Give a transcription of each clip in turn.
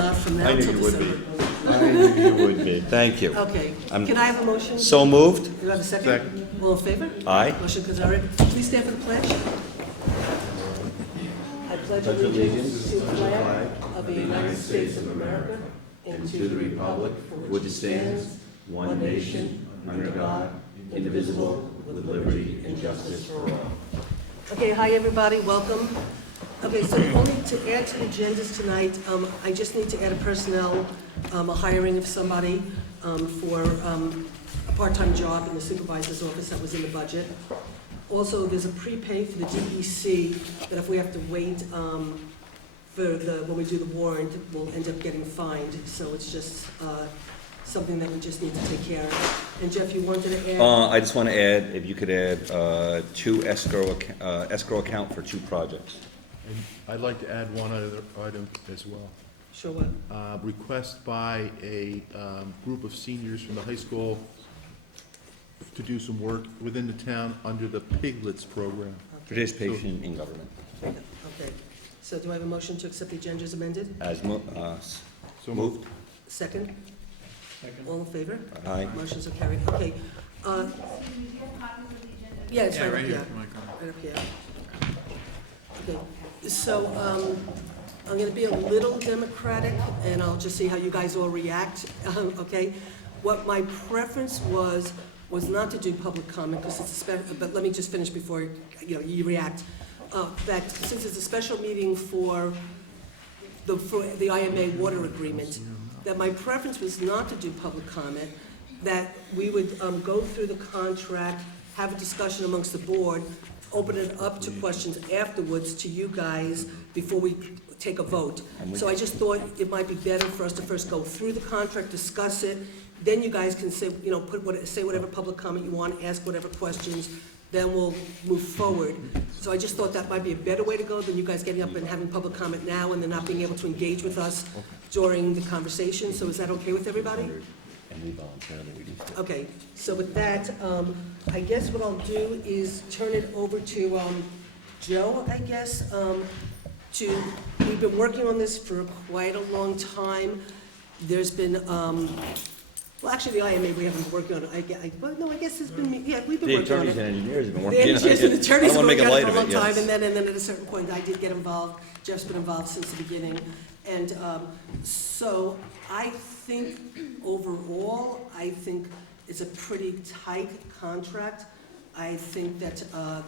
from now I knew till you would be. December. I knew you would be. Thank you. Okay, can I have a motion? So moved. Do you have a second? All in favor? Aye. Motion carried. Please stand for the pledge. I pledge allegiance to the flag of the United States of America and to the republic for which it stands, one nation, under God, indivisible, with liberty and justice for all. Okay, hi everybody, welcome. Okay, so only to add to the agendas tonight, I just need to add a personnel, a hiring of somebody for a part-time job in the supervisor's office that was in the budget. Also, there's a prepay for the DEC that if we have to wait when we do the warrant, we'll end up getting fined. So it's just something that we just need to take care of. And Jeff, you wanted to add? I just want to add, if you could add two escrow account for two projects. And I'd like to add one other item as well. Sure, what? Request by a group of seniors from the high school to do some work within the town under the Piglets program. Participation in government. Okay, so do I have a motion to accept the agenda as amended? So moved. Second? Second. All in favor? Aye. Motions are carried. Okay. Yeah, it's right up here. Right up here. Okay, so I'm going to be a little democratic, and I'll just see how you guys all react, okay? What my preference was not to do public comment, because it's a special, but let me just finish before you react. That since it's a special meeting for the IMA water agreement, that my preference was not to do public comment, that we would go through the contract, have a discussion amongst the board, open it up to questions afterwards to you guys before we take a vote. So I just thought it might be better for us to first go through the contract, discuss it, then you guys can say, say whatever public comment you want, ask whatever questions, then we'll move forward. So I just thought that might be a better way to go than you guys getting up and having public comment now and then not being able to engage with us during the conversation. So is that okay with everybody? And we voluntarily reduced it. Okay, so with that, I guess what I'll do is turn it over to Joe, I guess. We've been working on this for quite a long time. There's been, well, actually, the IMA, we haven't been working on it. I guess it's been, yeah, we've been The working on attorneys it. and engineers have been working The on it. engineers and attorneys I have don't been want to working make a on light it for of a long it, time, yes. and then at a certain point, I did get involved. Jeff's been involved since the beginning. And so I think overall, it's a pretty tight contract. I think that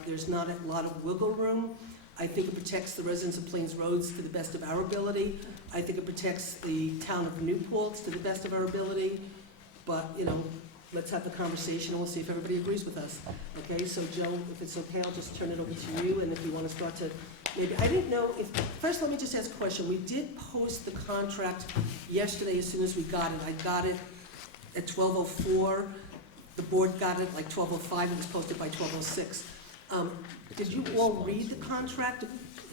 there's not a lot of wiggle room. I think it protects the residents of Plains Roads to the best of our ability. I think it protects the town of New Paltz to the best of our ability. But, let's have the conversation and we'll see if everybody agrees with us. Okay, so Joe, if it's okay, I'll just turn it over to you. And if you want to start to, maybe, I didn't know if, first let me just ask a question. We did post the contract yesterday as soon as we got it. I got it at 12:04. The board got it like 12:05. It was posted by 12:06. Did you all read the contract?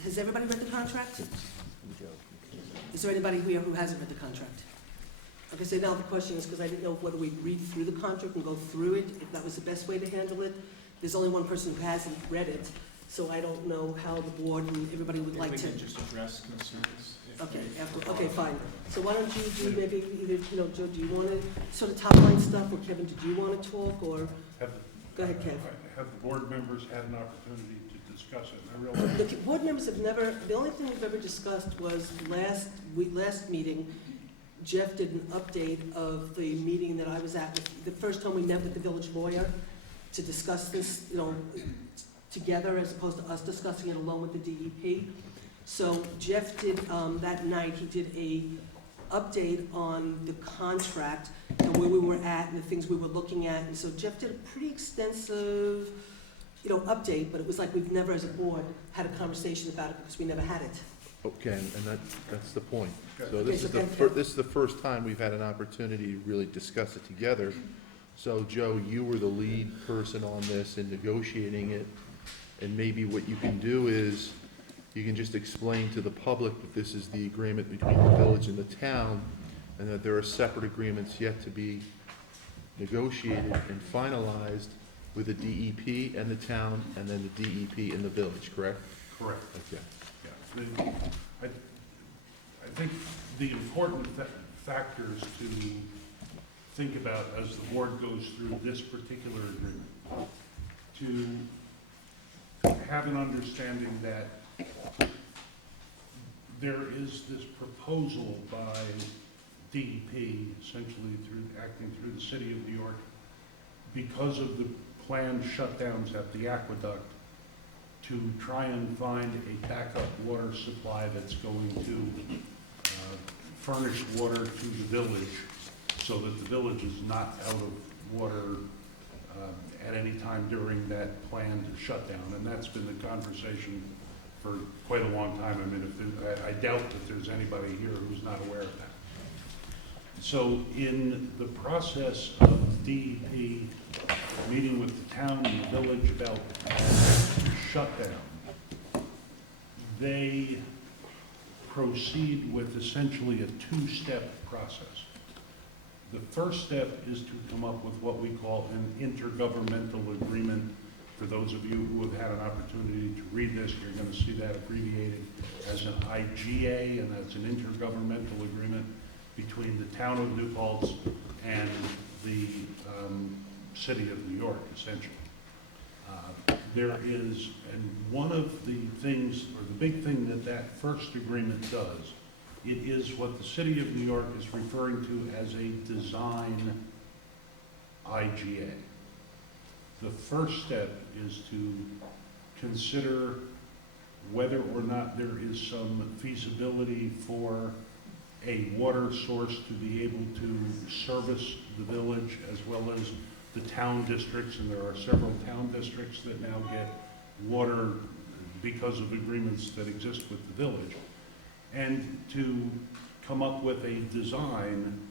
Has everybody read the contract? Is there anybody here who hasn't read the contract? Okay, so now the question is, because I didn't know whether we'd read through the contract and go through it, if that was the best way to handle it. There's only one person who hasn't read it, so I don't know how the board and everybody would like to. We can just address concerns. Okay, fine. So why don't you do maybe either, Joe, do you want to sort of top line stuff, or Kevin, did you want to talk, or? Go ahead, Kev. Have the board members had an opportunity to discuss it? I realize The board members have never, the only thing we've ever discussed was last meeting, Jeff did an update of the meeting that I was at, the first time we met with the village lawyer to discuss this, together as opposed to us discussing it alone with the DEP. So Jeff did, that night, he did a update on the contract and where we were at and the things we were looking at. And so Jeff did a pretty extensive, update, but it was like we've never as a board had a conversation about it because we never had it. Okay, and that's the point. So Okay, this is the first time we've had an opportunity to really discuss it together. So Joe, you were the lead person on this in negotiating it, and maybe what you can do is you can just explain to the public that this is the agreement between the village and the town, and that there are separate agreements yet to be negotiated and finalized with the DEP and the town, and then the DEP and the village, correct? correct. Okay. Yeah. I think the important factors to think about as the board goes through this particular agreement, to have an understanding that there is this proposal by DEP, essentially acting through the city of New York, because of the planned shutdowns at the aqueduct, to try and find a backup water supply that's going to furnish water to the village, so that the village is not out of water at any time during that planned shutdown. And that's been the conversation for quite a long time. I mean, I doubt that there's anybody here who's not aware of that. So in the process of DEP meeting with the town and the village about shutdown, they proceed with essentially a two-step process. The first step is to come up with what we call an intergovernmental agreement. For those of you who have had an opportunity to read this, you're going to see that abbreviated as an IGA, and that's an intergovernmental agreement between the town of New Paltz and the city of New York, essentially. There is, and one of the things, or the big thing that that first agreement does, it is what the city of New York is referring to as a design IGA. The first step is to consider whether or not there is some feasibility for a water source to be able to service the village as well as the town districts, and there are several town districts that now get water because of agreements that exist with the village, and to come up with a design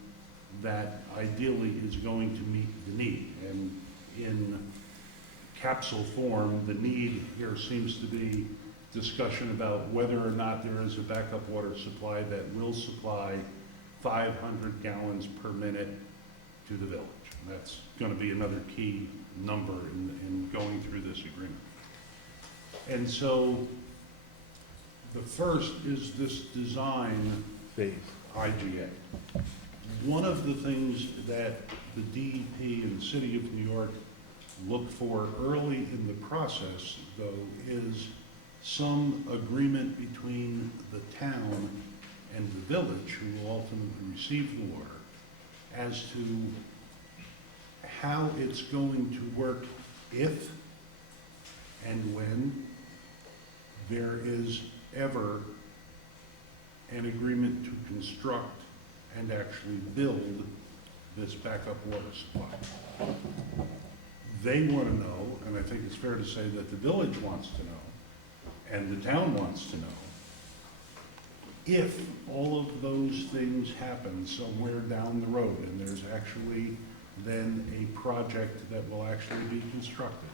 that ideally is going to meet the need. And in capsule form, the need here seems to be discussion about whether or not there is a backup water supply that will supply 500 gallons per minute to the village. And that's going to be another key number in going through this agreement. And so the first is this design Phase. IGA. One of the things that the DEP and the City of New York look for early in the process, though, is some agreement between the town and the village, who will ultimately receive the water, as to how it's going to work if and when there is ever an agreement to construct and actually build this backup water supply. They want to know, and I think it's fair to say that the village wants to know, and the town wants to know, if all of those things happen somewhere down the road, and there's actually then a project that will actually be constructed,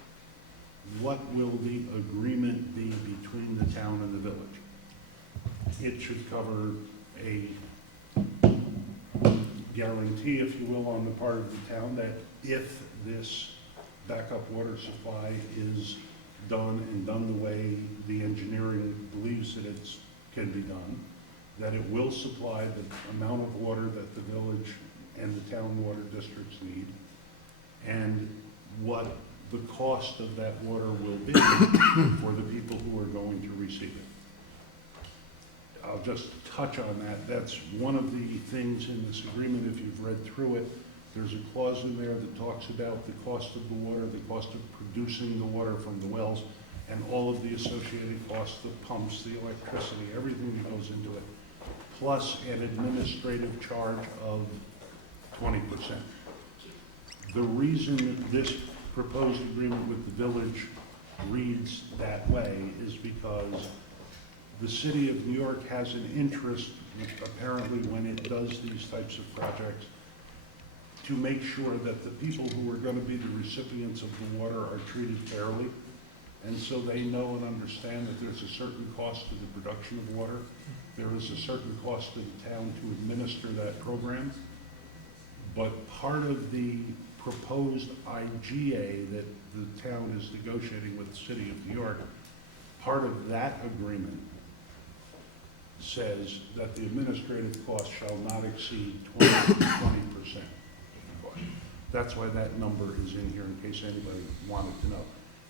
what will the agreement be between the town and the village? It should cover a guarantee, if you will, on the part of the town that if this backup water supply is done and done the way the engineering believes that it can be done, that it will supply the amount of water that the village and the town water districts need, and what the cost of that water will be for the people who are going to receive it. I'll just touch on that. That's one of the things in this agreement, if you've read through it. There's a clause in there that talks about the cost of the water, the cost of producing the water from the wells, and all of the associated costs, the pumps, the electricity, everything that goes into it, plus an administrative charge of 20%. The reason this proposed agreement with the village reads that way is because the City of New York has an interest, apparently, when it does these types of projects, to make sure that the people who are going to be the recipients of the water are treated fairly. And so they know and understand that there's a certain cost to the production of water. There is a certain cost to the town to administer that program. But part of the proposed IGA that the town is negotiating with the City of New York, part of that agreement says that the administrative cost shall not exceed 20%. That's why that number is in here, in case anybody wanted to know.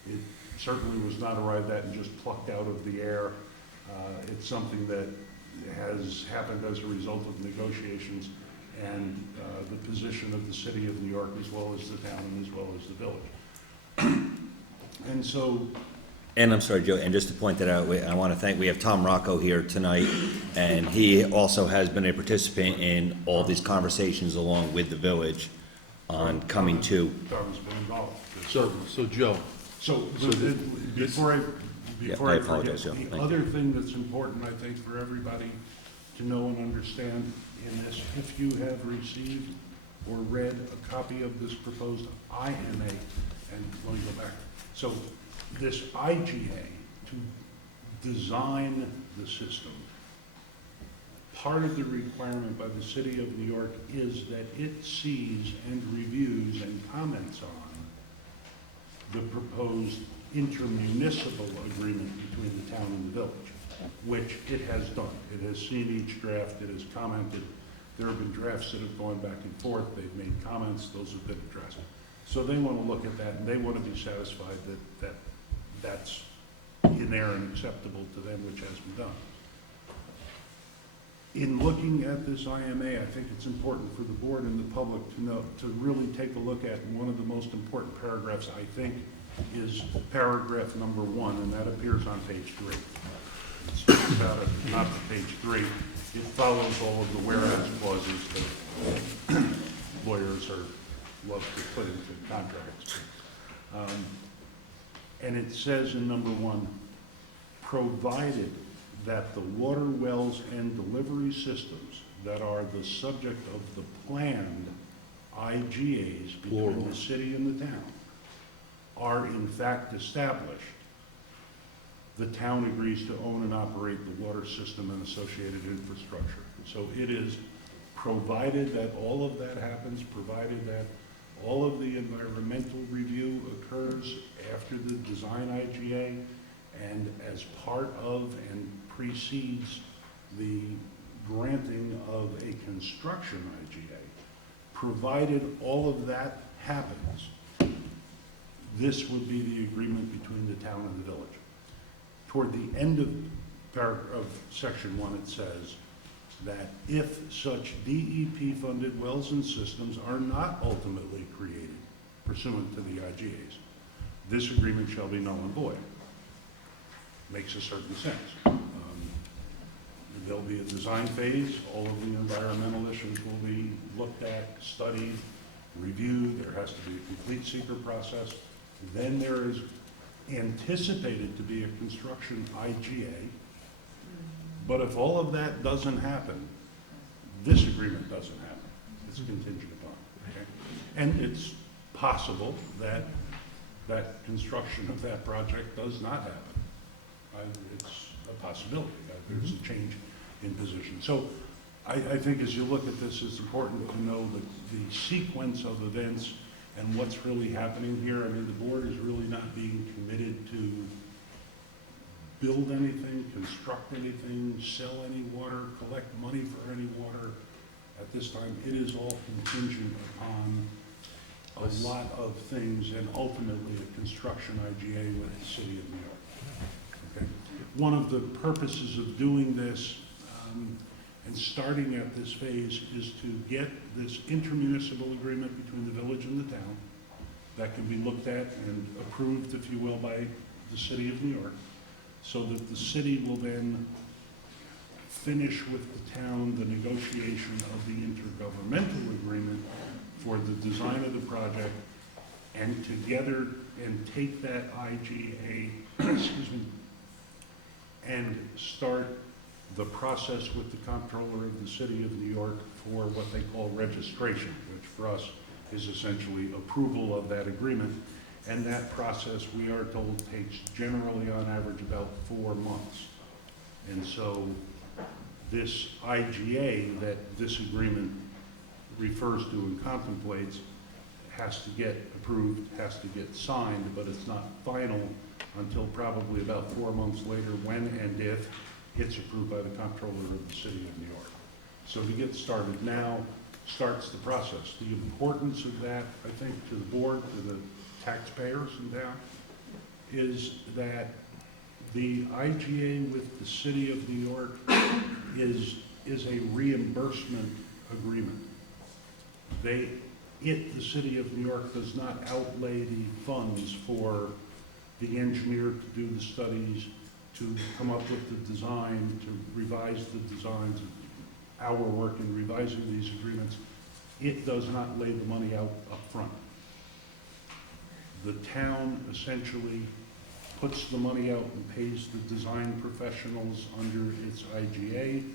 It certainly was not arrived at and just plucked out of the air. It's something that has happened as a result of negotiations and the position of the city of New York, as well as the town and as well as the village. And so, And I'm sorry, Joe, and just to point that out, I want to thank, we have Tom Rocco here tonight, and he also has been a participant in all these conversations along with the village on coming to. Tom's been involved. So Joe, So, So before I I forget, apologize, Joe. Thank the you. other thing that's important, I think, for everybody to know and understand in this, if you have received or read a copy of this proposed IMA, and let me go back. So this IGA, to design the system, part of the requirement by the city of New York is that it sees and reviews and comments on the proposed intermunicipal agreement between the town and the village, which it has done. It has seen each draft, it has commented. There have been drafts that have gone back and forth, they've made comments, those have been addressed. So they want to look at that, and they want to be satisfied that that's in there and acceptable to them, which has been done. In looking at this IMA, I think it's important for the board and the public to know, to really take a look at one of the most important paragraphs, I think, is paragraph number 1, and that appears on page 3. It speaks about it, not page 3. It follows all of the whereas clauses that lawyers love to put into contracts. And it says in number 1, provided that the water wells and delivery systems that are the subject of the planned IGAs between Plural. the city and the town are in fact established, the town agrees to own and operate the water system and associated infrastructure. So it is provided that all of that happens, provided that all of the environmental review occurs after the design IGA and as part of and precedes the granting of a construction IGA. Provided all of that happens, this would be the agreement between the town and the village. Toward the end of section 1, it says that if such DEP-funded wells and systems are not ultimately created pursuant to the IGAs, this agreement shall be null and void. Makes a certain sense. There'll be a design phase. All of the environmental issues will be looked at, studied, reviewed. There has to be a complete secret process. Then there is anticipated to be a construction IGA. But if all of that doesn't happen, this agreement doesn't happen. It's contingent upon. Okay? And it's possible that that construction of that project does not happen. It's a possibility that there's a change in position. So I think as you look at this, it's important to know the sequence of events and what's really happening here. I mean, the board is really not being committed to build anything, construct anything, sell any water, collect money for any water at this time. It is all contingent upon a lot of things and ultimately a construction IGA with the city of New York. Okay. One of the purposes of doing this and starting at this phase is to get this intermunicipal agreement between the village and the town that can be looked at and approved, if you will, by the city of New York, so that the city will then finish with the town the negotiation of the intergovernmental agreement for the design of the project, and together and take that IGA, excuse me, and start the process with the comptroller of the city of New York for what they call registration, which for us is essentially approval of that agreement. And that process, we are told, takes generally on average about 4 months. And so this IGA that this agreement refers to and contemplates has to get approved, has to get signed, but it's not final until probably about 4 months later, when and if it's approved by the comptroller of the city of New York. So to get started now starts the process. The importance of that, I think, to the board, to the taxpayers in town, is that the IGA with the city of New York is a reimbursement agreement. The city of New York does not outlay the funds for the engineer to do the studies, to come up with the design, to revise the designs, our work in revising these agreements. It does not lay the money out up front. The town essentially puts the money out and pays the design professionals under its IGA.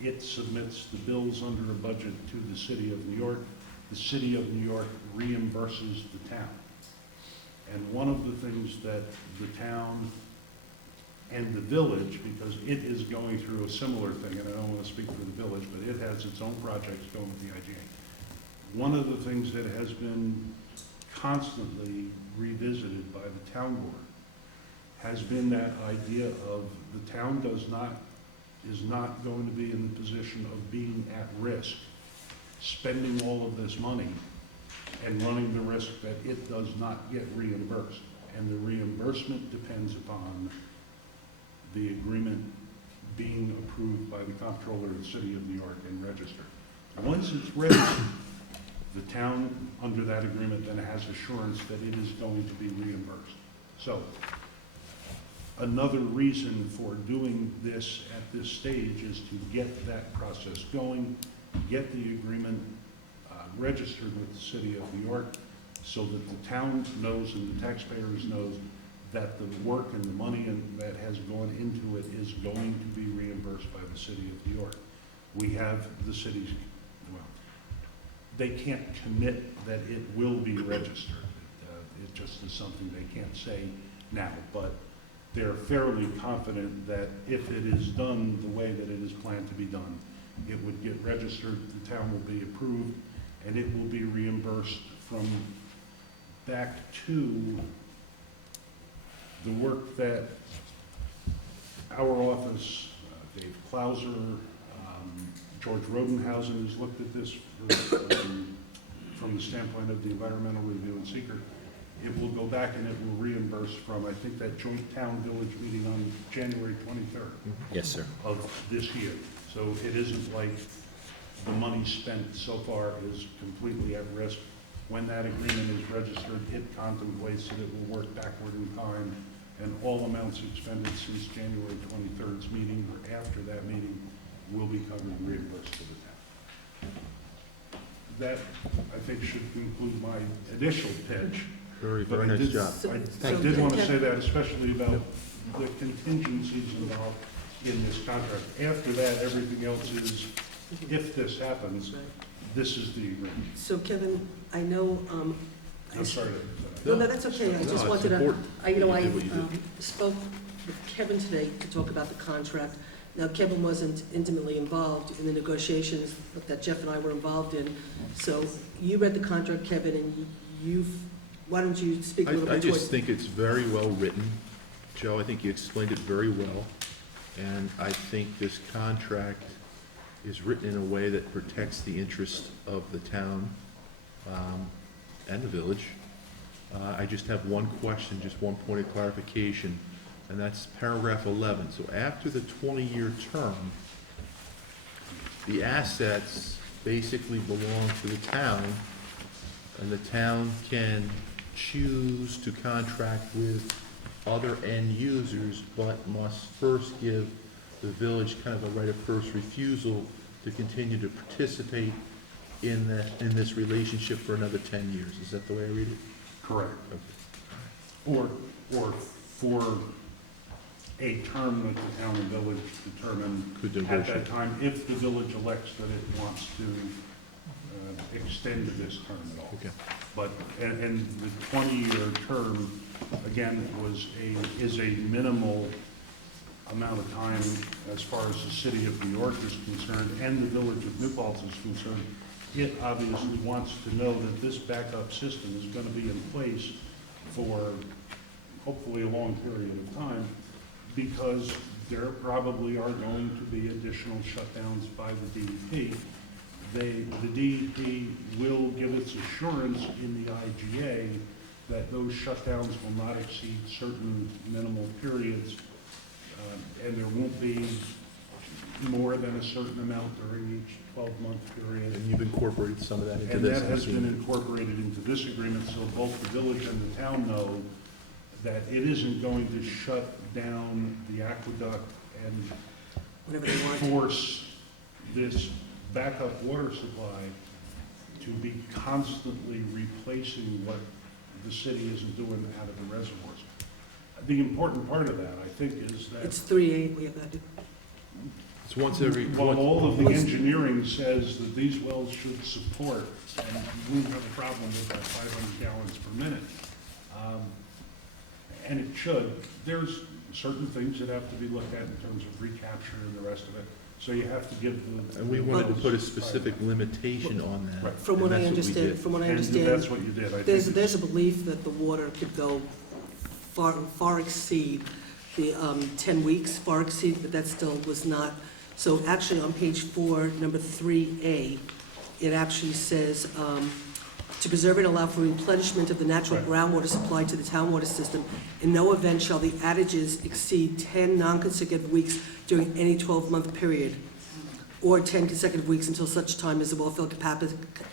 It submits the bills under a budget to the city of New York. The city of New York reimburses the town. And one of the things that the town and the village, because it is going through a similar thing, and I don't want to speak for the village, but it has its own projects going with the IGA. One of the things that has been constantly revisited by the town board has been that idea of the town is not going to be in the position of being at risk, spending all of this money and running the risk that it does not get reimbursed. And the reimbursement depends upon the agreement being approved by the comptroller of the city of New York and registered. Once it's registered, the town, under that agreement, then has assurance that it is going to be reimbursed. So, another reason for doing this at this stage is to get that process going, get the agreement registered with the city of New York, so that the town knows and the taxpayers knows that the work and the money that has gone into it is going to be reimbursed by the city of New York. We have the city's, well, they can't commit that it will be registered. It just is something they can't say now, but they're fairly confident that if it is done the way that it is planned to be done, it would get registered, the town will be approved, and it will be reimbursed from back to the work that our office, Dave Klauser, George Rodenhausen has looked at this from the standpoint of the environmental review and seeker. It will go back and it will reimburse from, I think, that joint town-village meeting on January 23rd. Yes, sir. Of this year. So it isn't like the money spent so far is completely at risk. When that agreement is registered, it contemplates that it will work backward in time, and all amounts expended since January 23rd's meeting or after that meeting will be covered and reimbursed to the town. That, I think, should conclude my initial pitch. Very, But very I nice did- job. I did want to say that, especially about the contingencies involved in this contract. After that, everything else is, if this happens, this is the agreement. So Kevin, I know, I'm sorry. no, that's okay, I No, just it's wanted to, important. I You did what you did. spoke with Kevin today to talk about the contract. Now, Kevin wasn't intimately involved in the negotiations that Jeff and I were involved in, so you read the contract, Kevin, and why don't you speak a little I bit just towards? think it's very well written. Joe, I think you explained it very well. And I think this contract is written in a way that protects the interest of the town and the village. I just have one question, just one point of clarification, and that's paragraph 11. So after the 20-year term, the assets basically belong to the town, and the town can choose to contract with other end users, but must first give the village kind of a right of first refusal to continue to participate in this relationship for another 10 years. Is that the way I read it? Correct. Okay. Or for a term that the town and village determine Could at that negotiate. time, if the village elects that it wants to extend this term at all. Okay. But, and the 20-year term, again, is a minimal amount of time as far as the city of New York is concerned and the village of New Paltz is concerned. It obviously wants to know that this backup system is going to be in place for hopefully a long period of time, because there probably are going to be additional shutdowns by the DEP. The DEP will give its assurance in the IGA that those shutdowns will not exceed certain minimal periods, and there won't be more than a certain amount during each 12-month period. And you've incorporated some of that into And this. that has been incorporated into this agreement, so both the village and the town know that it isn't going to shut down the aqueduct and Whatever they want. force this backup water supply to be constantly replacing what the city isn't doing out of the reservoirs. The important part of that, I think, is that It's 3/8, we have that. It's once every, while all of the once- engineering says that these wells should support, and we won't have a problem with that 500 gallons per minute, and it should, there's certain things that have to be looked at in terms of recapture and the rest of it, so you have to give the. and we wanted to put a specific limitation on that. Right. From what I and that's we understand, did. from what I And understand, that's what you did, I there's think. a belief that the water could go far exceed the 10 weeks, far exceed, but that still was not. So actually, on page 4, number 3A, it actually says, to preserve and allow for replenishment of the natural Right. groundwater supply to the town water system, in no event shall the outages exceed 10 non-consecutive weeks during any 12-month period, or 10 consecutive weeks until such time as the well-field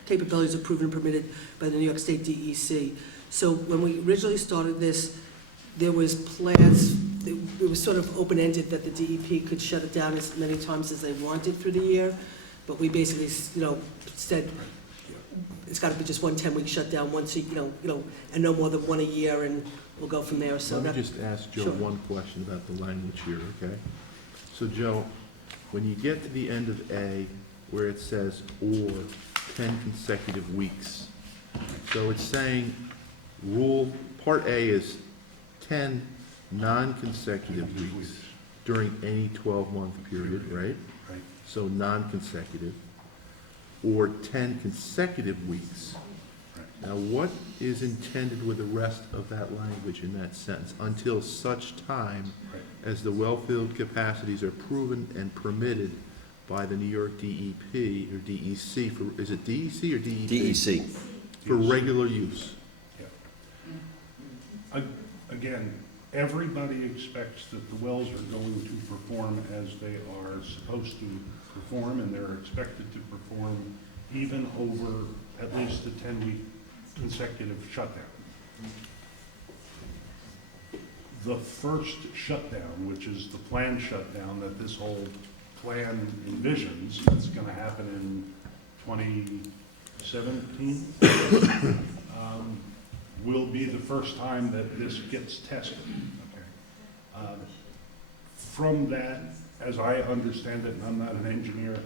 capabilities are proven and permitted by the New York State DEC. So when we originally started this, there was plans, it was sort of open-ended that the DEP could shut it down as many times as they wanted through the year, but we basically, said it's got to be just one 10-week shutdown once, and no more than one a year, and we'll go from there. So Let that, me just ask Joe Sure. one question about the language here, okay? So Joe, when you get to the end of A, where it says or 10 consecutive weeks, so it's saying part A is 10 non-consecutive weeks during any 12-month period, right? Right. So non-consecutive, or 10 consecutive weeks. Right. Now, what is intended with the rest of that language in that sentence? Until such time Right. as the well-filled capacities are proven and permitted by the New York DEP or DEC for, is it DEC or DEP? DEC. For regular use. Again, everybody expects that the wells are going to perform as they are supposed to perform, and they're expected to perform even over at least a 10-week consecutive shutdown. The first shutdown, which is the planned shutdown that this whole plan envisions, that's gonna happen in 2017, will be the first time that this gets tested. Okay. From that, as I understand it, and I'm not an engineer,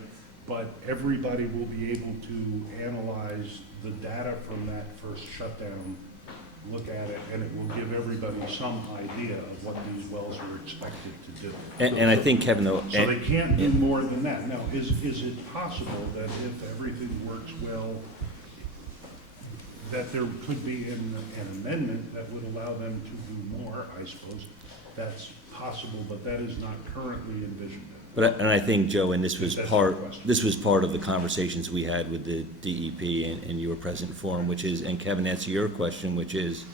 but everybody will be able to analyze the data from that first shutdown, look at it, and it will give everybody some idea of what these wells are expected to do. And I think, Kevin, though, So they can't do more than that. Now, is it possible that if everything works well, that there could be an amendment that would allow them to do more? I suppose that's possible, but that is not currently envisioned. and I think, Joe, and this was That's part, the question. this was part of the conversations we had with the DEP and you were present for them, which is, and Kevin, answer your question, which is,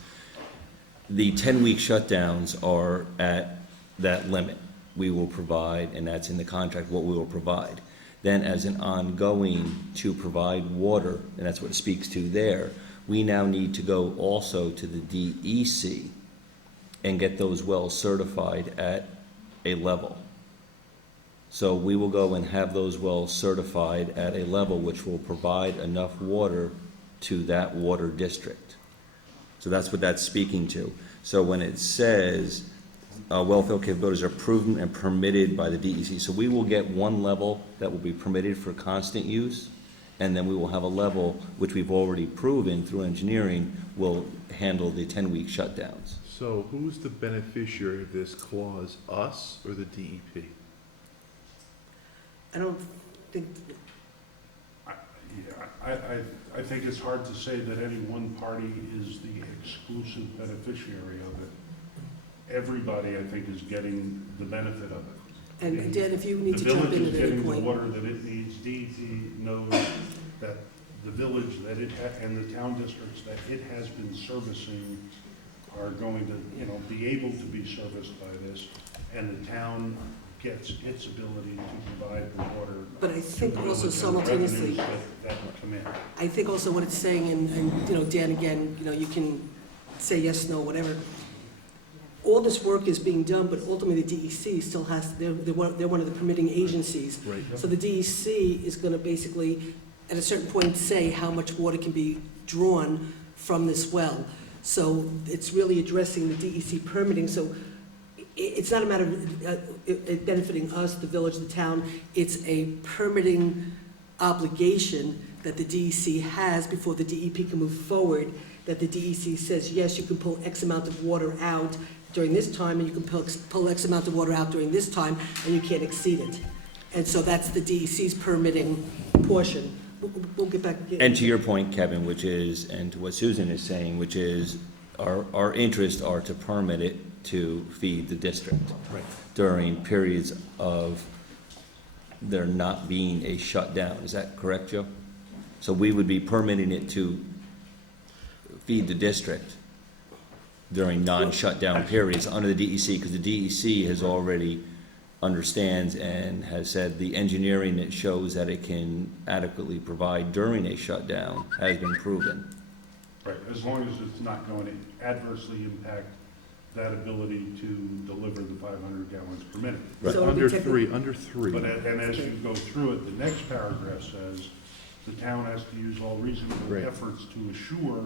the 10-week shutdowns are at that limit. We will provide, and that's in the contract, what we will provide. Then as an ongoing to provide water, and that's what it speaks to there, we now need to go also to the DEC and get those wells certified at a level. So we will go and have those wells certified at a level which will provide enough water to that water district. So that's what that's speaking to. So when it says, well-field capabilities are proven and permitted by the DEC, so we will get one level that will be permitted for constant use, and then we will have a level which we've already proven through engineering will handle the 10-week shutdowns. So who's the beneficiary of this clause, us or the DEP? I don't think, I think it's hard to say that any one party is the exclusive beneficiary of it. Everybody, I think, is getting the benefit of it. And Dan, if you need The to jump village in is at any getting the point. water that it needs. DEP knows that the village that it and the town districts that it has been servicing are going to, be able to be serviced by this, and the town gets its ability to provide the water. But I think to the also village and simultaneously, revenues that come in. I think also what it's saying, and Dan, again, you can say yes, no, whatever. All this work is being done, but ultimately the DEC still has, they're one of the permitting agencies. Right. So the DEC is gonna basically, at a certain point, say how much water can be drawn from this well. So it's really addressing the DEC permitting, so it's not a matter of it benefiting us, the village, the town, it's a permitting obligation that the DEC has before the DEP can move forward, that the DEC says, yes, you can pull X amount of water out during this time, and you can pull X amount of water out during this time, and you can't exceed it. And so that's the DEC's permitting portion. We'll get back. And to your point, Kevin, which is, and to what Susan is saying, which is, our interests are to permit it to feed the district. Right. During periods of there not being a shutdown. Is that correct, Joe? So we would be permitting it to feed the district during non-shutdown periods under the DEC, because the DEC has already understands and has said the engineering that shows that it can adequately provide during a shutdown has been proven. Right, as long as it's not going to adversely impact that ability to deliver the 500 gallons per minute. Right. So Under the three, under three. But, and as you go through it, the next paragraph says, the town has to use all reasonable Right. efforts to assure,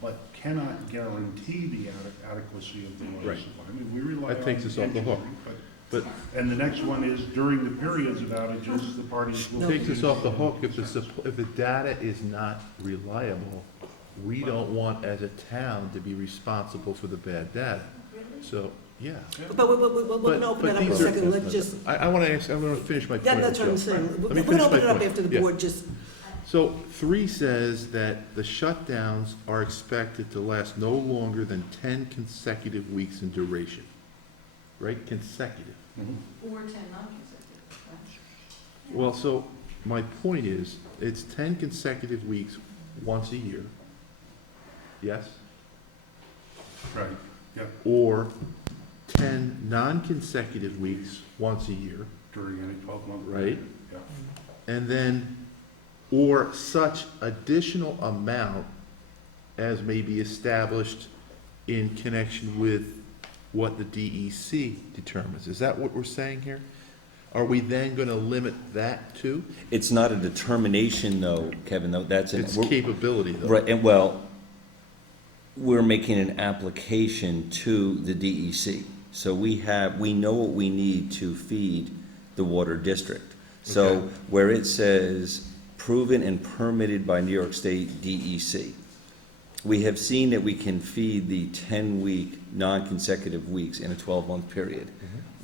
but cannot guarantee the adequacy of the water Right. supply. I mean, we rely on That takes us off the hook. engineering, But and the next one is, during the periods of outages, the parties will. takes us off the hook if if the data is not reliable. We don't want, as a town, to be responsible for the bad data. So, yeah. But we're gonna open that up in a these are- second, let's just, I want to ask, I want to finish my point. that's what I'm Joe. saying. Let me We're gonna finish open my it up point. after the Yeah. board, just, So 3 says that the shutdowns are expected to last no longer than 10 consecutive weeks in duration. Right? Consecutive. Mhm. Or 10 non-consecutive, right? Well, so my point is, it's 10 consecutive weeks once a year. Yes? Right, yeah, Or 10 non-consecutive weeks once a year, during any 12-month. Right. Yeah. and then, or such additional amount as may be established in connection with what the DEC determines. Is that what we're saying here? Are we then going to limit that to? It's not a determination though, Kevin, though, that's an. Its capability, though. Right, and well, we're making an application to the DEC. So we know what we need to feed the water district. So Okay. where it says proven and permitted by New York State DEC, we have seen that we can feed the 10-week, non-consecutive weeks in a 12-month period.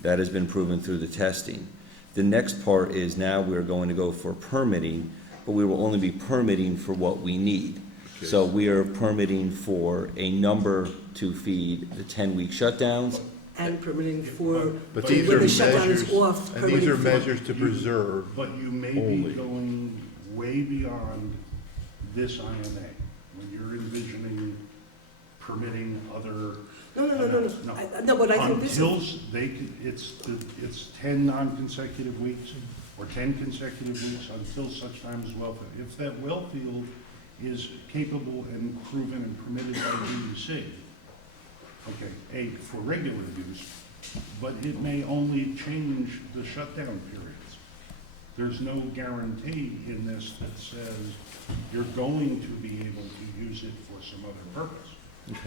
That has been proven through the testing. The next part is now we're going to go for permitting, but we will only be permitting for what we need. Okay. So we are permitting for a number to feed the 10-week shutdowns. and permitting for, But When these when are the shutdown is measures, off, and these are permitting for. measures to preserve. But you may Only. be going way beyond this IMA, when you're envisioning permitting other. No, but I think this Until is, it's 10 non-consecutive weeks, or 10 consecutive weeks until such time as well. If that well field is capable and proven and permitted by DEC, okay, for regular use, but it may only change the shutdown periods. There's no guarantee in this that says you're going to be able to use it for some other purpose.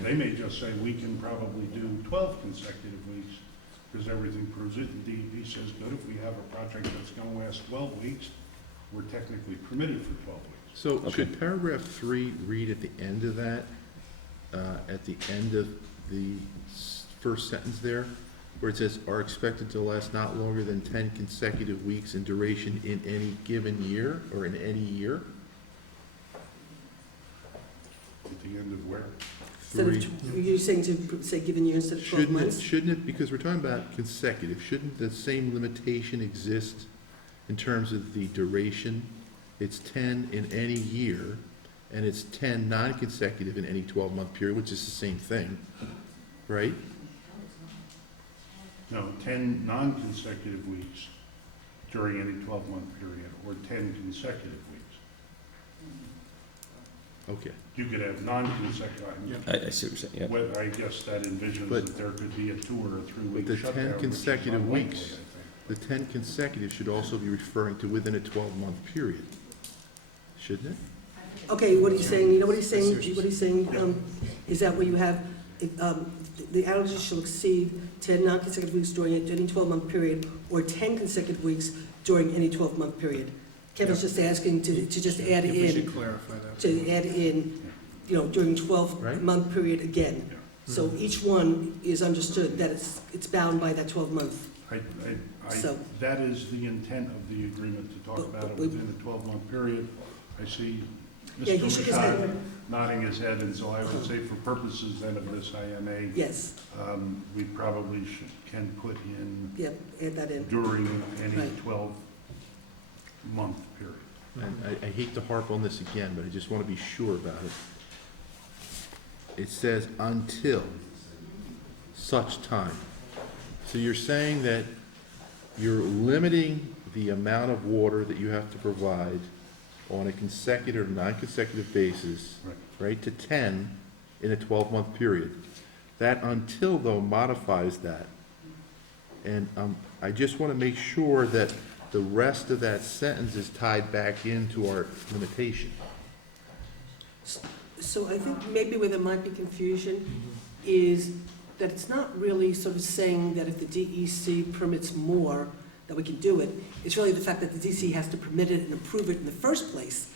They may just say, we can probably do 12 consecutive weeks, because everything proves it, and DEP says, good, if we have a project that's gonna last 12 weeks, we're technically permitted for 12 weeks. So Okay. should paragraph 3 read at the end of that, at the end of the first sentence there, where it says, are expected to last not longer than 10 consecutive weeks in duration in any given year, or in any year? At the end of where? Instead of, you're saying to say given year instead of 12 months? Shouldn't it, because we're talking about consecutive, shouldn't the same limitation exist in terms of the duration? It's 10 in any year, and it's 10 non-consecutive in any 12-month period, which is the same thing, right? No, 10 non-consecutive weeks during any 12-month period, or 10 consecutive weeks. Okay. You could have non-consecutive. I see what you're saying, yeah. Well, I guess that envisions But- that there could be a 2 or a 3 But week the shutdown. 10 which is consecutive unlikely, weeks. I think. The 10 consecutive should also be referring to within a 12-month period, shouldn't it? Okay, what he's saying, you know what he's saying, I see what he's saying, is that where you have, the allergies shall exceed 10 non-consecutive weeks during any 12-month period, or 10 consecutive weeks during any 12-month period. Kevin's just asking to just add If we should in, clarify that. to add in, you know, during 12-month period again. So each one is understood that it's bound by that 12-month. So- That is the intent of the agreement, to talk about it we- within a 12-month period. I see Yeah, he shook his Mr. head. Rashad nodding his head, and so I would say for purposes then of this IMA, Yes, we probably can put in yeah, add that in. during any Right. 12-month period. And I hate to harp on this again, but I just want to be sure about it. It says until such time. So you're saying that you're limiting the amount of water that you have to provide on a consecutive, non-consecutive basis, Right. right, to 10 in a 12-month period. That until, though, modifies that. And I just want to make sure that the rest of that sentence is tied back into our limitation. So I think maybe where there might be confusion is that it's not really sort of saying that if the DEC permits more, that we can do it. It's really the fact that the DEC has to permit it and approve it in the first place,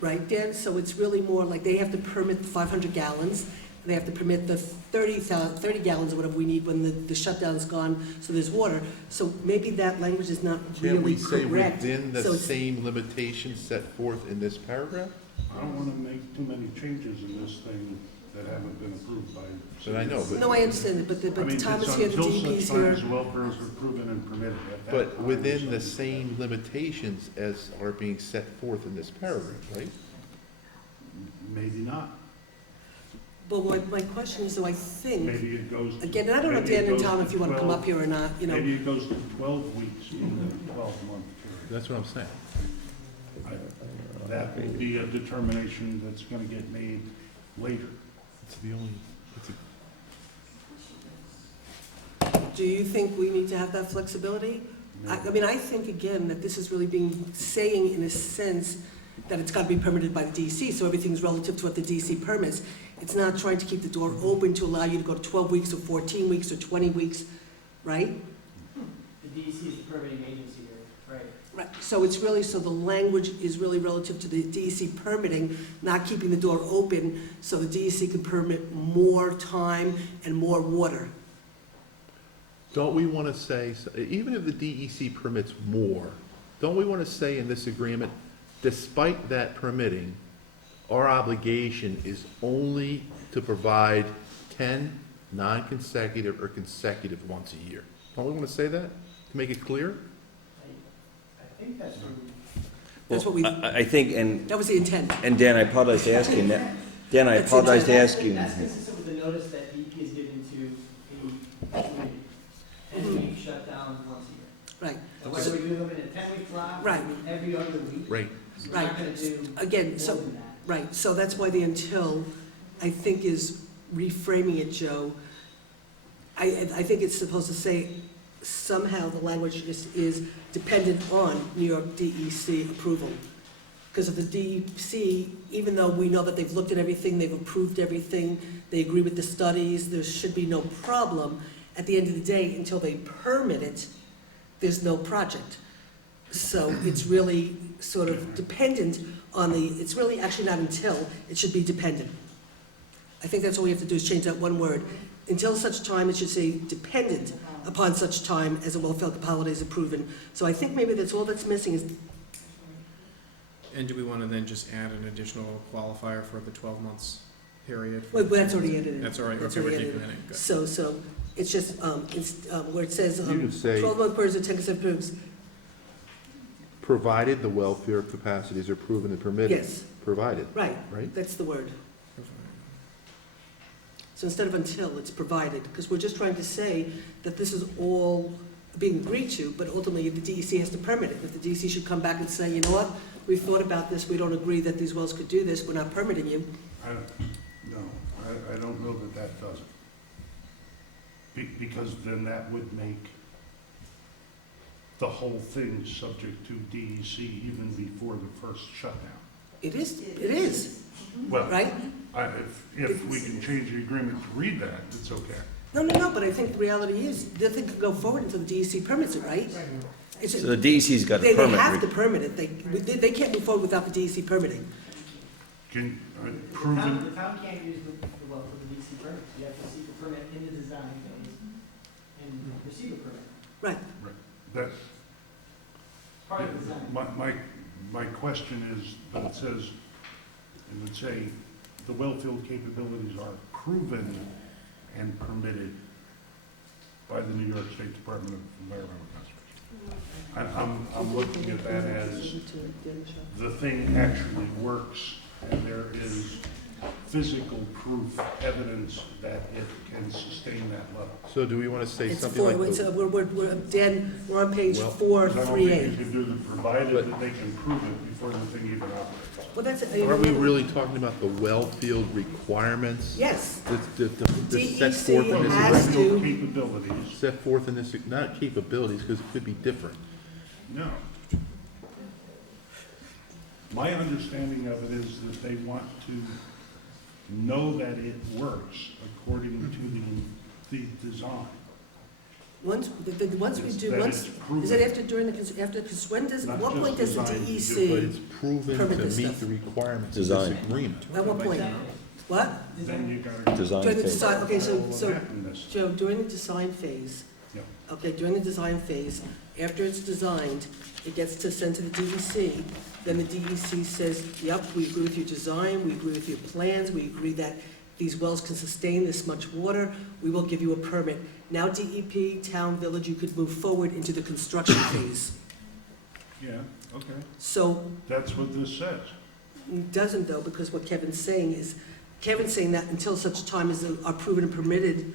right, Dan? So it's really more like they have to permit the 500 gallons, and they have to permit the 30 gallons or whatever we need when the shutdown's gone, so there's water. So maybe that language is not Can we really say correct. within the So it's- same limitations set forth in this paragraph? I don't want to make too many changes in this thing that haven't been approved by. But I know, No, I understand it, but I mean, Tom it's is here, the until DEP's such time here. as welfares are proven and permitted. At that but time, within the it's- same limitations as are being set forth in this paragraph, right? Maybe not. But my question is, though, I think, Maybe it goes. to- again, and I don't know, maybe it Dan and goes Tom, to if you want to come 12 up here or not, you know. Maybe it goes to 12 weeks in the 12-month period. That's what I'm saying. That will be a determination that's going to get made later. It's the only, it's a, Do you think we need to have that flexibility? I mean, I think, again, that this is really being, saying in a sense that it's got to be permitted by the DEC, so everything's relative to what the DEC permits. It's not trying to keep the door open to allow you to go to 12 weeks or 14 weeks or 20 weeks, right? The DEC is the permitting agency here, right? Right. So it's really, so the language is really relative to the DEC permitting, not keeping the door open so the DEC can permit more time and more water. don't we want to say, even if the DEC permits more, don't we want to say in this agreement, despite that permitting, our obligation is only to provide 10 non-consecutive or consecutive once a year? Don't we want to say that, to make it clear? I think that's from, That's what we, I think, that was the intent. and Dan, I apologize to ask you, Dan, I That's apologize to ask you. that's consistent with the notice that DEP is given to a community. 10-week shutdown once a year. Right, So whether we do them in a 10-week block, Right. every other week, Right. we're not gonna do again, more so, than that. right, so that's why the until, I think, is reframing it, Joe. I think it's supposed to say somehow the language is dependent on New York DEC approval. Because of the DEC, even though we know that they've looked at everything, they've approved everything, they agree with the studies, there should be no problem. At the end of the day, until they permit it, there's no project. So it's really sort of dependent on it's really actually not until, it should be dependent. I think that's all we have to do is change that one word. Until such time, it should say dependent upon such time as a welfare holiday is proven. So I think maybe that's all that's missing is, And do we want to then just add an additional qualifier for the 12 months? period. Well, that's already edited. That's all right, That's okay, we're already keeping edited. that in, good. So, it's just, where it says, You could say- 12-month periods of 10% proves, Provided the welfare capacities are proven and permitted. yes, Provided, right, right? that's the word. So instead of until, it's provided, because we're just trying to say that this is all being agreed to, but ultimately the DEC has to permit it. If the DEC should come back and say, you know what, we've thought about this, we don't agree that these wells could do this, we're not permitting you. I don't know that that does it. Because then that would make the whole thing subject to DEC even before the first shutdown. It is, Well, right? if we can change the agreement to read that, it's okay. No, but I think the reality is, nothing can go forward until the DEC permits it, right? It's- So the DEC's got a They permit. have to permit it, they can't move forward without the DEC permitting. Can, The proven, town can't use the well for the DEC permit. You have to seek a permit in the design phase and receive a permit. Right, that, Part of the design. my question is, but it says, it would say, the well field capabilities are proven and permitted by the New York State Department of Environmental Conservation. I'm looking at that as the thing actually works, and there is physical proof, evidence that it can sustain that level. So do we want to say it's something four, like, it's, the- Dan, we're on page Well, 438. You can do the provided that they can prove it before the thing even operates. Well, that's. aren't we really talking about the well field requirements? Yes, That's set DEC forth in this, has Original to- capabilities, set forth in this, not capabilities, because it could be different. no. My understanding of it is that they want to know that it works according to the design. once we do, That once, it's proven. is it after, during the, after, because when does, Not what just point does the design, But DEC, it's proven Permit to this meet stuff. the requirements of Design. this agreement. at what point? What? Then you gotta. Design During the phase. design, okay, so, What so, happened this- Joe, during the design phase, Yep. okay, during the design phase, after it's designed, it gets to send to the DEC, then the DEC says, yep, we agree with your design, we agree with your plans, we agree that these wells can sustain this much water, we will give you a permit. Now DEP, town, village, you could move forward into the construction phase. Yeah, okay, So, that's what this says. it doesn't though, because what Kevin's saying is, Kevin's saying that until such time as are proven and permitted,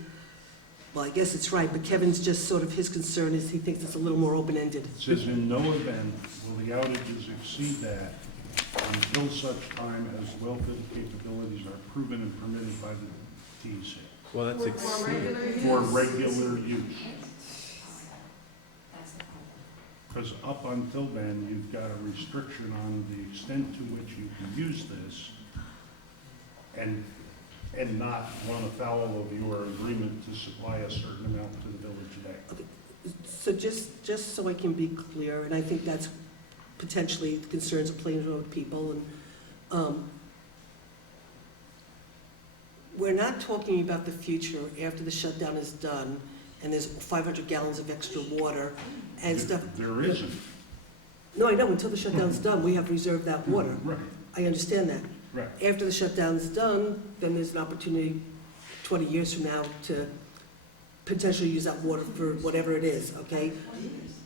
well, I guess it's right, but Kevin's just sort of, his concern is he thinks it's a little more open-ended. It says, in no event will the outages exceed that until such time as well field capabilities are proven and permitted by the DEC Well, that's exceeded. for regular use. That's the problem. Because up until then, you've got a restriction on the extent to which you can use this and not run afoul of your agreement to supply a certain amount to the village today. So just so I can be clear, and I think that's potentially the concerns of Plains Road people, and, we're not talking about the future after the shutdown is done, and there's 500 gallons of extra water and stuff. There isn't. No, I know, until the shutdown's done, we have reserved that water. Right, I understand that. right. After the shutdown's done, then there's an opportunity 20 years from now to potentially use that water for whatever it is, okay?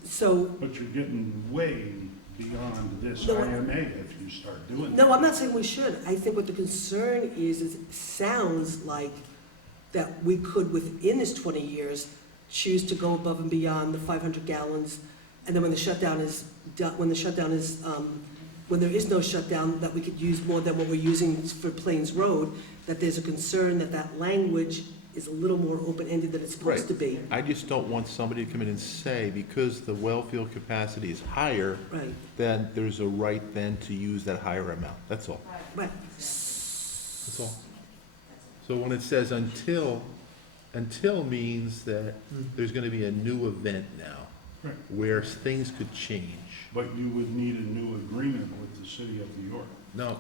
So, But you're getting way beyond this No, IMA if you start doing that. no, I'm not saying we should. I think what the concern is it sounds like that we could, within this 20 years, choose to go above and beyond the 500 gallons, and then when the shutdown is done, when there is no shutdown, that we could use more than what we're using for Plains Road, that there's a concern that that language is a little more open-ended than it's supposed Right. to be. I just don't want somebody to come in and say, because the well field capacity is higher, Right, then there's a right then to use that higher amount. That's all. right. That's all. So when it says until means that there's gonna be a new event now, Right. where things could change. But you would need a new agreement with the city of New York. No,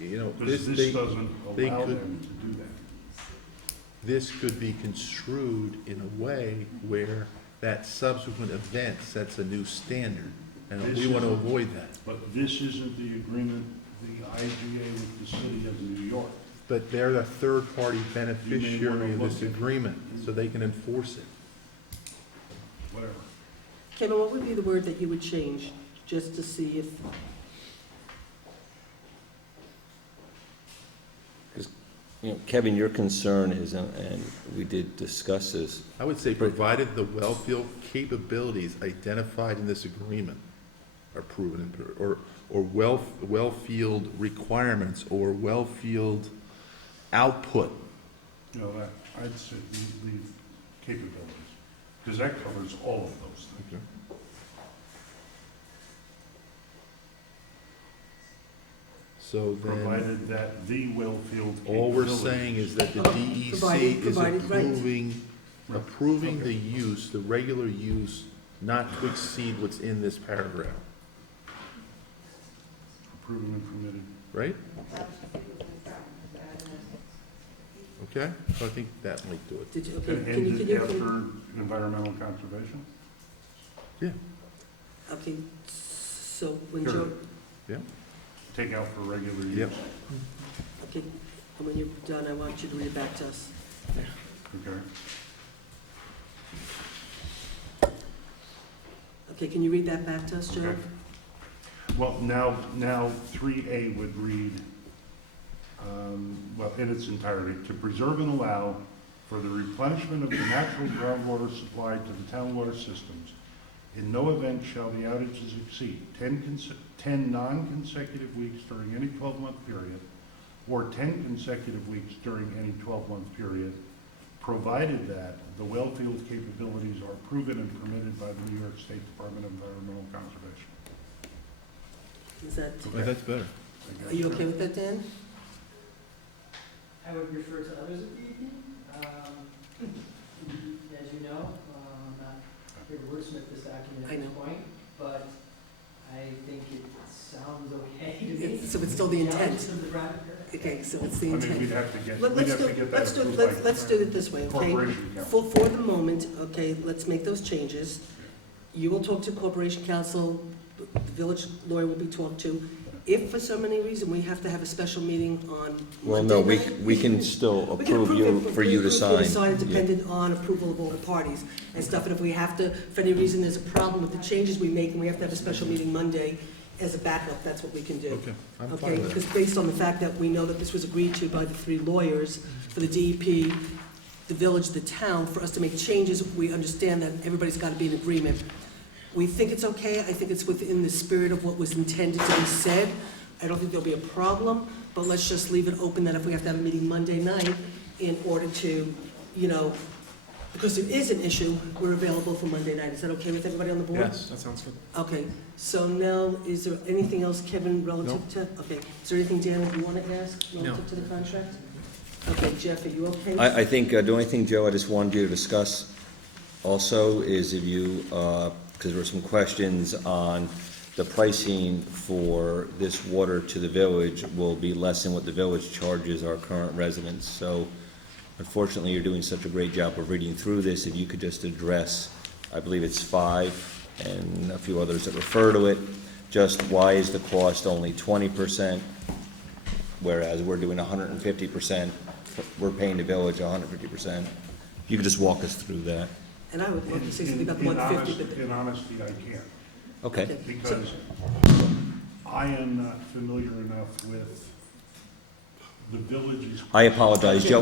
you know, Because this, this doesn't they allow could- them to do that. this could be construed in a way where that subsequent event sets a new standard, and we want to avoid that. But this isn't the agreement, the IGA with the city of New York. But they're the third-party beneficiary of this look at- agreement, so they can enforce it. Whatever. Kevin, what would be the word that you would change, just to see if, You know, Kevin, your concern is, and we did discuss this, I would say, provided the well-field capabilities identified in this agreement are proven, or well-field requirements, or well-field output. You know, that, I'd say leave capabilities, because that covers all of those things. So then, Provided that the well-field all we're capabilities- saying is that the DEC is Provided, right. approving the use, the regular use, not to exceed what's in this paragraph, Approving and permitted. right? Okay, so I think that might do it. did you, okay, And can you, ended after environmental conservation? okay, so when Sure. Joe, Take out for regular use. Yep. okay, and when you're done, I want you to read it back to us. Okay. Okay, can you read that back to us, Joe? Okay. Well, now 3A would read, well, in its entirety, to preserve and allow for the replenishment of the natural groundwater supply to the town water systems. In no event shall the outages exceed 10 non-consecutive weeks during any 12-month period, or 10 consecutive weeks during any 12-month period, provided that the well field capabilities are proven and permitted by the New York State Department of Environmental Conservation. Is that, That's better. are you okay with that, Dan? I would refer to others of the evening. As you know, I'm not here to wordsmith this document I at this know. point, but I think it sounds okay to me. So it's still the intent? Challenges of the private- Okay, so it's the I mean, intent. we'd have to get, Let's do, that let's do, approved let's by do it this way, okay? Corporation Council. For the moment, okay, let's make those changes. You will talk to Corporation Council, the village lawyer will be talked to. If for some any reason we have to have a special meeting on well, Monday no, night, we can still we can approve you, it, for you to approve you sign. it Yeah. dependent on approval of all the parties and stuff. And if we have to, for any reason there's a problem with the changes we make and we have to have a special meeting Monday as a backup, that's what we can do. Okay, I'm Okay, fine with because that. based on the fact that we know that this was agreed to by the three lawyers for the DEP, the village, the town, for us to make changes, we understand that everybody's got to be in agreement. We think it's okay, I think it's within the spirit of what was intended to be said. I don't think there'll be a problem, but let's just leave it open that if we have to have a meeting Monday night in order to, you know, because there is an issue, we're available for Monday night. Is that okay with everybody on the board? Yes. That sounds good. Okay, so now, is there anything else, Kevin, relative to? Okay, is there anything, Dan, you want to ask relative to the contract? Okay, Jeff, are you okay? I think the only thing, Joe, I just wanted you to discuss also is if you, because there were some questions on the pricing for this water to the village will be less than what the village charges our current residents. So unfortunately, you're doing such a great job of reading through this. If you could just address, I believe it's 5 and a few others that refer to it, just why is the cost only 20%, whereas we're doing 150%, we're paying the village 150%. You could just walk us through that. And I would love to say something about the 150, but, In honesty, I can't, Okay. okay. So, because I am not familiar enough with the village's. I apologize, Joe.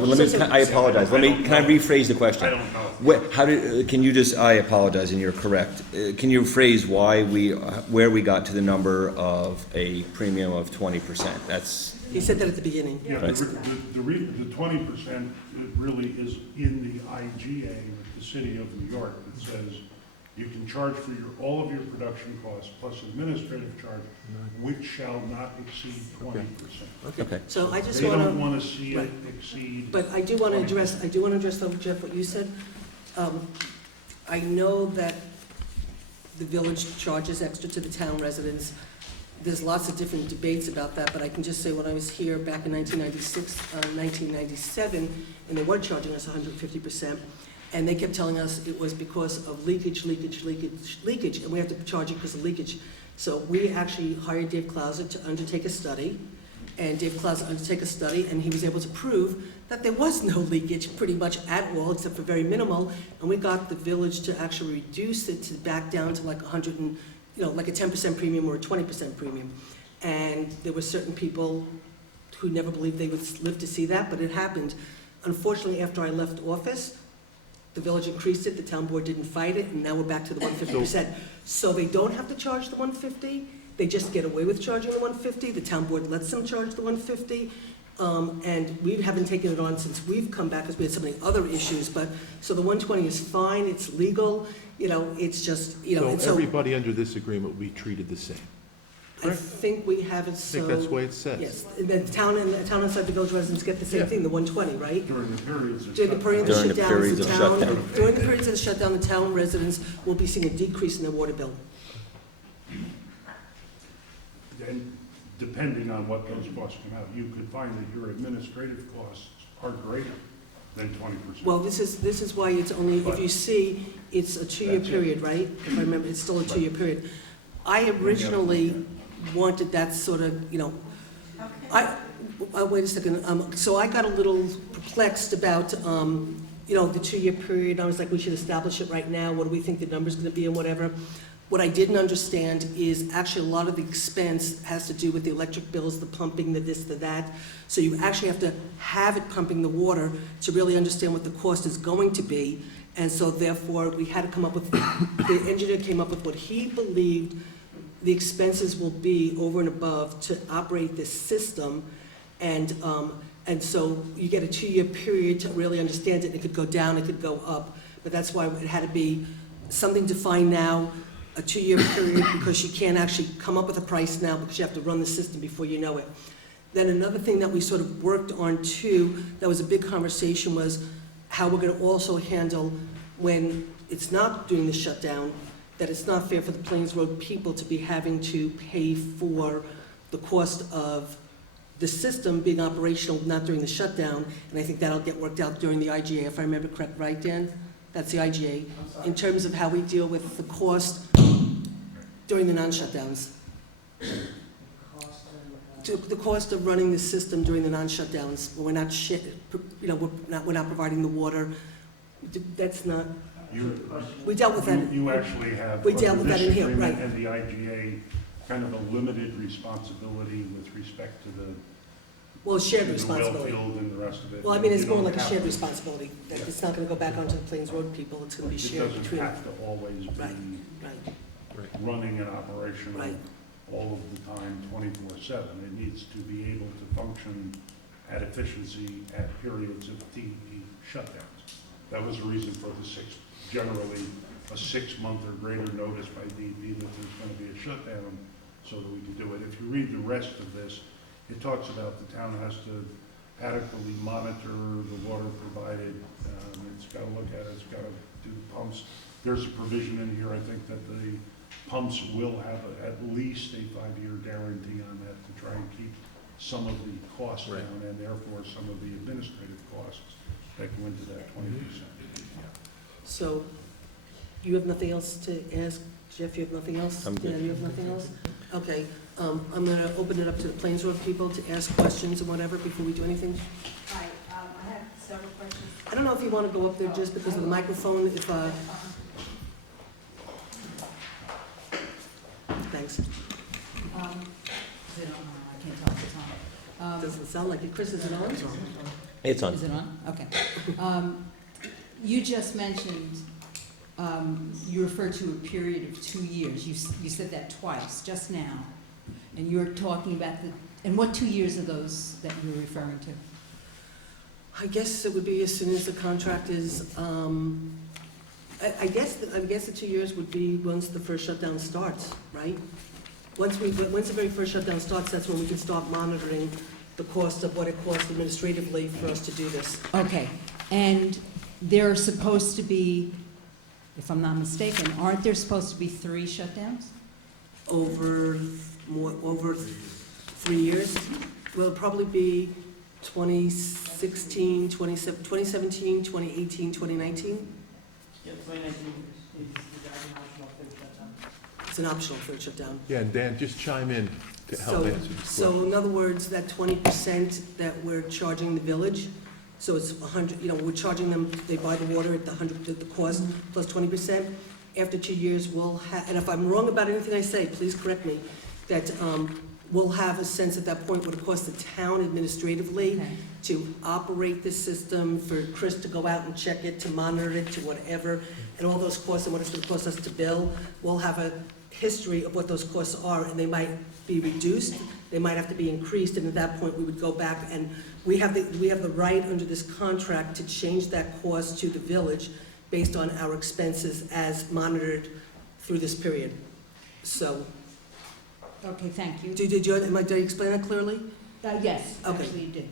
I apologize. Can I rephrase the question? I don't know. Can you just, I apologize, and you're correct. Can you phrase where we got to the number of a premium of 20%? That's, he said that at the beginning. Yeah, Right. the 20%, it really is in the IGA with the city of New York that says you can charge for all of your production costs plus administrative charge, which shall not exceed 20%. okay. So I just They want to. don't want to see it right. exceed. But I do want to address, though, Jeff, what you said. I know that the village charges extra to the town residents. There's lots of different debates about that, but I can just say when I was here back in 1996, 1997, and they were charging us 150%, and they kept telling us it was because of leakage, and we have to charge it because of leakage. So we actually hired Dave Clauser to undertake a study, and Dave Claus undertake a study, and he was able to prove that there was no leakage pretty much at all, except for very minimal, and we got the village to actually reduce it to back down to like 100 and, like a 10% premium or a 20% premium. And there were certain people who never believed they would live to see that, but it happened. Unfortunately, after I left office, the village increased it, the town board didn't fight it, and now we're back to the 150%. So they don't have to charge the 150, they just get away with charging the 150, the town board lets them charge the 150. And we haven't taken it on since we've come back, because we had so many other issues, but, so the 120 is fine, it's legal, it's just, So and so everybody under this agreement will be treated the same. I think we have it I so. think that's the way it says. Yes, the town inside the village residents get the same Yeah. thing, the 120, right? During the periods of During the shutdown. periods of During the periods shutdowns, of the town, shutdown. during the periods of the shutdown, the town residents will be seeing a decrease in their water bill. And depending on what those costs come out, you could find that your administrative costs are greater than 20%. Well, this is why it's only, if you see, it's a two-year That's it. period, right? If I remember, it's still a two-year period. I originally wanted that sort of, wait a second, so I got a little perplexed about, the two-year period. I was like, we should establish it right now, what do we think the number's gonna be and whatever. What I didn't understand is actually a lot of the expense has to do with the electric bills, the pumping, the this, the that. So you actually have to have it pumping the water to really understand what the cost is going to be. And so therefore, we had to come up with, the engineer came up with what he believed the expenses will be over and above to operate this system. And so you get a two-year period to really understand it. It could go down, it could go up. But that's why it had to be something defined now, a two-year period, because you can't actually come up with a price now because you have to run the system before you know it. Then another thing that we sort of worked on too, that was a big conversation, was how we're gonna also handle when it's not doing the shutdown, that it's not fair for the Plains Road people to be having to pay for the cost of the system being operational, not during the shutdown. And I think that'll get worked out during the IGA, if I remember correct, right, Dan? That's the IGA, in terms of how we deal with the cost during the non-shutdowns. The cost of running the system during the non-shutdowns, when we're not we're not providing the water. That's not, we dealt with that. You actually have, We dealt under with that this in here, agreement right. and the IGA, kind of a limited responsibility with respect to the Well, shared to the well responsibility. field and the rest of it. Well, I mean, it's You more don't like a have shared to- responsibility, that it's not gonna go back onto the Plains Road people, it's gonna be It shared doesn't between. have to always Right. be Right, running and operational right, all of the time, 24/7. It needs to be able to function at efficiency at periods of DEP shutdowns. That was the reason for the generally a 6-month or greater notice by DEP that there's going to be a shutdown so that we can do it. If you read the rest of this, it talks about the town has to adequately monitor the water provided. It's got to look at it, it's got to do pumps. There's a provision in here, I think, that the pumps will have at least a 5-year guarantee on that to try and keep some of the costs Right. down, and therefore some of the administrative costs that go into that 20%. so, you have nothing else to ask? Jeff, you have nothing else? I'm good. Dan, you have nothing else? Okay, I'm gonna open it up to the Plains Road people to ask questions and whatever before we do anything. Hi, I have several questions. I don't know if you wanna go up there just because of the microphone, if, thanks. Is it on? I can't tell if it's on. Doesn't sound like it. Chris, is it on? It's on. Is it on? Okay. You just mentioned, you referred to a period of 2 years. You said that twice, just now. And you're talking about and what 2 years are those that you're referring to? I guess it would be as soon as the contract is, I guess the 2 years would be once the first shutdown starts, right? Once the very first shutdown starts, that's when we can start monitoring the cost of what it costs administratively for us to do this. Okay, and there are supposed to be, if I'm not mistaken, aren't there supposed to be 3 shutdowns? Over 3 years. Will probably be 2016, 2017, 2018, 2019. Yeah, 2019 is the optional third shutdown. It's an optional third shutdown. Yeah, and Dan, just chime in. to help So- answer this So question. in other words, that 20% that we're charging the village, so it's 100, we're charging them, they buy the water at the 100, the cost plus 20%. After 2 years, we'll have, and if I'm wrong about anything I say, please correct me, that we'll have a sense at that point what it costs the town administratively Okay. to operate this system, for Chris to go out and check it, to monitor it, to whatever, and all those costs and what it's gonna cost us to bill. We'll have a history of what those costs are, and they might be reduced, they might have to be increased, and at that point, we would go back, and we have the right under this contract to change that cost to the village based on our expenses as monitored through this period. So, Okay, thank you. did I explain that clearly? Yes, Okay. actually you did.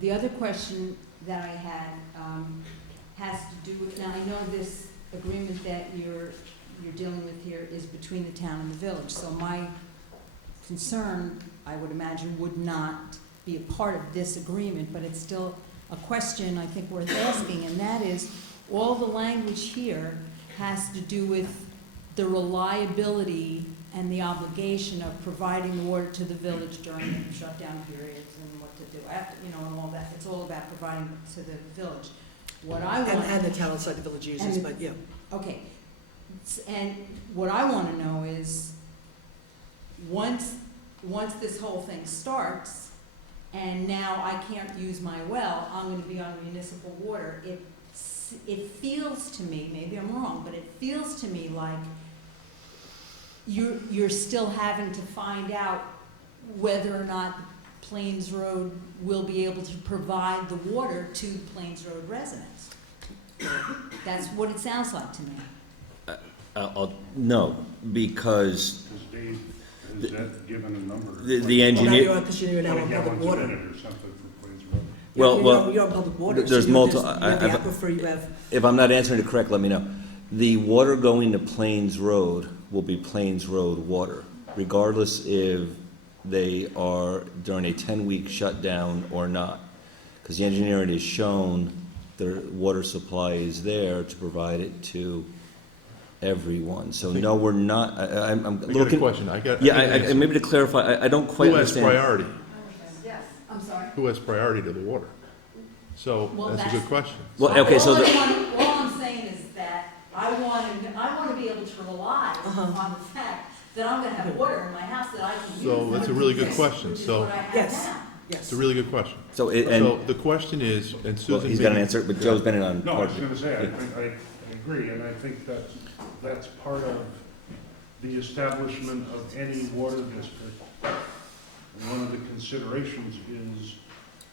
The other question that I had has to do with, now I know this agreement that you're dealing with here is between the town and the village, so my concern, I would imagine, would not be a part of this agreement, but it's still a question I think worth asking, and that is, all the language here has to do with the reliability and the obligation of providing the water to the village during shutdown periods and what to do after, and all that. It's all about providing it to the village. What I want. And the town outside the village uses, And- but yeah. Okay, and what I want to know is, once this whole thing starts, and now I can't use my well, I'm going to be on municipal water, it feels to me, maybe I'm wrong, but it feels to me like you're still having to find out whether or not Plains Road will be able to provide the water to the Plains Road residents. That's what it sounds like to me. No, because Because Dave, has that given a number? the Well, now engineer, you're on, because you're now on 20 public gallons a water. minute or something for Plains Road. Well, You're on public water. so there's you multiple- you have the I- aquifer, you have, if I'm not answering it correct, let me know. The water going to Plains Road will be Plains Road water, regardless if they are during a 10-week shutdown or not. Because the engineering has shown their water supply is there to provide it to everyone. So no, we're not, I'm I got a looking. question, Yeah, maybe to clarify, I don't quite Who has understand. priority? I'm sorry? Who has priority to the water? So, Well, that's a that's- good question. Well, okay, so All the- I'm saying is that I want to be able to rely on the fact that I'm going to have water in my house that I can use. So, that's a really good question. Which is So- what I have Yes. now. yes. It's a really good question. So, So, the question is, and well, Susan. he's got an maybe- answer, but Joe's been in on No, I part was of it. gonna say, I agree, and I think that's part of the establishment of any water district. One of the considerations is,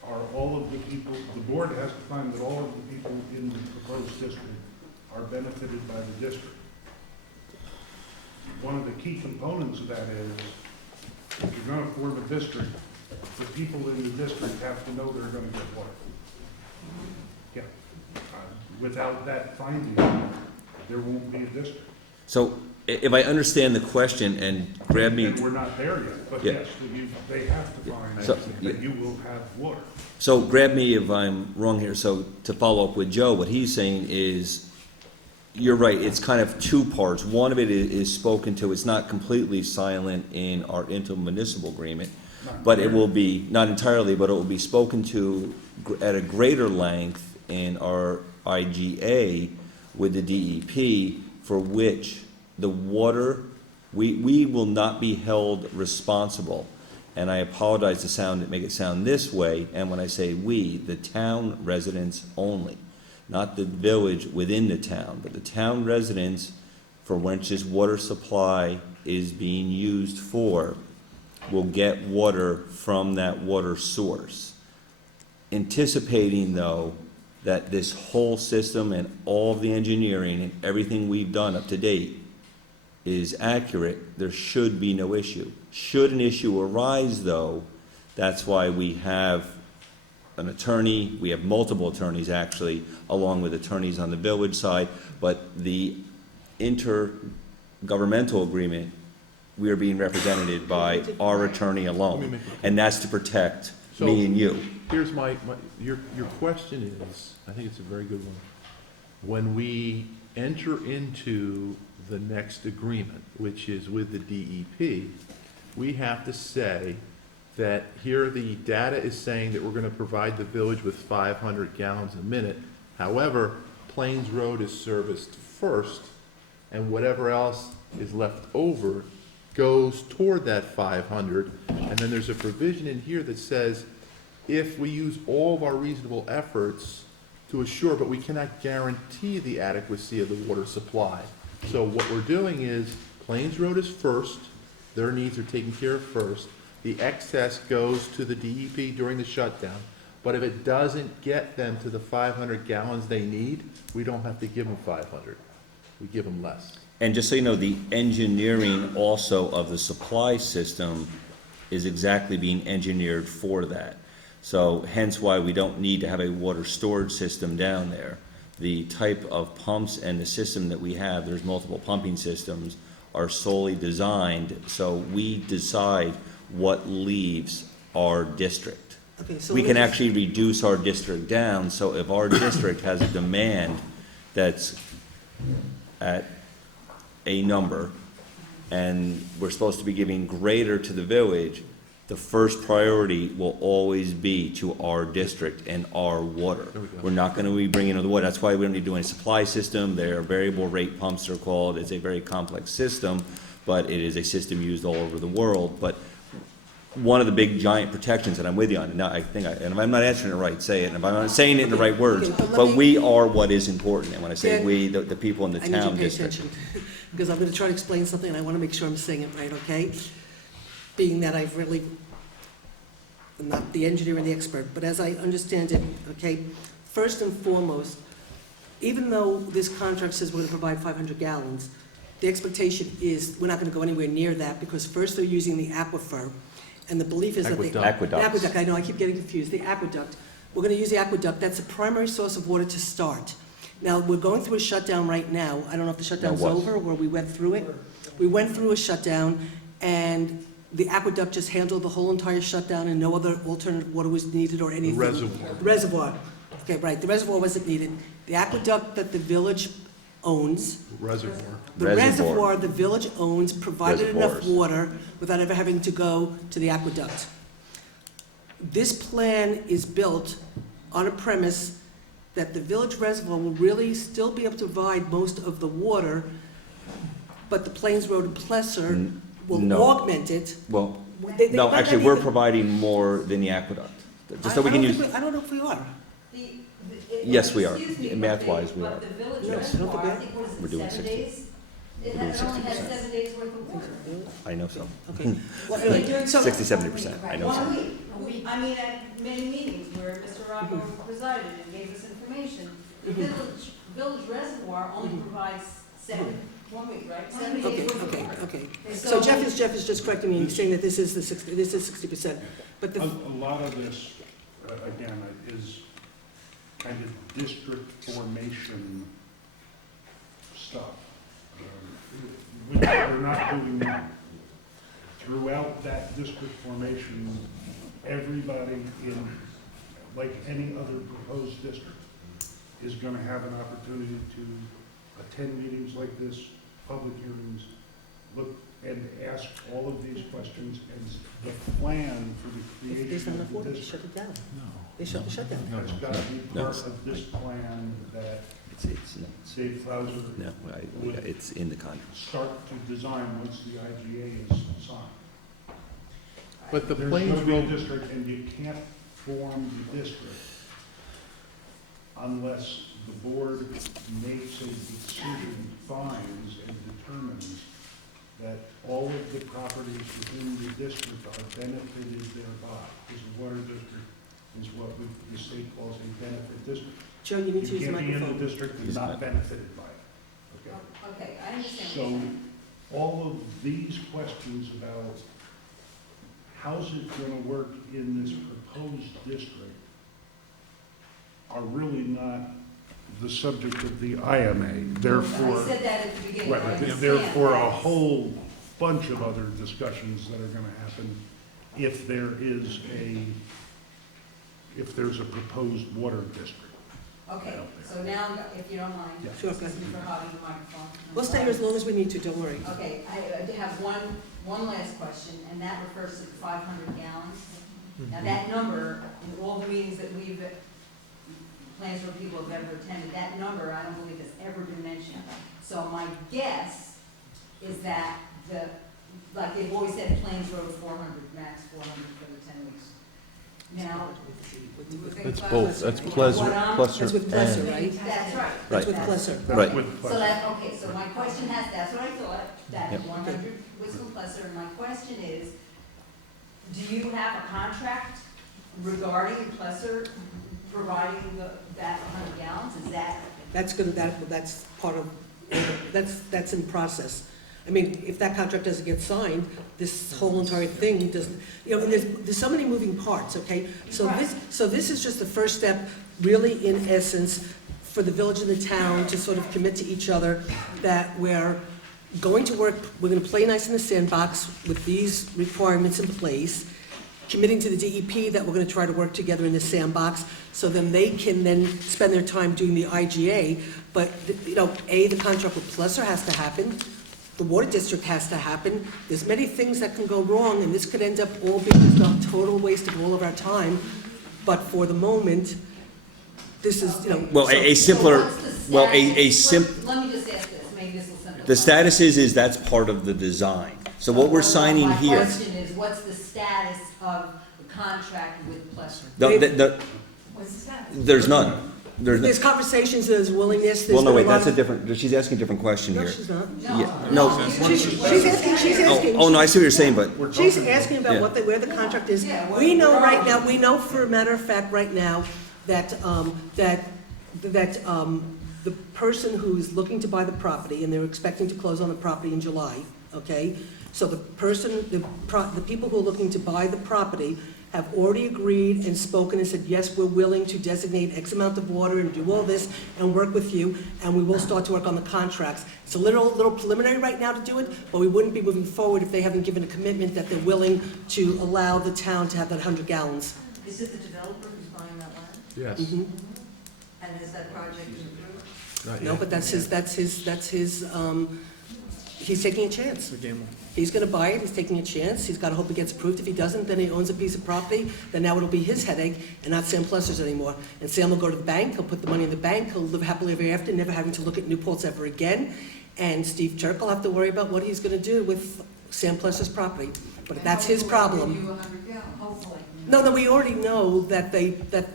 are all of the people, the board has to find that all of the people in the proposed district are benefited by the district. One of the key components of that is, if you're gonna form a district, the people in the district have to know they're gonna get water. Yeah. Without that finding, there won't be a district. So if I understand the question, and grab me, And we're not there yet, but Yeah. yes, they have to find So- that you will have water. so grab me if I'm wrong here. So to follow up with Joe, what he's saying is, you're right, it's kind of two parts. One of it is spoken to, it's not completely silent in our intermunicipal agreement, but it will be, not entirely, but it will be spoken to at a greater length in our IGA with the DEP, for which the water, we will not be held responsible. And I apologize to make it sound this way, and when I say we, the town residents only, not the village within the town, but the town residents for which this water supply is being used for, will get water from that water source. Anticipating, though, that this whole system and all the engineering and everything we've done up to date is accurate, there should be no issue. Should an issue arise, though, that's why we have an attorney, we have multiple attorneys actually, along with attorneys on the village side, but the intergovernmental agreement, we are being represented by our attorney Let me alone, make it- and that's to protect So- me and you. Here's your question is, I think it's a very good one. When we enter into the next agreement, which is with the DEP, we have to say that here the data is saying that we're gonna provide the village with 500 gallons a minute. However, Plains Road is serviced first, and whatever else is left over goes toward that 500. And then there's a provision in here that says, if we use all of our reasonable efforts to assure, but we cannot guarantee the adequacy of the water supply. So what we're doing is, Plains Road is first, their needs are taken care of first. The excess goes to the DEP during the shutdown. But if it doesn't get them to the 500 gallons they need, we don't have to give them 500. We give them less. And just so you know, the engineering also of the supply system is exactly being engineered for that. So hence why we don't need to have a water storage system down there. The type of pumps and the system that we have, there's multiple pumping systems, are solely designed so we decide what leaves our district. Okay, so We let can me just- actually reduce our district down, so if our district has a demand that's at a number, and we're supposed to be giving greater to the village, the first priority will always be to our district and our water. There we go. We're not gonna be bringing in the water, that's why we don't need to do any supply system, they're variable rate pumps they're called, it's a very complex system, but it is a system used all over the world, but one of the big giant protections, and I'm with you on it, now I think, and if I'm not answering it right, say it, and if I'm not saying it in the right words, Okay, but let but me- we are what is important, and when I say Dan, we, the people in the I need you to town pay district. attention, because I'm gonna try to explain something, and I wanna make sure I'm saying it right, okay? Being that I've really, I'm not the engineer and the expert, but as I understand it, okay, first and foremost, even though this contract says we're gonna provide 500 gallons, the expectation is we're not gonna go anywhere near that, because first they're using the aquifer, and the belief is that they. Aqueduct. The aqueduct, I know, I keep getting confused, the aqueduct. We're gonna use the aqueduct, that's the primary source of water to start. Now, we're going through a shutdown right now, I don't know if the shutdown's was. over, or we went through it. We went through a shutdown, and the aqueduct just handled the whole entire shutdown, and no other alternative water was needed or anything. Reservoir, okay, right, the reservoir wasn't needed. The aqueduct that the village owns, Reservoir. the Reservoir. reservoir the village owns provided enough Reservoirs. water without ever having to go to the aqueduct. This plan is built on a premise that the village reservoir will really still be able to provide most of the water, but the Plains Road and Plesser will no. augment it. Well, They no, might actually, not we're even- providing more than the aqueduct, just so we I can don't use, think I don't know if we are. Yes, we are. Excuse me, Math-wise, but we the- are. But the village No, I don't think reservoir, we I are. think, what is We're it, doing 7 60%. days? We're It doing only has 60%. 7 days worth of water. I know so. Okay, well, anyway, so. 60-70%, I know so. 1 week. I mean, at many meetings where Mr. Rocco presided and gave us information, the village reservoir only provides 1 week, right? 7 days Okay, worth of okay, water. okay. So Jeff is just correcting me, he's saying that this is 60%, but A the, lot of this, again, is kind of district formation stuff. We're not doing that. Throughout that district formation, everybody in, like any other proposed district, is gonna have an opportunity to attend meetings like this, public hearings, look and ask all of these questions, and the plan for the if there's creation not enough of the water, they district shut it down. They shut the shutdown. has got to be No. part of this plan that It's, Dave Fauser no, it's in the contract. start to design once the IGA is signed. But the There's Plains going to be a Road, district, and you can't form the district unless the board makes a decision, finds, and determines that all of the properties within the district are benefited thereby. Because the water district is what the state calls a benefit district. Joe, you need to You use the can't be in the microphone. district and not benefited by it. Okay? Okay, I understand what So, you're saying. all of these questions about how's it gonna work in this proposed district are really not the subject of the IMA, therefore, I said that at the beginning. I right, understand therefore, a that. whole bunch of other discussions that are gonna happen if there's a proposed water district. Okay, so now, if you don't mind, Yeah. Sure, go excuse ahead. me for hogging the microphone. We'll stay here as long as we need to, don't worry. Okay, I have one last question, and that refers to the 500 gallons. Now, that number, in all the meetings that we've, plans where people have ever attended, that number, I don't believe has ever been mentioned. So my guess is that like they've always said, Plains Road 400, max 400 for the 10 weeks. Now. That's both, that's What pleasure, I'm- plus That's with Plesser, and. right? That's right. That's with Right. Plesser. Right. With So that, okay, so my question that's what I thought, that Yep. 100 was compressor, and my question is, do you have a contract regarding compressor providing that 100 gallons? Is that, That's part of, that's in process. I mean, if that contract doesn't get signed, this whole entire thing doesn't, you know, and there's so many moving parts, okay? So this is just the first step, really in essence, for the village and the town to sort of commit to each other that we're going to work, we're gonna play nice in the sandbox with these requirements in place, committing to the DEP that we're gonna try to work together in the sandbox, so then they can then spend their time doing the IGA. But, you know, the contract with Plesser has to happen, the water district has to happen. There's many things that can go wrong, and this could end up all being just a total waste of all of our time. But for the moment, this is, you know. Well, so- a simpler, so what's the well, status? Let me just ask this, maybe this will simplify. the status is that's part of the design. So what we're signing here, My question is, what's the status of the contract with Plesser? What's the status? there's none. There's conversations, there's willingness, there's Well, no, been a wait, lot that's a of- different, she's asking a different question No, here. she's not. Yeah, no. She's asking. Oh, no, I see what you're saying, but, She's asking about Yeah. where the contract is. Yeah, what- We know where right are now, we? we know for a matter of fact right now that, the person who's looking to buy the property, and they're expecting to close on the property in July, okay? So the people who are looking to buy the property have already agreed and spoken and said, yes, we're willing to designate X amount of water and do all this and work with you, and we will start to work on the contracts. It's a little preliminary right now to do it, but we wouldn't be moving forward if they haven't given a commitment that they're willing to allow the town to have that 100 gallons. Is it the developer who's buying that land? Yes. Mhm. And is that project approved? Not No, yet. but he's taking a chance. He's gonna buy it, he's taking a chance, he's gotta hope it gets approved. If he doesn't, then he owns a piece of property, then now it'll be his headache and not Sam Plesser's anymore. And Sam will go to the bank, he'll put the money in the bank, he'll live happily ever after, never having to look at New Paltz ever again. And Steve Turk will have to worry about what he's gonna do with Sam Plesser's property. But that's his problem. And hopefully they'll give you 100 gallons, hopefully. No, we already know that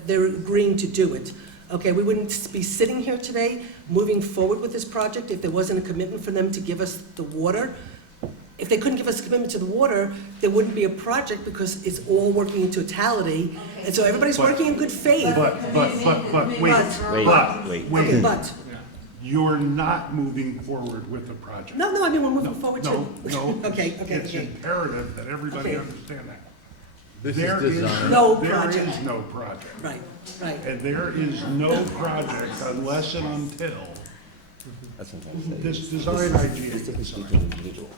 they're agreeing to do it. Okay, we wouldn't be sitting here today, moving forward with this project if there wasn't a commitment for them to give us the water. If they couldn't give us a commitment to the water, there wouldn't be a project because it's all working in totality. And so everybody's working in good faith. But, wait, wait. Okay, but, you're not moving forward with the project. no, I mean, we're moving forward to. No, Okay, it's okay. imperative that everybody Okay. understand that. This There is is design. No There project. is no project. Right, right. And there is no project unless and until That's what I'm saying. this design IGA It's is different signed. individual.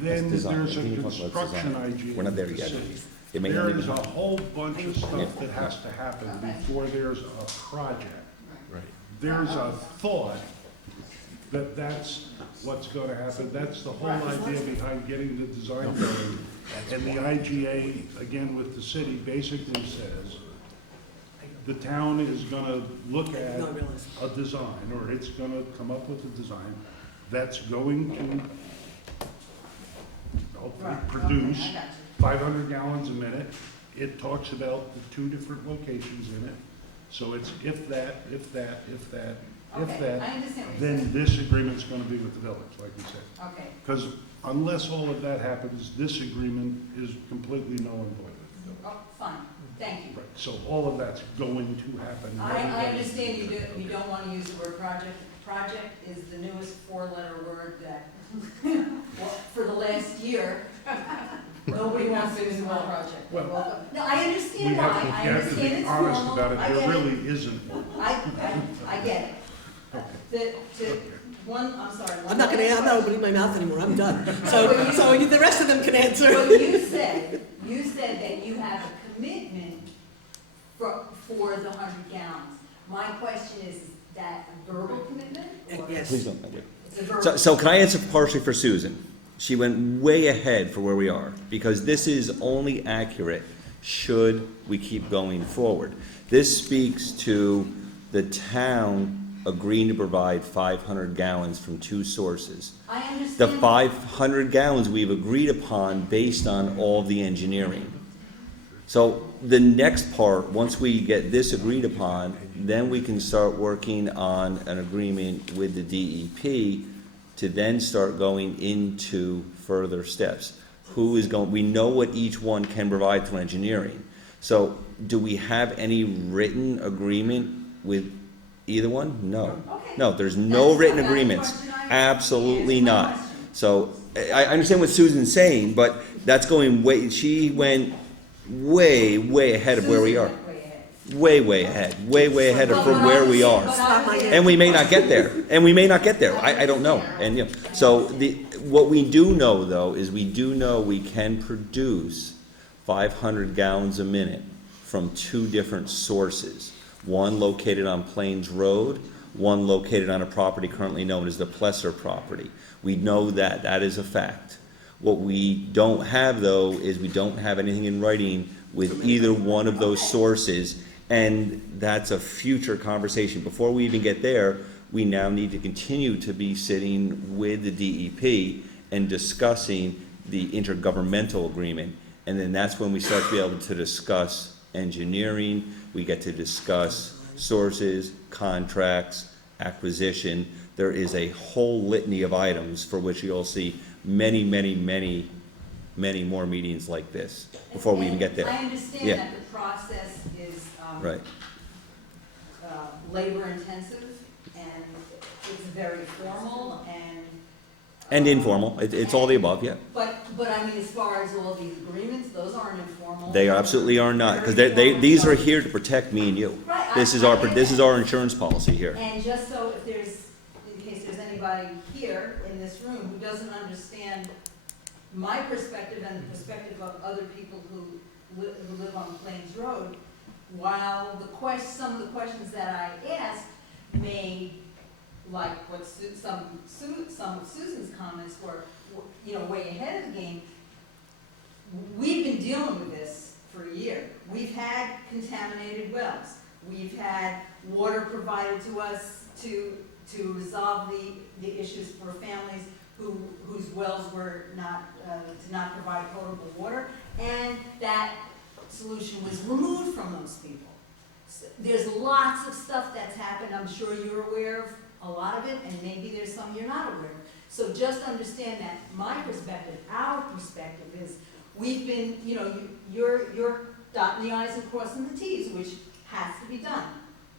Then design. there's a We need to talk about construction design. IGA. We're not there with the yet. city. It may not There even is a happen. whole bunch of stuff that has to happen before there's a project. Right. There's a thought that that's what's gonna happen, that's the whole idea behind getting the design going. And the IGA, again with the city, basically says, the town is gonna look at No, I realize. a design, or it's gonna come up with a design that's going to hopefully Right, produce okay, I got you. 500 gallons a minute. It talks about the two different locations in it. So it's if that, Okay, I understand what you're then saying. this agreement's gonna be with the village, like you said. Okay, Because unless all of that happens, this agreement is completely null and void with the village. oh, fine, thank you. Right, so all of that's going to happen. I understand you don't want to use the word project. Project is the newest four-letter word that, well, for the last year, nobody wants to use the word project. Well, No, I We understand have why, to, I you have to understand be it's honest normal, about it, I there get it. really isn't one. I get it. I'm sorry. I'm not opening my mouth anymore, I'm done. So the rest of them can answer. So you said that you have a commitment for the 100 gallons. My question is that a verbal commitment? Or Yes. Please don't, thank you. it's a verbal? So can I answer partially for Susan? She went way ahead for where we are, because this is only accurate should we keep going forward. This speaks to the town agreeing to provide 500 gallons from 2 sources. I The understand. 500 gallons we've agreed upon based on all the engineering. So the next part, once we get this agreed upon, then we can start working on an agreement with the DEP to then start going into further steps. Who is going, we know what each one can provide through engineering. So do we have any written agreement with either one? No. Okay. No, there's no That's written the agreements. question I- Absolutely answer my not. question. So I understand what Susan's saying, but that's going way, she went way, way ahead of where we are. Susan went way ahead. Way ahead, way ahead of from where we are. But I was- And we may not get there, I don't know, and, you know, so what we do know, though, is we do know we can produce 500 gallons a minute from 2 different sources. One located on Plains Road, one located on a property currently known as the Plesser property. We know that, that is a fact. What we don't have, though, is we don't have anything in writing with either one of those sources, and that's a future conversation. Before we even get there, we now need to continue to be sitting with the DEP and discussing the intergovernmental agreement, and then that's when we start to be able to discuss engineering, we get to discuss sources, contracts, acquisition. There is a whole litany of items for which you'll see many more meetings like this before we even get there. I understand Yeah. that the process is, Right. labor intensive, and it's very formal, and. And informal, it's all the above, yeah. But I mean, as far as all these agreements, those aren't informal. They absolutely are not, because Very these are formal. here to protect me and you. Right, This is I our, get this is that. our insurance policy here. And just so if there's, in case there's anybody here in this room who doesn't understand my perspective and the perspective of other people who live on Plains Road, while some of the questions that I asked may, like what some of Susan's comments were, you know, way ahead of the game, we've been dealing with this for a year. We've had contaminated wells. We've had water provided to us to resolve the issues for families whose wells were did not provide potable water, and that solution was removed from those people. So there's lots of stuff that's happened. I'm sure you're aware of a lot of it, and maybe there's some you're not aware of. So just understand that my perspective, our perspective is, we've been, you know, you're dotting the i's and crossing the t's, which has to be done.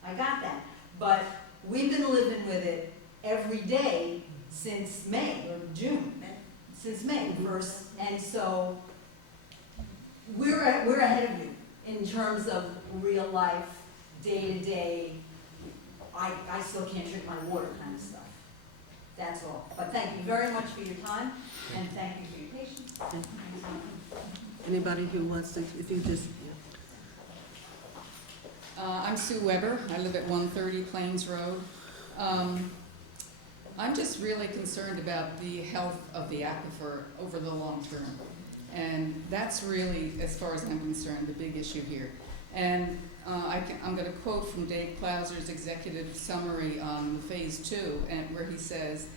I got that. But we've been living with it every day since May or June, since May 1st, and so we're ahead of you in terms of real life, day-to-day, I still can't drink my water kind of stuff. That's all. But thank you very much for your time, and thank you for your patience. Anybody who wants to, if you just, I'm Sue Weber. I live at 130 Plains Road. I'm just really concerned about the health of the aquifer over the long term. And that's really, as far as I'm concerned, the big issue here. And I'm going to quote from Dave Clauser's executive summary on Phase 2, where he says,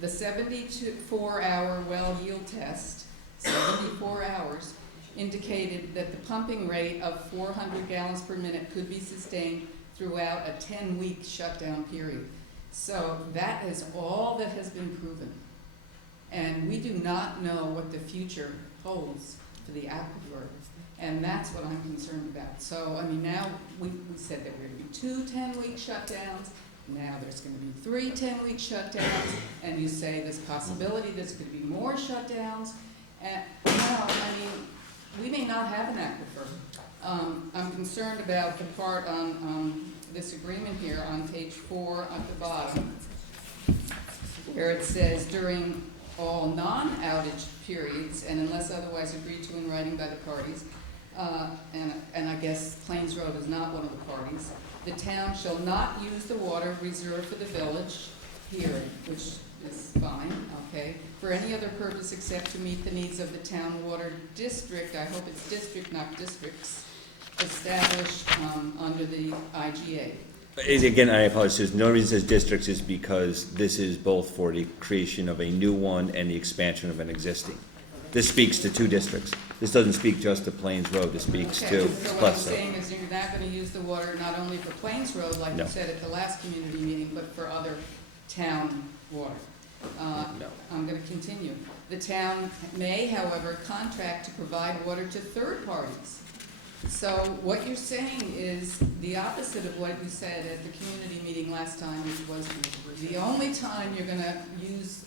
the 74-hour well yield test, 74 hours, indicated that the pumping rate of 400 gallons per minute could be sustained throughout a 10-week shutdown period. So that is all that has been proven. And we do not know what the future holds for the aquifer. And that's what I'm concerned about. So, I mean, now we said that we're going to be 2 10-week shutdowns. Now there's going to be 3 10-week shutdowns. And you say there's possibility there's going to be more shutdowns. And, no, I mean, we may not have an aquifer. I'm concerned about the part on this agreement here on page 4 at the bottom, where it says during all non-outage periods and unless otherwise agreed to in writing by the parties, and I guess Plains Road is not one of the parties, The town shall not use the water reserved for the village here, which is fine, okay, for any other purpose except to meet the needs of the town water district, I hope it's district, not districts, established, under the IGA. Again, I apologize, no reason it says districts is because this is both for the creation of a new one and the expansion of an existing. This speaks to two districts. This doesn't speak just to Plains Road, this speaks Okay, to so what I'm plus. saying is you're not gonna use the water not only for Plains Road, like you No. said at the last community meeting, but for other town water. No. I'm gonna continue. The town may, however, contract to provide water to third parties. So what you're saying is the opposite of what you said at the community meeting last time, which was the only time you're gonna use,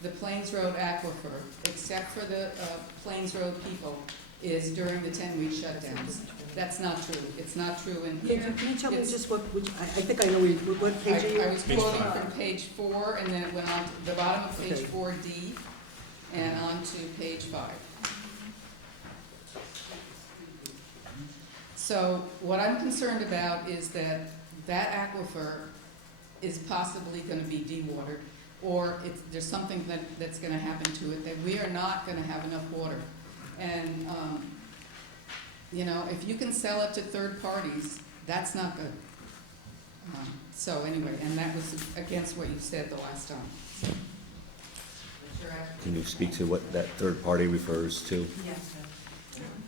the Plains Road aquifer, except for the, Plains Road people, is during the 10-week shutdowns. That's not true. It's not true in here. Can you tell me It's- just which, I think I know what page are you? I was quoting from page 4, and then it went on to the bottom of page Okay. 4D, and on to page 5. So what I'm concerned about is that that aquifer is possibly gonna be dewatered, or there's something that's gonna happen to it, that we are not gonna have enough water. And, you know, if you can sell it to third parties, that's not good. So anyway, and that was against what you said the last time. So, that's your act. Can you speak to what that third party refers to? Yes.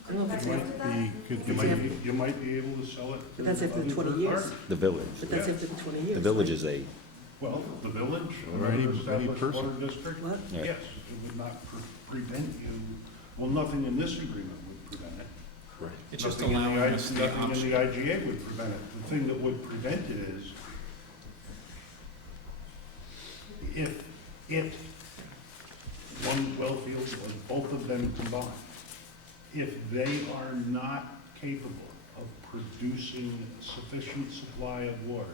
I don't know if it's You after might be, you might be able to sell it. But that's to after the other 20 third years. parties. The village. But that's after the 20 years. The village is a, Well, the village, Or or any established person. water district, What? Yeah. yes, it would not prevent you, well, nothing in this agreement would prevent it. Right. It's just Nothing in the allowing us the Nothing in option. the IGA would prevent it. The thing that would prevent it is if one well field was both of them combined, if they are not capable of producing sufficient supply of water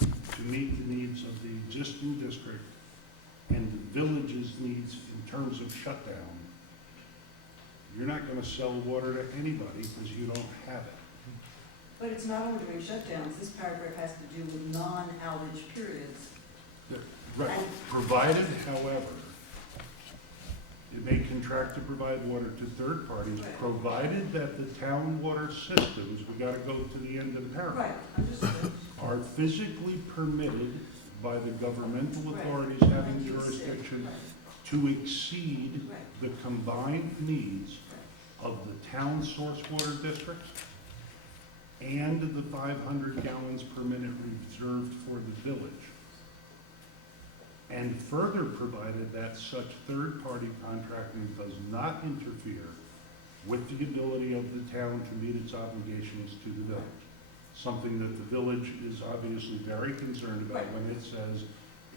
to meet the needs of the existing district and the village's needs in terms of shutdown, you're not gonna sell water to anybody because you don't have it. But it's not only during shutdowns, this paragraph has to do with non-outage periods. Right, provided, however, it may contract to provide water to third parties, Right. provided that the town water systems, we gotta go to the end of the paragraph, Right, understood. are physically permitted by the governmental Right. authorities having jurisdiction to exceed Right. the combined needs of the town source water districts and the 500 gallons per minute reserved for the village. And further provided that such third-party contracting does not interfere with the ability of the town to meet its obligations to the village. Something that the village is obviously very concerned about when it says,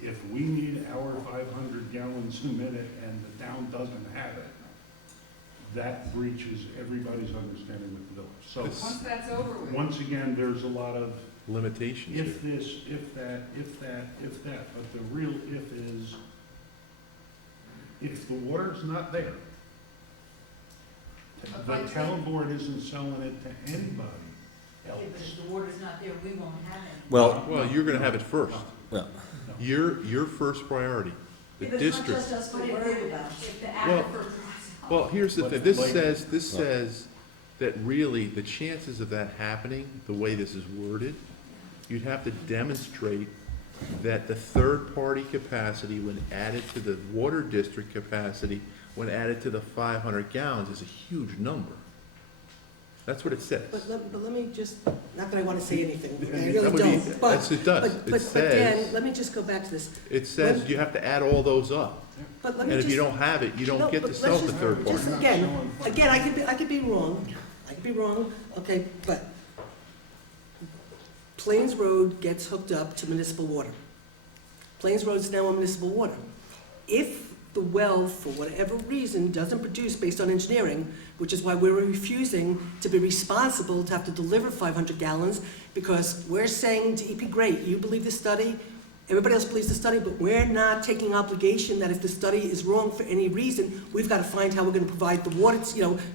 if we need our 500 gallons a minute and the town doesn't have it, that breaches everybody's understanding with the village. So, Once that's over with. once again, there's a lot of Limitations if here. this, if that, if that, if that, but the real if is, if the water's not there, the town board isn't selling it to anybody else. But if the water's not there, we won't have it. well, Well, you're gonna have it first. well, Your first priority, the But it's not district. just us to worry about. If the Well- aquifer dries up. Well, here's the But thing, this like- says that really, the chances of that happening, the way this is worded, you'd have to demonstrate that the third-party capacity, when added to the water district capacity, when added to the 500 gallons, is a huge number. That's what it says. But let me just, not that I want to say anything, I That really would be- don't, but. Yes, it does. But It again, says, let me just go back to this. it says you have to add all those up. But let me And just. if you don't have it, you No, don't get but to let's sell to just- third party. Just again, I could be wrong, okay, but Plains Road gets hooked up to municipal water. Plains Road's now on municipal water. If the well, for whatever reason, doesn't produce based on engineering, which is why we're refusing to be responsible to have to deliver 500 gallons, because we're saying to EP, great, you believe the study, Everybody else believes the study, but we're not taking obligation that if the study is wrong for any reason, we've got to find how we're going to provide the water,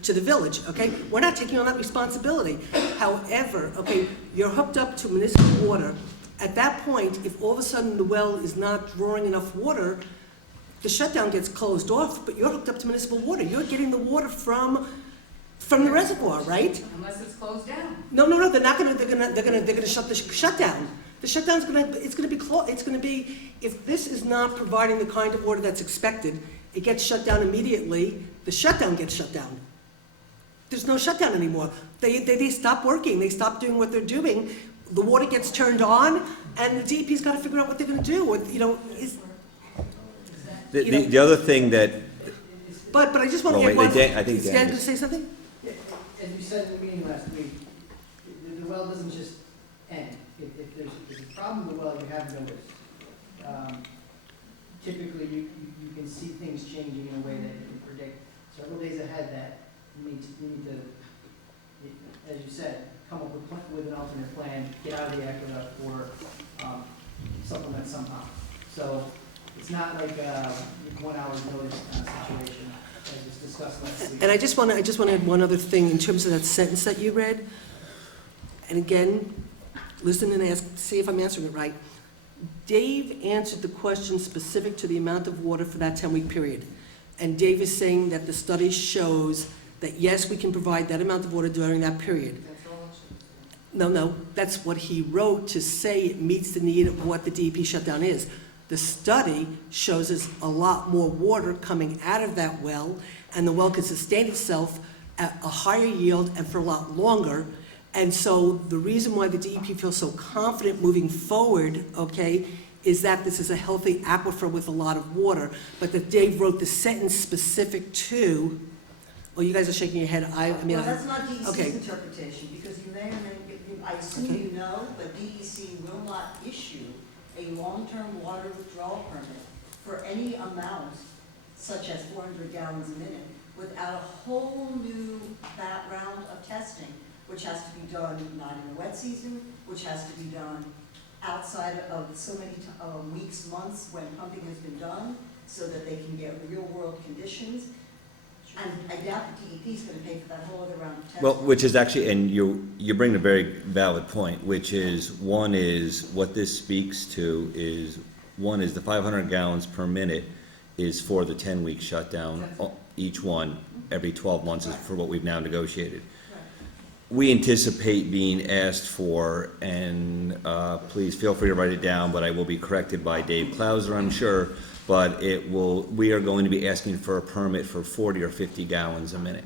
to the village, okay? We're not taking on that responsibility. However, okay, you're hooked up to municipal water. At that point, if all of a sudden the well is not drawing enough water, the shutdown gets closed off, but you're hooked up to municipal water. You're getting the water from the reservoir, right? Unless it's closed down. No, they're not gonna, they're gonna shut the shutdown. The shutdown's it's gonna be, if this is not providing the kind of water that's expected, it gets shut down immediately, the shutdown gets shut down. There's no shutdown anymore. They stop working, they stop doing what they're doing, the water gets turned on, and the DEP's gotta figure out what they're gonna do, The other thing that, But I just wanna Well, get wait, one, I think is Dan Dan gonna just- say something? As you said in the meeting last week, the well doesn't just end. If there's a problem with the well, you have noticed. Typically, you can see things changing in a way that you can predict several days ahead that you need to, as you said, come up with an alternate plan, get out of the aqueduct or supplement somehow. So it's not like 1 hour's notice kind of situation, as was discussed last week. And I just want to add one other thing in terms of that sentence that you read. And again, listen and ask, see if I'm answering it right. Dave answered the question specific to the amount of water for that 10-week period. And Dave is saying that the study shows that yes, we can provide that amount of water during that period. That's all it should say. No, that's what he wrote to say it meets the need of what the DEP shutdown is. The study shows us a lot more water coming out of that well, and the well can sustain itself at a higher yield and for a lot longer. And so the reason why the DEP feels so confident moving forward, okay, is that this is a healthy aquifer with a lot of water. But that Dave wrote the sentence specific to, well, you guys are shaking your head, Well, that's not DEC's okay. interpretation, because you may or may, I assume you know, but DEC will not issue a long-term water withdrawal permit for any amount, such as 400 gallons a minute, without a whole new round of testing, which has to be done not in the wet season, which has to be done outside of so many weeks, months when pumping has been done, so that they can get real-world conditions. And I doubt the DEP is going to pay for that whole other round of testing. well, which is actually, and you bring a very valid point, which is, one is, what this speaks to is, one is the 500 gallons per minute is for the 10-week shutdown, each one, every 12 months is for what we've now negotiated. We anticipate being asked for, and please feel free to write it down, but I will be corrected by Dave Clauser, I'm sure, but we are going to be asking for a permit for 40 or 50 gallons a minute.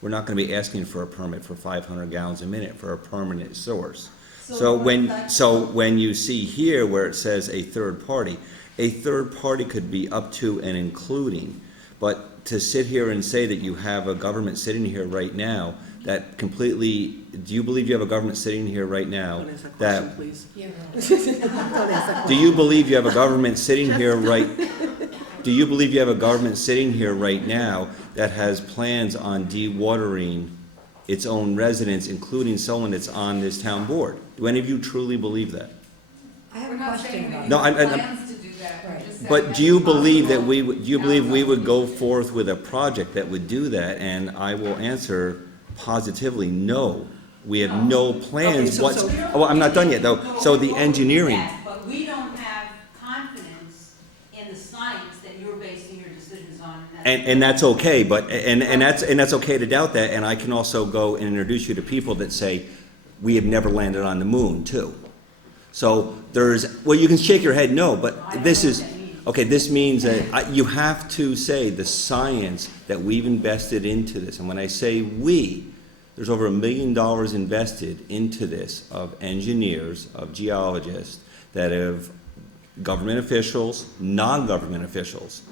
We're not going to be asking for a permit for 500 gallons a minute for a permanent source. So when you see here where it says a third party could be up to and including, but to sit here and say that you have a government sitting here right now that completely, do you believe you have a government sitting here right now Don't ask that that, question, please. Yeah. Don't ask that do you believe you have a government sitting here right, do you believe you have a government sitting here right now that has plans on dewatering its own residents, including someone that's on this town board? Do any of you truly believe that? I have We're a not question saying about that No, we I'm- have I'm- plans to do that. We're Right. just saying But that do you it's believe that possible. we would, do you believe we would Outside. go forth with a project that would do that? And I will answer positively, no. We have no plans Okay, so- Oh, I'm not done yet, though. So the engineering, Yes, but we don't have confidence in the science that you're basing your decisions on. and that's okay, but, and that's okay to doubt that, and I can also go and introduce you to people that say, we have never landed on the moon, too. So well, you can shake your head no, but I don't this know is, what that means. okay, this means that you have to say the science that we've invested into this. And when I say we, there's over $1 million invested into this of engineers, of geologists, that have government officials, non-government officials,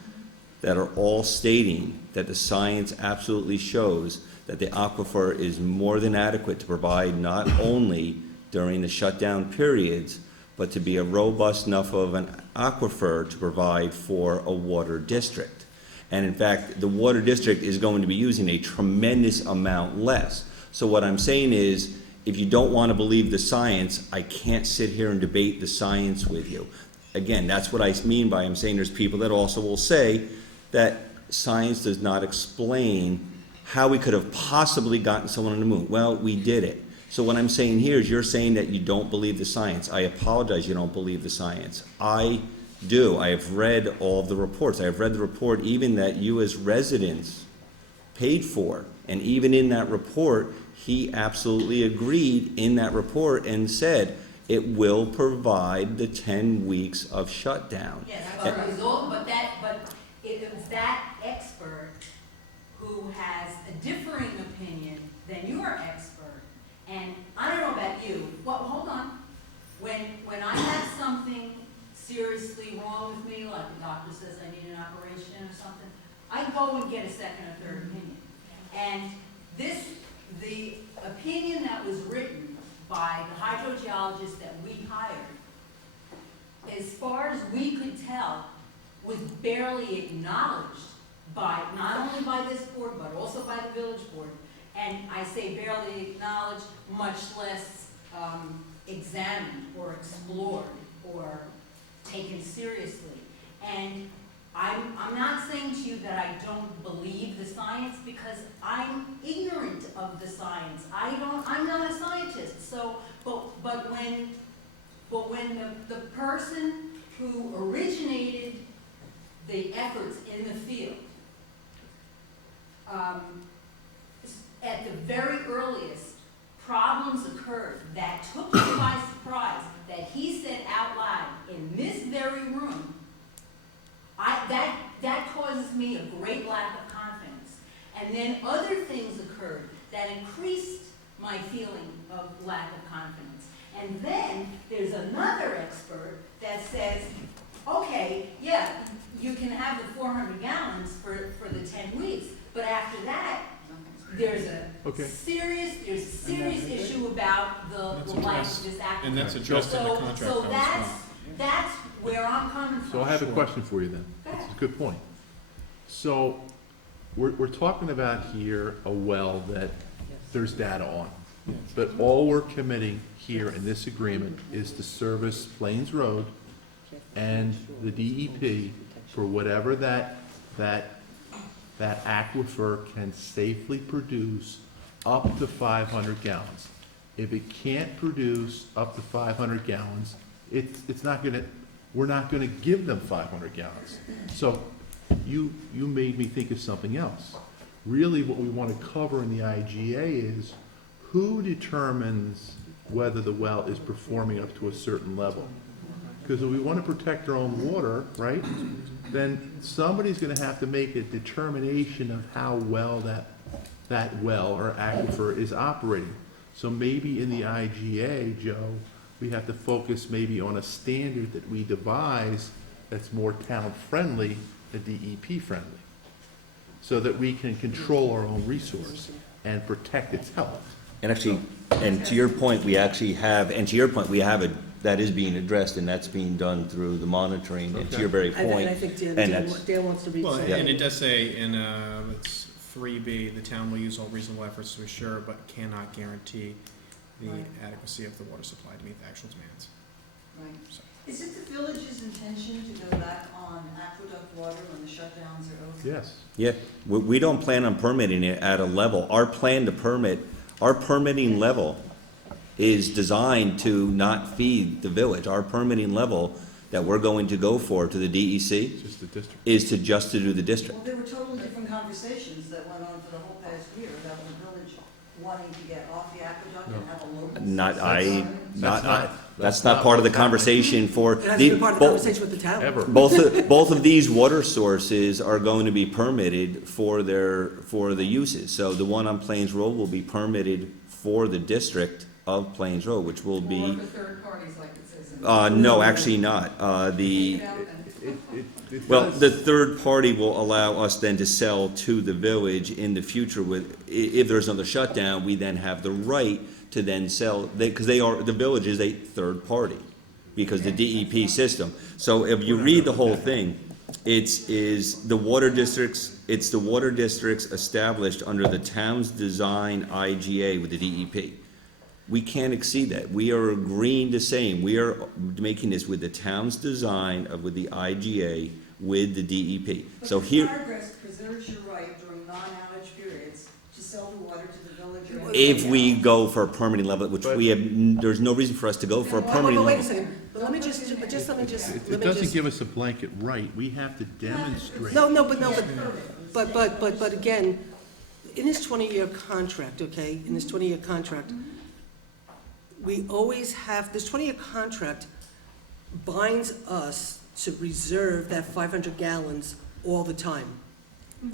that are all stating that the science absolutely shows that the aquifer is more than adequate to provide not only during the shutdown periods, but to be a robust enough of an aquifer to provide for a water district. And in fact, the water district is going to be using a tremendous amount less. So what I'm saying is, if you don't want to believe the science, I can't sit here and debate the science with you. again, that's what I mean by, I'm saying there's people that also will say that science does not explain how we could have possibly gotten someone on the moon. Well, we did it. So what I'm saying here is you're saying that you don't believe the science. I apologize, you don't believe the science. I do. I have read all of the reports. I have read the report even that you as residents paid for. And even in that report, he absolutely agreed in that report and said it will provide the 10 weeks of shutdown. Yes, but it was all, but it was that expert who has a differing opinion than your expert. And I don't know about you, well, hold on. When I have something seriously wrong with me, like the doctor says I need an operation or something, I go and get a second or third opinion. And the opinion that was written by the hydrogeologist that we hired, as far as we could tell, was barely acknowledged by, not only by this board, but also by the village board. And I say barely acknowledged, much less examined or explored or taken seriously. And I'm not saying to you that I don't believe the science, because I'm ignorant of the science. I'm not a scientist. So, but when the person who originated the efforts in the field, at the very earliest, problems occurred that took me by surprise, that he said out loud in this very room, that causes me a great lack of confidence. And then other things occurred that increased my feeling of lack of confidence. And then there's another expert that says, okay, yeah, you can have the 400 gallons for the 10 weeks, but after that, there's a serious issue about the life of this aquifer. And that's addressed in the contract. So that's where I'm coming from. So I have a question for you then. That's a good point. So we're talking about here a well that there's data on. But all we're committing here in this agreement is to service Plains Road and the DEP for whatever that aquifer can safely produce up to 500 gallons. If it can't produce up to 500 gallons, we're not gonna give them 500 gallons. So you made me think of something else. Really what we wanna cover in the IGA is who determines whether the well is performing up to a certain level? Because if we wanna protect our own water, right, then somebody's gonna have to make a determination of how well that well or aquifer is operating. So maybe in the IGA, Joe, we have to focus maybe on a standard that we devise that's more town-friendly than DEP-friendly, so that we can control our own resource and protect its health. And actually, and to your point, we actually have, and to your point, we have that is being addressed, and that's being done through the monitoring, and to your very And point. I think and Dan that's- wants to read Well, something. and it does say in, it's 3B, the town will use all reasonable efforts to assure but cannot guarantee the Right. adequacy of the water supply to meet the actual demands. Right. So, Is it the village's intention to go back on aqueduct water when the shutdowns are over? Yes. Yeah, we don't plan on permitting it at a level. Our plan to permit, our permitting level is designed to not feed the village. Our permitting level that we're going to go for to the DEC Just the district. is to just to do the district. Well, there were totally different conversations that went on for the whole past year about the village wanting to get off the aqueduct and have a local. That's not part of the conversation for. It hasn't been part of the conversation with the town. Ever. Both of these water sources are going to be permitted for the uses. So the one on Plains Road will be permitted for the district of Plains Road, which will Or be, for third parties, like it says in. no, actually not. Take it out then. It Well, does- the third party will allow us then to sell to the village in the future with, if there's another shutdown, we then have the right to then sell, because the village is a third party, because the DEP system. So if you read the whole thing, it's the water districts established under the town's design IGA with the DEP. we can't exceed that. We are agreeing the same. We are making this with the town's design of, with the IGA, with the DEP. So But here, this paragraph preserves your right during non-outage periods to sell the water to the village or anyone if we else. go for a permitting level, which we have, there's no reason for us to go for a permitting Wait a level. second, but let me just, let me just. It doesn't give us a blanket right, we have to demonstrate. No, but again, in this 20-year contract, okay, in this 20-year contract, we always have, this 20-year contract binds us to reserve that 500 gallons all the time,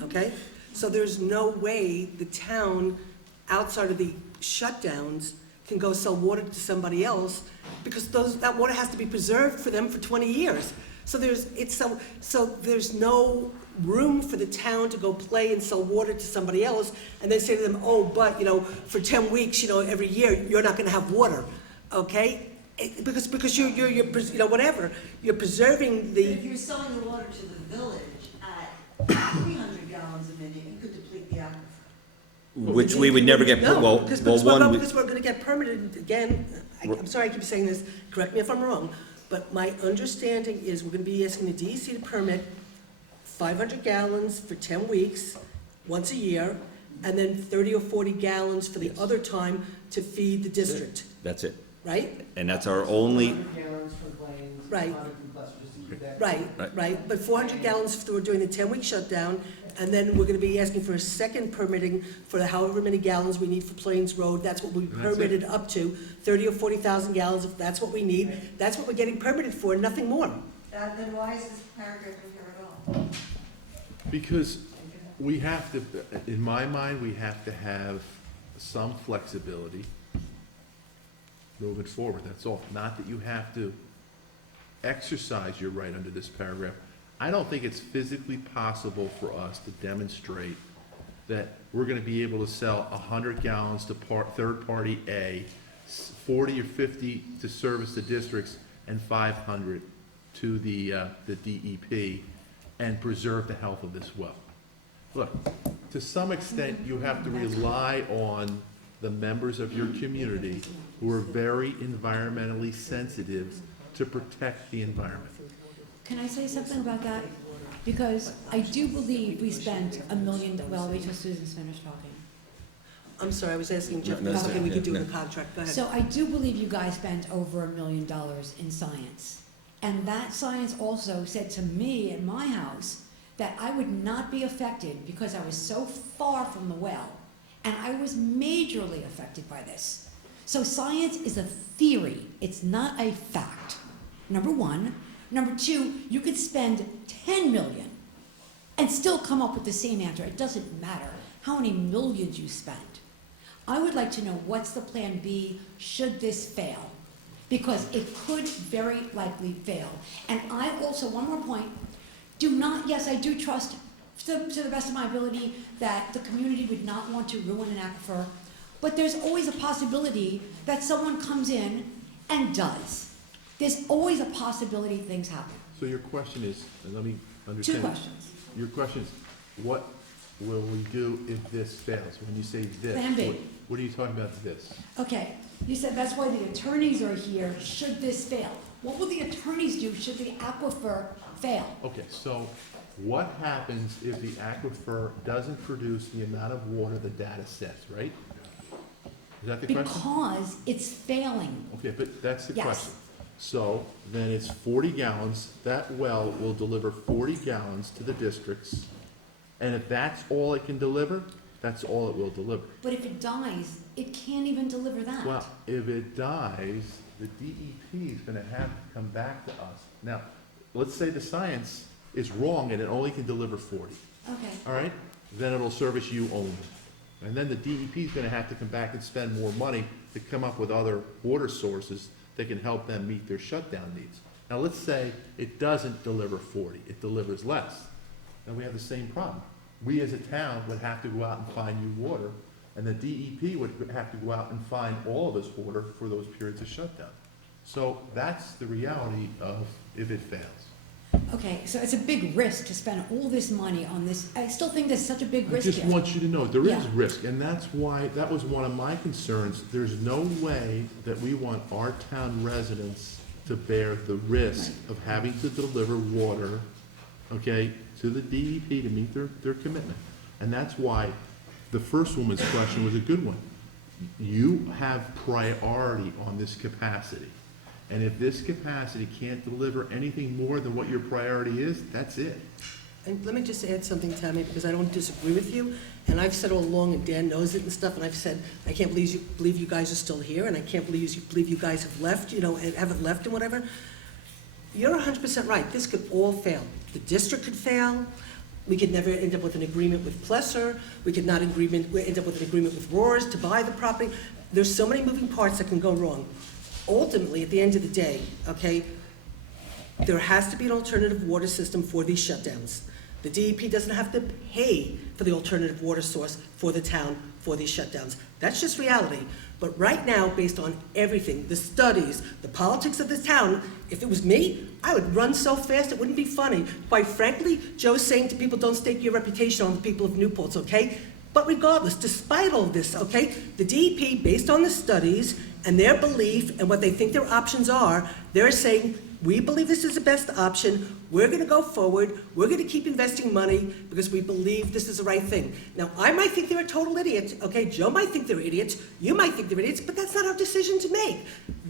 okay? So there's no way the town, outside of the shutdowns, can go sell water to somebody else, because that water has to be preserved for them for 20 years. So there's no room for the town to go play and sell water to somebody else, and then say to them, oh, but, for 10 weeks, every year, you're not gonna have water, okay? Because you're whatever, you're preserving But if the, you're selling the water to the village at 300 gallons a minute, you could deplete the aquifer. Which we would never get, no, well, because one, we're gonna get permitted again. I'm sorry I keep saying this, correct me if I'm wrong, but my understanding is we're gonna be asking the DEC to permit 500 gallons for 10 weeks, once a year, and then 30 or 40 gallons for the other time to feed the district, that's it. right? And that's our only, 100 gallons from Plains, Right. 100 from Paltz, just to keep that. Right, but 400 gallons for during the 10-week shutdown, and then we're gonna be asking for a second permitting for however many gallons we need for Plains Road, that's what we And that's it. permitted up to, 30 or 40,000 gallons, if that's what we need, that's what we're getting permitted for, nothing more. Then why is this paragraph in here at all? Because we have to, in my mind, we have to have some flexibility moving forward, that's all. Not that you have to exercise your right under this paragraph. I don't think it's physically possible for us to demonstrate that we're gonna be able to sell 100 gallons to third party A, 40 or 50 to service the districts, and 500 to the DEP, and preserve the health of this well. Look, to some extent, you have to rely on the members of your community who are very environmentally sensitive to protect the environment. Can I say something about that? Because I do believe we spent $1 million, well, wait till Susan's finished talking. I'm sorry, I was asking Jeff, No, okay, we could do no. the contract, go ahead. So I do believe you guys spent over $1 million in science. And that science also said to me at my house that I would not be affected because I was so far from the well. And I was majorly affected by this. So science is a theory, it's not a fact, number one. Number two, you could spend 10 million and still come up with the same answer. It doesn't matter how many millions you spend. I would like to know what's the plan B should this fail? Because it could very likely fail. And I also, one more point, yes, I do trust to the best of my ability that the community would not want to ruin an aquifer, but there's always a possibility that someone comes in and does. There's always a possibility things happen. So your question is, and let me understand. 2 questions. Your question is, what will we do if this fails? When you say this, Plan B. what are you talking about this? Okay, you said that's why the attorneys are here, should this fail. What will the attorneys do should the aquifer fail? Okay, so what happens if the aquifer doesn't produce the amount of water the data says, right? Is that the question? Because it's failing. Okay, but that's the Yes. question. So then it's 40 gallons, that well will deliver 40 gallons to the districts, and if that's all it can deliver, that's all it will deliver. But if it dies, it can't even deliver that. Well, if it dies, the DEP is gonna have to come back to us. Now, let's say the science is wrong and it only can deliver 40, Okay, all right? Then it'll service you only. And then the DEP is gonna have to come back and spend more money to come up with other water sources that can help them meet their shutdown needs. Now, let's say it doesn't deliver 40, it delivers less. Then we have the same problem. We as a town would have to go out and find new water, and the DEP would have to go out and find all of this water for those periods of shutdown. So that's the reality of if it fails. Okay, so it's a big risk to spend all this money on this. I still think there's such a big I risk just here. want you to know, there is Yeah. risk, and that's why, that was one of my concerns. There's no way that we want our town residents to bear the risk of having to deliver water, okay, to the DEP to meet their commitment. And that's why the first woman's question was a good one. You have priority on this capacity. And if this capacity can't deliver anything more than what your priority is, that's it. And let me just add something, Tammy, because I don't disagree with you, and I've said all along, and Dan knows it and stuff, and I've said, I can't believe you guys are still here, and I can't believe you guys have left, and haven't left and whatever. You're 100% right, this could all fail. The district could fail, we could never end up with an agreement with Plesser, we could not end up with an agreement with Roars to buy the property. There's so many moving parts that can go wrong. Ultimately, at the end of the day, okay, there has to be an alternative water system for these shutdowns. The DEP doesn't have to pay for the alternative water source for the town for these shutdowns. That's just reality. But right now, based on everything, the studies, the politics of this town, if it was me, I would run so fast it wouldn't be funny. Quite frankly, Joe's saying to people, don't stake your reputation on the people of New Paltz, okay? But regardless, despite all this, okay, the DEP, based on the studies and their belief and what they think their options are, they're saying, we believe this is the best option, we're gonna go forward, we're gonna keep investing money because we believe this is the right thing. Now, I might think they're a total idiot, okay, Joe might think they're idiots, you might think they're idiots, but that's not our decision to make.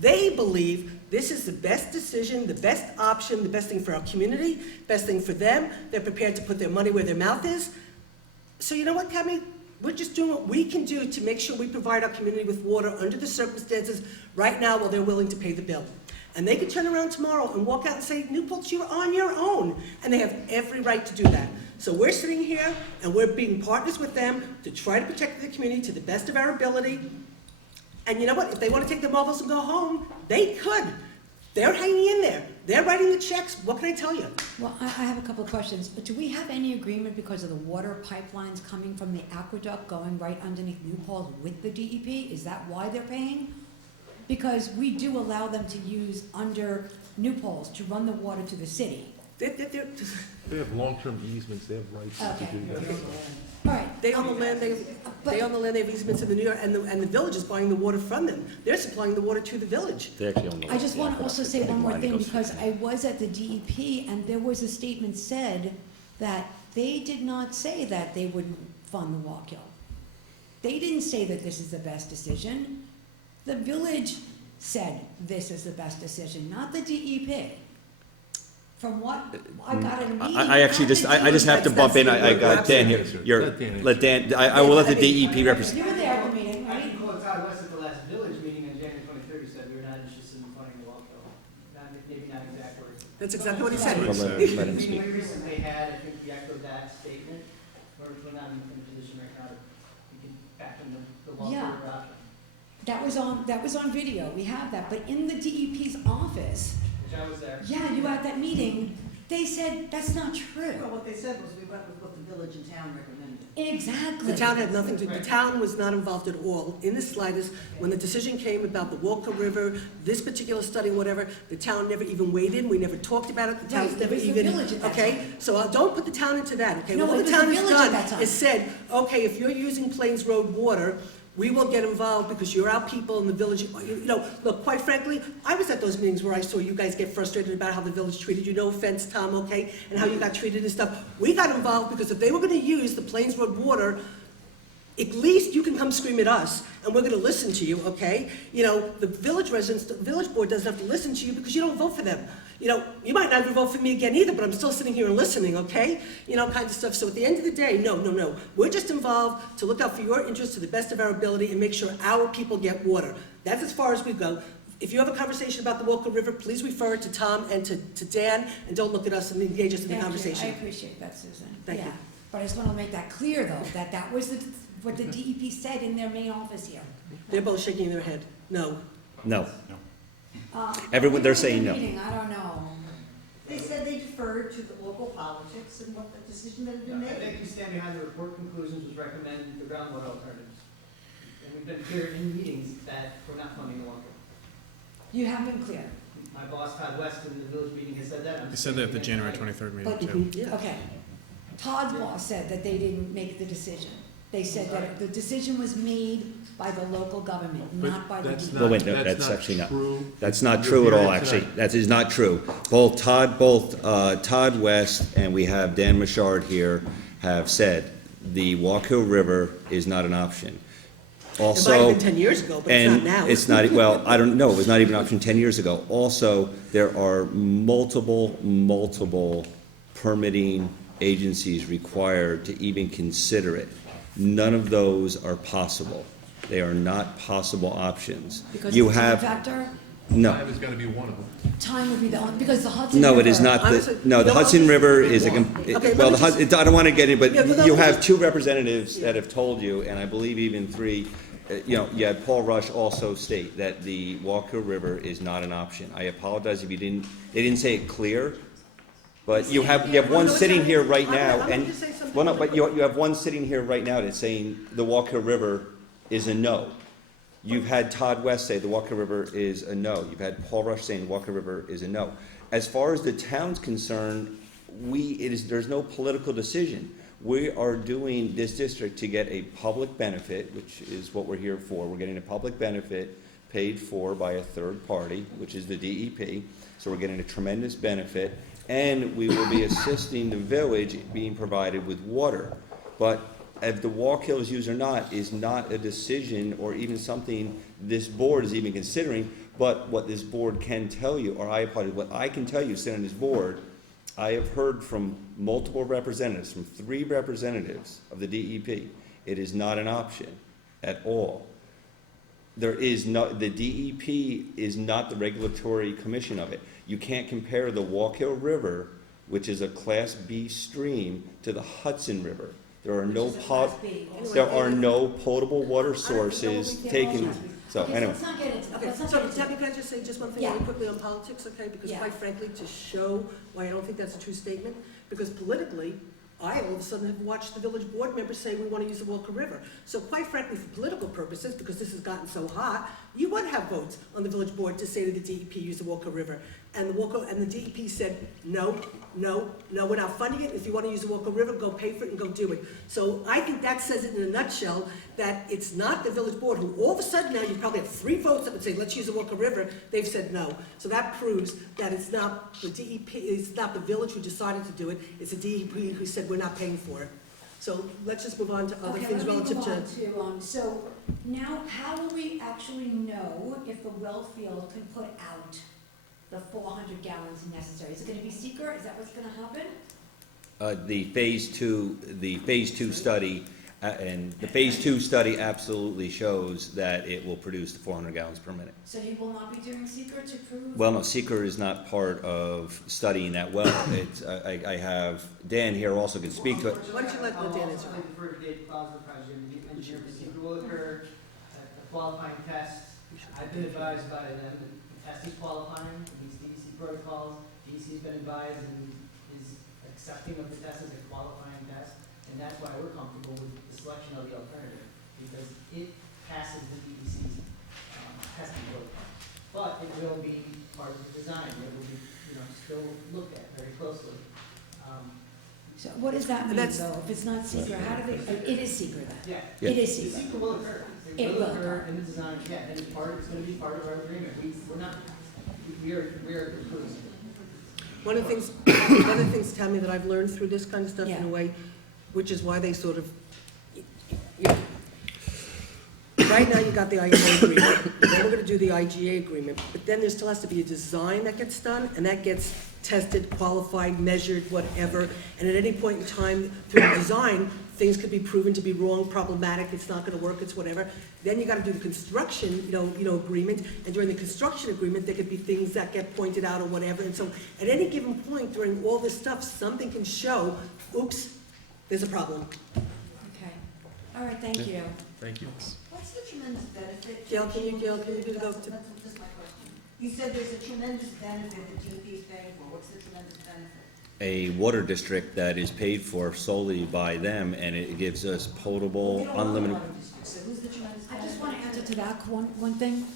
They believe this is the best decision, the best option, the best thing for our community, best thing for them, they're prepared to put their money where their mouth is. So you know what, Tammy? We're just doing what we can do to make sure we provide our community with water under the circumstances right now while they're willing to pay the bill. And they could turn around tomorrow and walk out and say, New Paltz, you're on your own. And they have every right to do that. So we're sitting here and we're being partners with them to try to protect the community to the best of our ability. And you know what? If they want to take their marbles and go home, they could. They're hanging in there. They're writing the checks. What can I tell you? Well, I have a couple of questions. Do we have any agreement because of the water pipelines coming from the aqueduct going right underneath New Paltz with the DEP? Is that why they're paying? Because we do allow them to use under New Paltz to run the water to the city. They have long-term easements, they have rights to Okay. do that. All right. They own the land, they own the land, they have easements in the New York, and the village is buying the water from them. They're supplying the water to the village. They actually own the. I just want to also say one more thing, Goes- because I was at the DEP, and there was a statement said that they did not say that they would fund the Wallkill. They didn't say that this is the best decision. The village said this is the best decision, not the DEP. From what I got in a meeting. I actually just, I just have to bump in, I got Dan here, let Dan, I will let the DEP represent. You were there at the meeting, I right? can quote Todd West at the last village meeting on January 23rd, he said we were not interested in funding the Wallkill. Maybe not exact words. That's exactly what he said. Well, let him The meeting speak. we recently had, I think we echoed that statement, we're not in a position right now to, we can back in the Yeah. Wallkill option, That was on video, we have that, but in the DEP's office, which I was there. yeah, you were at that meeting, they said that's not Well, true. what they said was we went with what the village and town recommended. Exactly. The town had nothing to, the town was not involved at all, in the slightest. When the decision came about the Walker River, this particular study, whatever, the town never even weighed in, we never talked about it, the town's Right, it never was the even, village at that okay? time. So don't put the town into that, okay? No, All it the was town the has village at that done time. is said, okay, if you're using Plains Road water, we will get involved because you're our people in the village. You know, look, quite frankly, I was at those meetings where I saw you guys get frustrated about how the village treated you, no offense, Tom, okay, and how you got treated and stuff. We got involved because if they were gonna use the Plains Road water, at least you can come scream at us, and we're gonna listen to you, okay? You know, the village residents, the village board doesn't have to listen to you because you don't vote for them. You know, you might not even vote for me again either, but I'm still sitting here and listening, okay? You know, kind of stuff. So at the end of the day, no. We're just involved to look out for your interests to the best of our ability and make sure our people get water. That's as far as we go. If you have a conversation about the Walker River, please refer it to Tom and to Dan, and don't look at us and engage us in the Thank you. conversation. I appreciate that, Susan. Thank you. Yeah. But I just want to make that clear, though, that that was what the DEP said in their main office here. They're both shaking their head. No. No, Everyone- they're saying no. Meeting, I don't know. They said they deferred to the local politics and what the decision that had been I made. think we stand behind the report conclusions, which recommend the groundwater alternatives. And we've been clear in meetings that we're not funding the Wallkill. You have been clear. my boss Todd West in the village meeting has said that. I'm You said that at the saying January it. 23rd meeting But- too. Yeah. Okay. Todd's boss said that they didn't make the decision. They said that the decision was made by the local government, not by the That's DEP. Well, wait, no, not, that's that's not actually not- true. That's not You're true at all, hearing it actually. tonight. That is not true. Both Todd West and we have Dan Machard here have said the Walk Hill River is not an option. It might have Also, been 10 years ago, but it's not and now. it's not, well, I don't know, it was not even an option 10 years ago. Also, there are multiple permitting agencies required to even consider it. None of those are possible. They are not possible options. Because You of the time have, factor, no. Time is gonna be one of them. time would be the only, because the Hudson River. No, it is not Honestly, no, the no, Hudson I'll just- River is a, Okay, let well, me the just- I don't want to get in, but Yeah, but you let me have just- two representatives that have told you, and I believe even three, you know, you had Paul Rush also state that the Walk Hill River is not an option. I apologize if they didn't say it clear, but you have one sitting here right now, I'm gonna and, just say something well, no, really but you have one sitting here right now that's saying the Walk Hill River is a no. You've had Todd West say the Walker River is a no. You've had Paul Rush saying the Walker River is a no. As far as the town's concerned, there's no political decision. We are doing this district to get a public benefit, which is what we're here for. We're getting a public benefit paid for by a third party, which is the DEP. So we're getting a tremendous benefit, and we will be assisting the village being provided with water. But if the Walk Hill is used or not is not a decision or even something this board is even considering, but what this board can tell you, or I apologize, what I can tell you sitting on this board, I have heard from multiple representatives, from 3 representatives of the DEP, it is not an option at all. There is no, the DEP is not the regulatory commission of it. You can't compare the Walk Hill River, which is a Class B stream, to the Hudson River. There are no potable water sources taken, so Okay, so anyway. let's not get into, Okay, let's not so get into. Debbie, can I just say just one thing Yeah. really quickly on politics, okay? Because Yeah. quite frankly, to show why I don't think that's a true statement, because politically, I all of a sudden have watched the village board members say we want to use the Walker River. So quite frankly, for political purposes, because this has gotten so hot, you would have votes on the village board to say to the DEP, use the Walker River. And the DEP said, no, we're not funding it. If you want to use the Walker River, go pay for it and go do it. So I think that says it in a nutshell, that it's not the village board who all of a sudden now, you probably have 3 votes that would say, let's use the Walker River. They've said no. So that proves that it's not the DEP, it's not the village who decided to do it. It's the DEP who said we're not paying for it. So let's just move on to other Okay, things let me relative move to. on to, so now, how will we actually know if the well field can put out the 400 gallons necessary? Is it gonna be secret? Is that what's gonna happen? The phase two study, and the phase 2 study absolutely shows that it will produce the 400 gallons per minute. So you will not be doing secret to prove? Well, no, seeker is not part of studying that well. It's, I have, Dan here also can speak to it. Why don't you let Dan answer? I'll also defer to Dave Plaza, President, engineer, procedure will occur at the qualifying test. I've been advised by them that the test is qualifying, it meets DEC protocols. DEC's been advised and is accepting of the test as a qualifying test, and that's why we're comfortable with the selection of the alternative, because it passes the DEC's testing protocol. But it will be part of the design, it will be, still looked at very closely. So what does that mean, That's- though? If it's not secret, how do they, it is secret then? Yeah. Yeah. It is The secret. sequel will occur. It will occur. In the design, yeah, and it's gonna be part of our agreement. We're not, we are conclusive. One of the things, Tammy, that I've learned through this kind of stuff in Yeah. a way, which is why they sort of, right now you got the IMO agreement, then we're gonna do the IGA agreement, but then there still has to be a design that gets done, and that gets tested, qualified, measured, whatever, and at any point in time through the design, things could be proven to be wrong, problematic, it's not gonna work, it's whatever. Then you gotta do the construction, agreement, and during the construction agreement, there could be things that get pointed out or whatever, and so at any given point during all this stuff, something can show, oops, there's a problem. Okay. All right, thank you. Thank you. What's the tremendous benefit? Gail, can you go to- That's my question. You said there's a tremendous benefit that DEP is paying for. What's the tremendous benefit? A water district that is paid for solely by them, and it gives us potable, We don't want unlimited. water districts, so who's the tremendous I benefit? just want to answer to that one thing.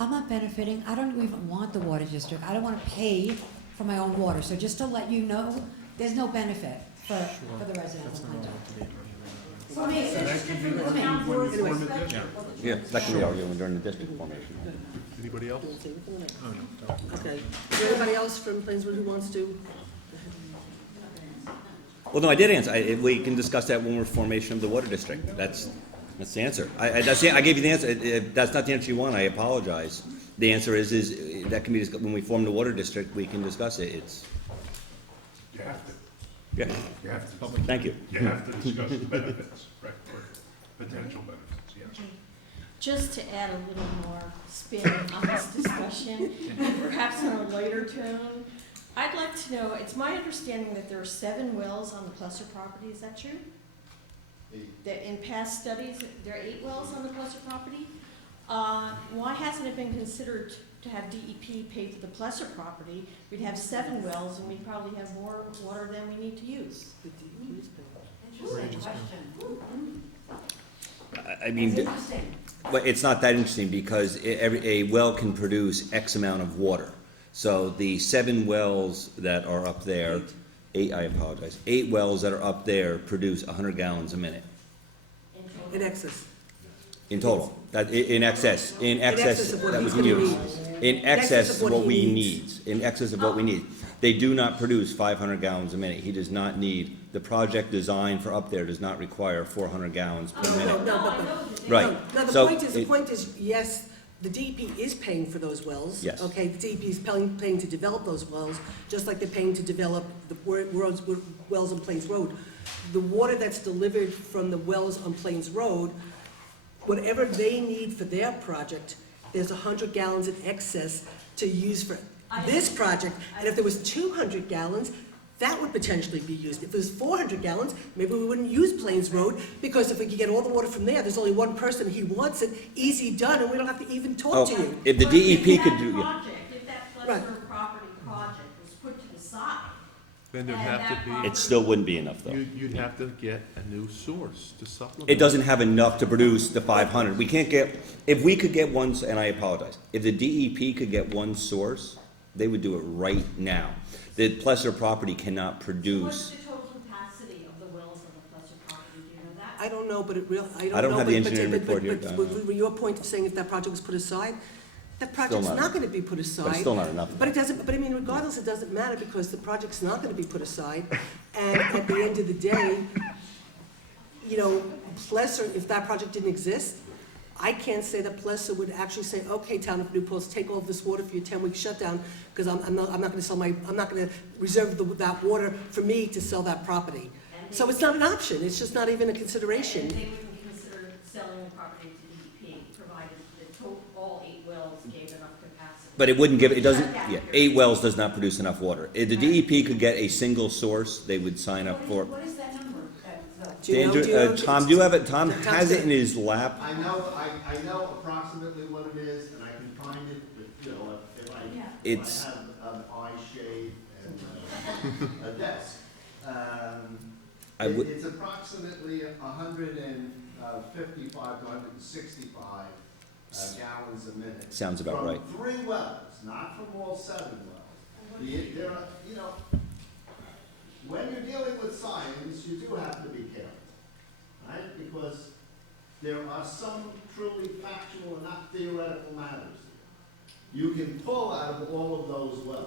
I'm not benefiting, I don't even want the water district, I don't wanna pay for my own water, so just to let you know, there's no benefit for the residents That's of not Clinton. up to date. So I mean, it's just different from town board's perspective. Yeah, that can be argued during the district formation. Anybody else? Oh, no, don't. Okay. Is there anybody else from Plainswood who wants to? Well, no, I did answer. We can discuss that when we're formation of the water district. That's the answer. I gave you the answer. If that's not the answer you want, I apologize. The answer is that can be, when we form the water district, we can discuss it. It's, You have to, yeah, you have to. thank you. You have to discuss the benefits, right, or potential benefits, yes. Just to add a little more spin on this discussion, perhaps on a lighter tone, I'd like to know, it's my understanding that there are 7 wells on the Plesser property, is that true? 8. That in past studies, there are 8 wells on the Plesser property? Why hasn't it been considered to have DEP pay for the Plesser property? We'd have 7 wells and we'd probably have more water than we need to use. Interesting question. I mean, Interesting. but it's not that interesting because a well can produce X amount of water. So the 7 wells that are up there, 8, I apologize, 8 wells that are up there produce 100 gallons a minute In excess. in total. In excess of what that we he's can gonna use. need. In excess of what we he need, in excess of what we need. They do not produce 500 gallons a minute. He does not need, the project design for up there does not require 400 gallons per minute. Right. Now, So the point is, yes, the DEP is paying for those wells. Yes. Okay, the DEP is paying to develop those wells, just like they're paying to develop the wells on Plains Road. The water that's delivered from the wells on Plains Road, whatever they need for their project, there's 100 gallons in excess to use for this project. And if there was 200 gallons, that would potentially be used. If it was 400 gallons, maybe we wouldn't use Plains Road, because if we could get all the water from there, there's only one person, he wants it, easy done, and we don't have to even talk to you. If the But DEP could that do, yeah. project, if that Right. Plesser property project was put to the side, Then there'd and have that to It still wouldn't be enough though. be, you'd have to get a new source to supplement. It doesn't have enough to produce the 500. We can't get, if we could get one, and I apologize, if the DEP could get one source, they would do it right now. The Plesser property cannot what's produce, the total capacity of the wells on the Plesser property, do you know that? I don't know, but I don't have the engineering report here. But your point of saying if that project was put aside, that project's not- not gonna be put but it's aside. still not enough. But it doesn't, but I mean, regardless, it doesn't matter, because the project's not gonna be put aside. And at the end of the day, you know, Plesser, if that project didn't exist, I can't say that Plesser would actually say, okay, Town of New Paltz, take all of this water for your 10-week shutdown, because I'm not gonna sell I'm not gonna reserve that water for me to sell that property. So it's not an option, it's just not even a consideration. And they wouldn't consider selling the property to DEP, provided the all 8 wells gave enough capacity. But it wouldn't give, it doesn't, yeah, 8 wells does not produce enough water. If the DEP could get a single source, they would sign up for. What is that number? Do you know- Tom, do you have it, Tom Tom's has it got in his lap? I know approximately what it is, and I can find it, but, you know, if I It's- have an eye shade and a desk. I would- It's approximately 155 to 165 gallons a minute. Sounds about right. From 3 wells, not from all 7 wells. There are, you know, when you're dealing with science, you do have to be careful, right? Because there are some truly factual and not theoretical matters. You can pull out of all of those wells,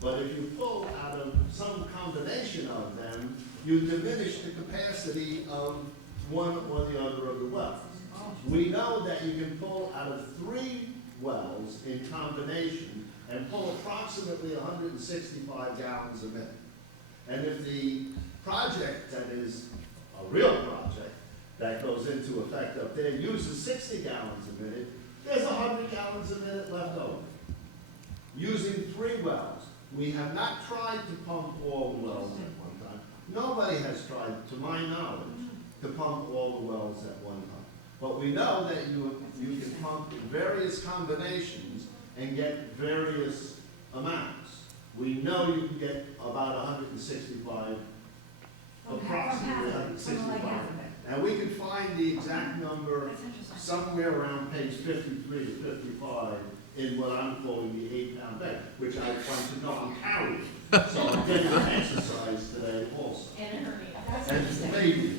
but if you pull out of some combination of them, you diminish the capacity of one or the other of the wells. We know that you can pull out of 3 wells in combination and pull approximately 165 gallons a minute. And if the project that is a real project that goes into effect up there uses 60 gallons a minute, there's 100 gallons a minute left over. Using 3 wells. We have not tried to pump all the wells at one time. Nobody has tried, to my knowledge, to pump all the wells at one time. But we know that you can pump various combinations and get various amounts. We know you can get about 165, approximately 165. And we can find the exact number somewhere around page 53 to 55 in what I'm calling the 8-pound bag, which I want to know I'm carrying. So I'm getting an exercise today also. And a hernia. And maybe,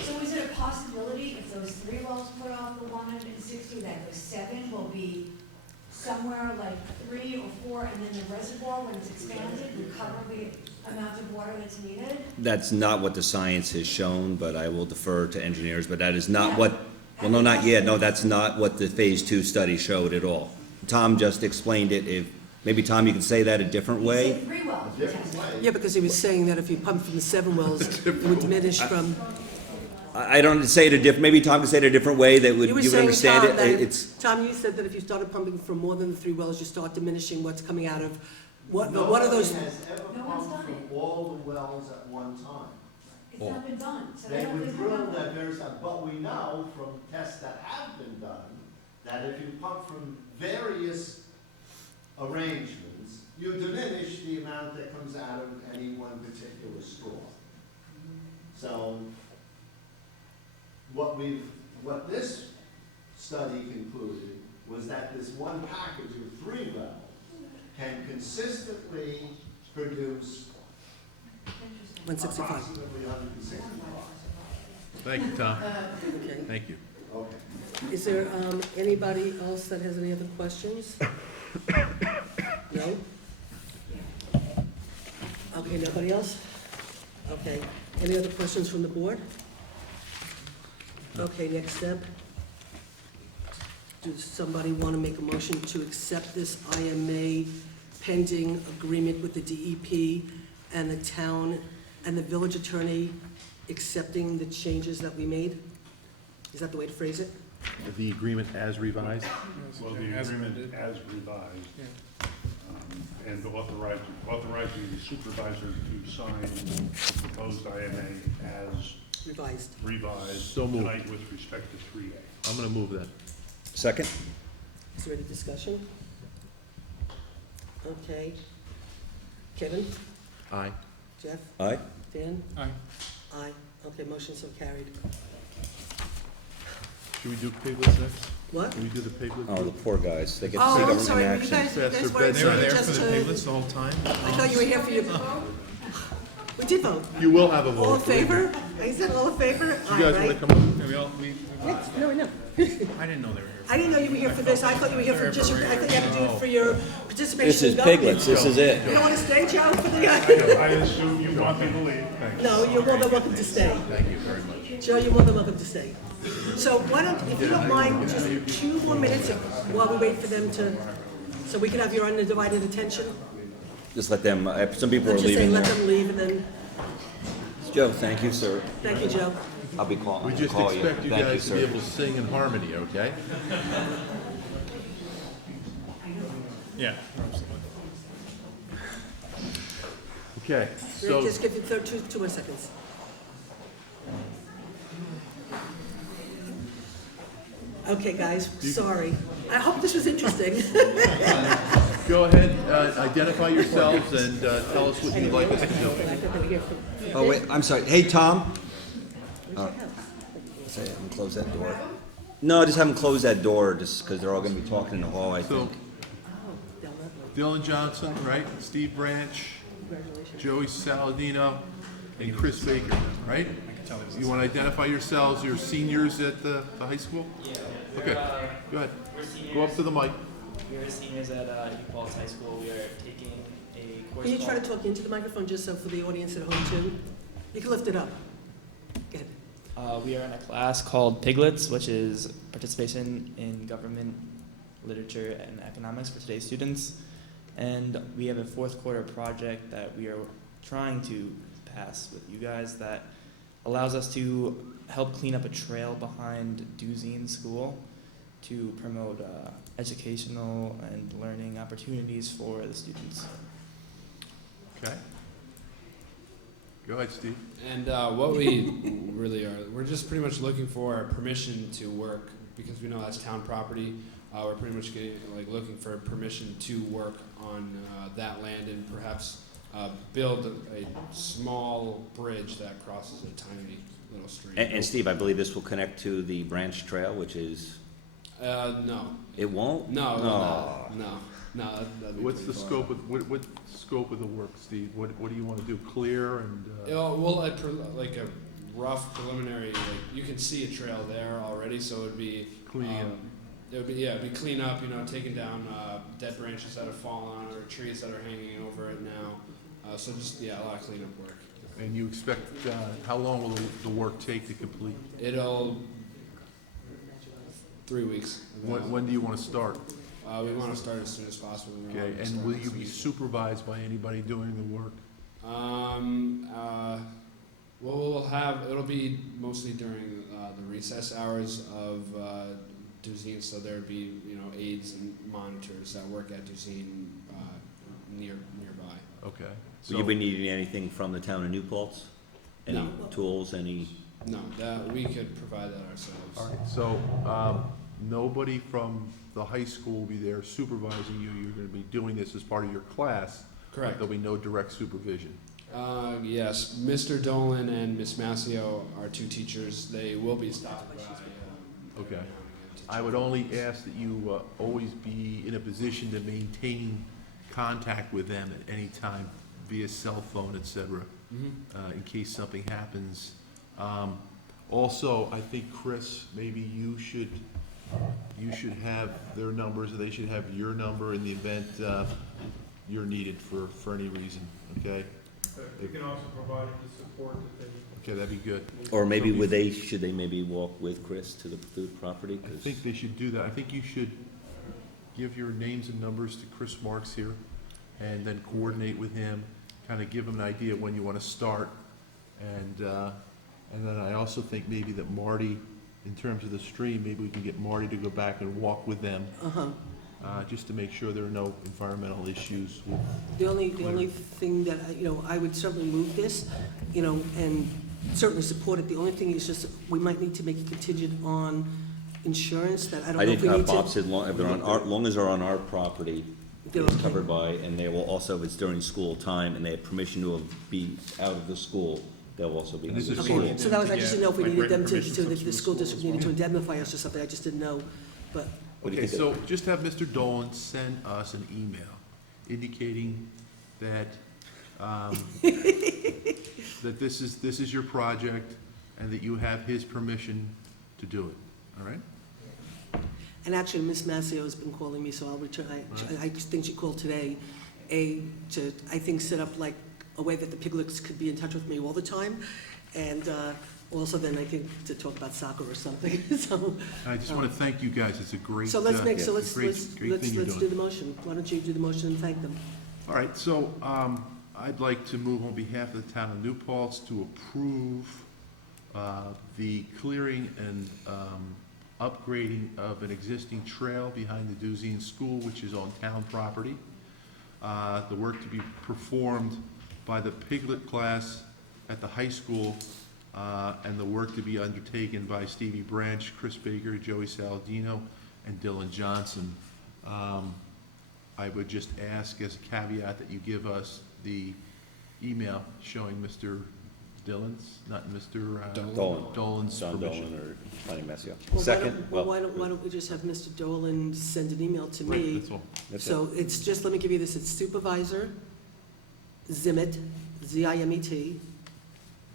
So is it a possibility if those 3 wells put off the 160, that those 7 will be somewhere like 3 or 4, and then the reservoir, when it's expanded, will cover the amount of water that's needed? That's not what the science has shown, but I will defer to engineers, but that is not what, well, no, not yet, no, that's not what the Phase 2 study showed at all. Tom just explained it. If, maybe, Tom, you could say that a different You way? said 3 wells a were different tested. way. Yeah, because he was saying that if you pump from the 7 wells, it would diminish from, I don't say it a maybe Tom could say it a different way that would, you were you would saying, understand Tom, it. that, It's, Tom, you said that if you started pumping from more than the 3 wells, you start diminishing what's coming out of, what are those? Nobody has ever No one's pumped done from all the wells at one time. It's not been done, so I They don't would think drill we're that very stuff, but we know from tests that have been done, that if you pump from various arrangements, you diminish the amount that comes out of any one particular straw. So, what this study concluded was that this one package of 3 wells can consistently produce 165. approximately 165. Thank you, Tom. Okay. Thank you. Okay. Is there anybody else that has any other questions? No? Okay, nobody else? Okay, any other questions from the board? Okay, next step. Does somebody want to make a motion to accept this IMA pending agreement with the DEP and the town and the village attorney accepting the changes that we made? Is that the way to phrase it? The agreement as revised? Well, the agreement as revised, and authorizing the supervisor to sign the proposed IMA as Revised. revised So moved. tonight with respect to 3A. I'm gonna move that. second? Is there any discussion? Okay. Kevin? Aye. Jeff? Aye? Dan? Aye. Aye. Okay, motion so carried. Should we do piglets next? What? Can we do the piglet? Oh, the poor guys, they get to see Oh, I'm government sorry, in were you action. guys That's their weren't They were there just for the to- piglets the whole time? I thought you were here for your, we did vote. You will have a vote. All in favor? I said all in favor? You Aye, guys wanna right? come up? Yeah, we Yes, no, no. I didn't know they were here. I didn't know you were here for this. I thought you were here for just, I thought you had to do it for your participation This is in government. piglets, this is it. You don't want to stay, Joe, for the, I assume you want me to leave. no, you're more than welcome to stay. Thank you very much. Joe, you're more than welcome to stay. So why don't, if you don't mind, just 2 more minutes while we wait for them to, so we can have your undivided attention? Just let them, some people are Let's just say leaving let now. them leave and then, Joe, thank you, sir. thank you, Joe. I'll be calling, We I'll just call you. expect you Thank guys to be sir. able to sing in harmony, okay? Yeah, absolutely. Okay, Rick, so, just give you 2 more seconds. Okay, guys, sorry. I hope this was interesting. go ahead, identify yourselves and tell us what you'd like us to do. I thought they were here for- Oh, wait, I'm sorry. Hey, Tom? Say, have them close that door. No, just have them close that door, just because they're all gonna be talking in the hall, I So, think. Oh, down that way. Dylan Johnson, right? Steve Branch, Congratulations. Joey Saladino, and Chris Baker, right? You want to identify yourselves, you're seniors at the high school? Yeah. Okay, go ahead. We're seniors. Go up to the mic. We're seniors at Paltz High School. We are taking a course Can you try to called- talk into the microphone just so for the audience at home too? You can lift it up. Go ahead. We are in a class called Piglets, which is participation in government, literature, and economics for today's students. And we have a fourth quarter project that we are trying to pass with you guys that allows us to help clean up a trail behind Duzine School to promote educational and learning opportunities for the students. Okay. Go ahead, Steve. And what we really are, we're just pretty much looking for permission to work because we know that's town property. We're pretty much looking for permission to work on that land and perhaps build a small bridge that crosses a tiny little stream. And Steve, I believe this will connect to the branch trail, which is, No. It won't? No, it will No. not. No. That'd be What's the pretty far. scope of, what scope of the work, Steve? What do you wanna do, clear and, Well, like a rough preliminary, like, you can see a trail there already, so it'd be, cleaning up? it would be, yeah, it'd be clean up, taking down, dead branches that have fallen or trees that are hanging over it now. So just, yeah, a lot of cleanup work. And you expect, how long will the work take to complete? It'll, 3 weeks. When do you wanna start? We wanna start as soon as possible. We Okay, wanna and start will next you be week. supervised by anybody doing the work? Well, it'll be mostly during the recess hours of Duzine, so there'd be, aides and monitors that work at Duzine nearby. Okay. Will you be needing anything from the town of New Paltz? Any No. tools, any? No, that, we could provide that ourselves. All right, so, nobody from the high school will be there supervising you, you're gonna be doing this as part of your class? But Correct. there'll be no direct supervision? Yes, Mr. Dolan and Miss Massio are two teachers. They will be stopping by. Okay. I would only ask that you, always be in a position to maintain contact with them at any time via cell phone, et cetera, in case something happens. Also, I think, Chris, maybe you should have their numbers, or they should have your number in the event, you're needed for any reason, okay? You can also provide the support that they. Okay, that'd be good. Or maybe should they maybe walk with Chris to the property? I 'Cause- think they should do that. I think you should give your names and numbers to Chris Marks here, and then coordinate with him, kind of give him an idea when you want to start. And then I also think maybe that Marty, in terms of the stream, maybe we can get Marty to go back and walk with them, just to make sure there are no environmental issues with. The only thing that, I would certainly move this, and certainly support it. The only thing is just, we might need to make it contingent on insurance, that I don't I know if think we need to. Bob said, if they're long as they're on our property, They're it's okay. covered by, and they will also, if it's during school time, and they have permission to be out of the school, they'll also be. And this under is the Okay, school. so that was, I just didn't know if we Like needed them written to, permission so from the school school district as needed to well. indemnify us or something, I just didn't know, but, What do you Okay, think? so just have Mr. Dolan send us an email indicating that, that this is your project, and that you have his permission to do it, all right? and actually, Miss Massio has been calling me, so I'll return, I think she called today, to, I think, set up like a way that the piglets could be in touch with me all the time, and, also then I think to talk about soccer or something, so. I just want to thank you guys, it's a great, So let's make, so it's let's, a great, let's, great let's, thing you're let's do doing. the motion. Why don't you do the motion and thank them? All right, so, I'd like to move on behalf of the town of New Paltz to approve, the clearing and, upgrading of an existing trail behind the Duzine School, which is on town property. The work to be performed by the Piglet class at the high school, and the work to be undertaken by Stevie Branch, Chris Baker, Joey Saladino, and Dylan Johnson. I would just ask as a caveat that you give us the email showing Mr. Dillon's, not Mr. Dolan's John permission. Dolan or Connie Messio. Well, Second, why don't we just have Mr. Dolan send an email to Right, me? that's all. That's it. So it's just, let me give you this, it's supervisor, Zimet, Z-I-M-E-T,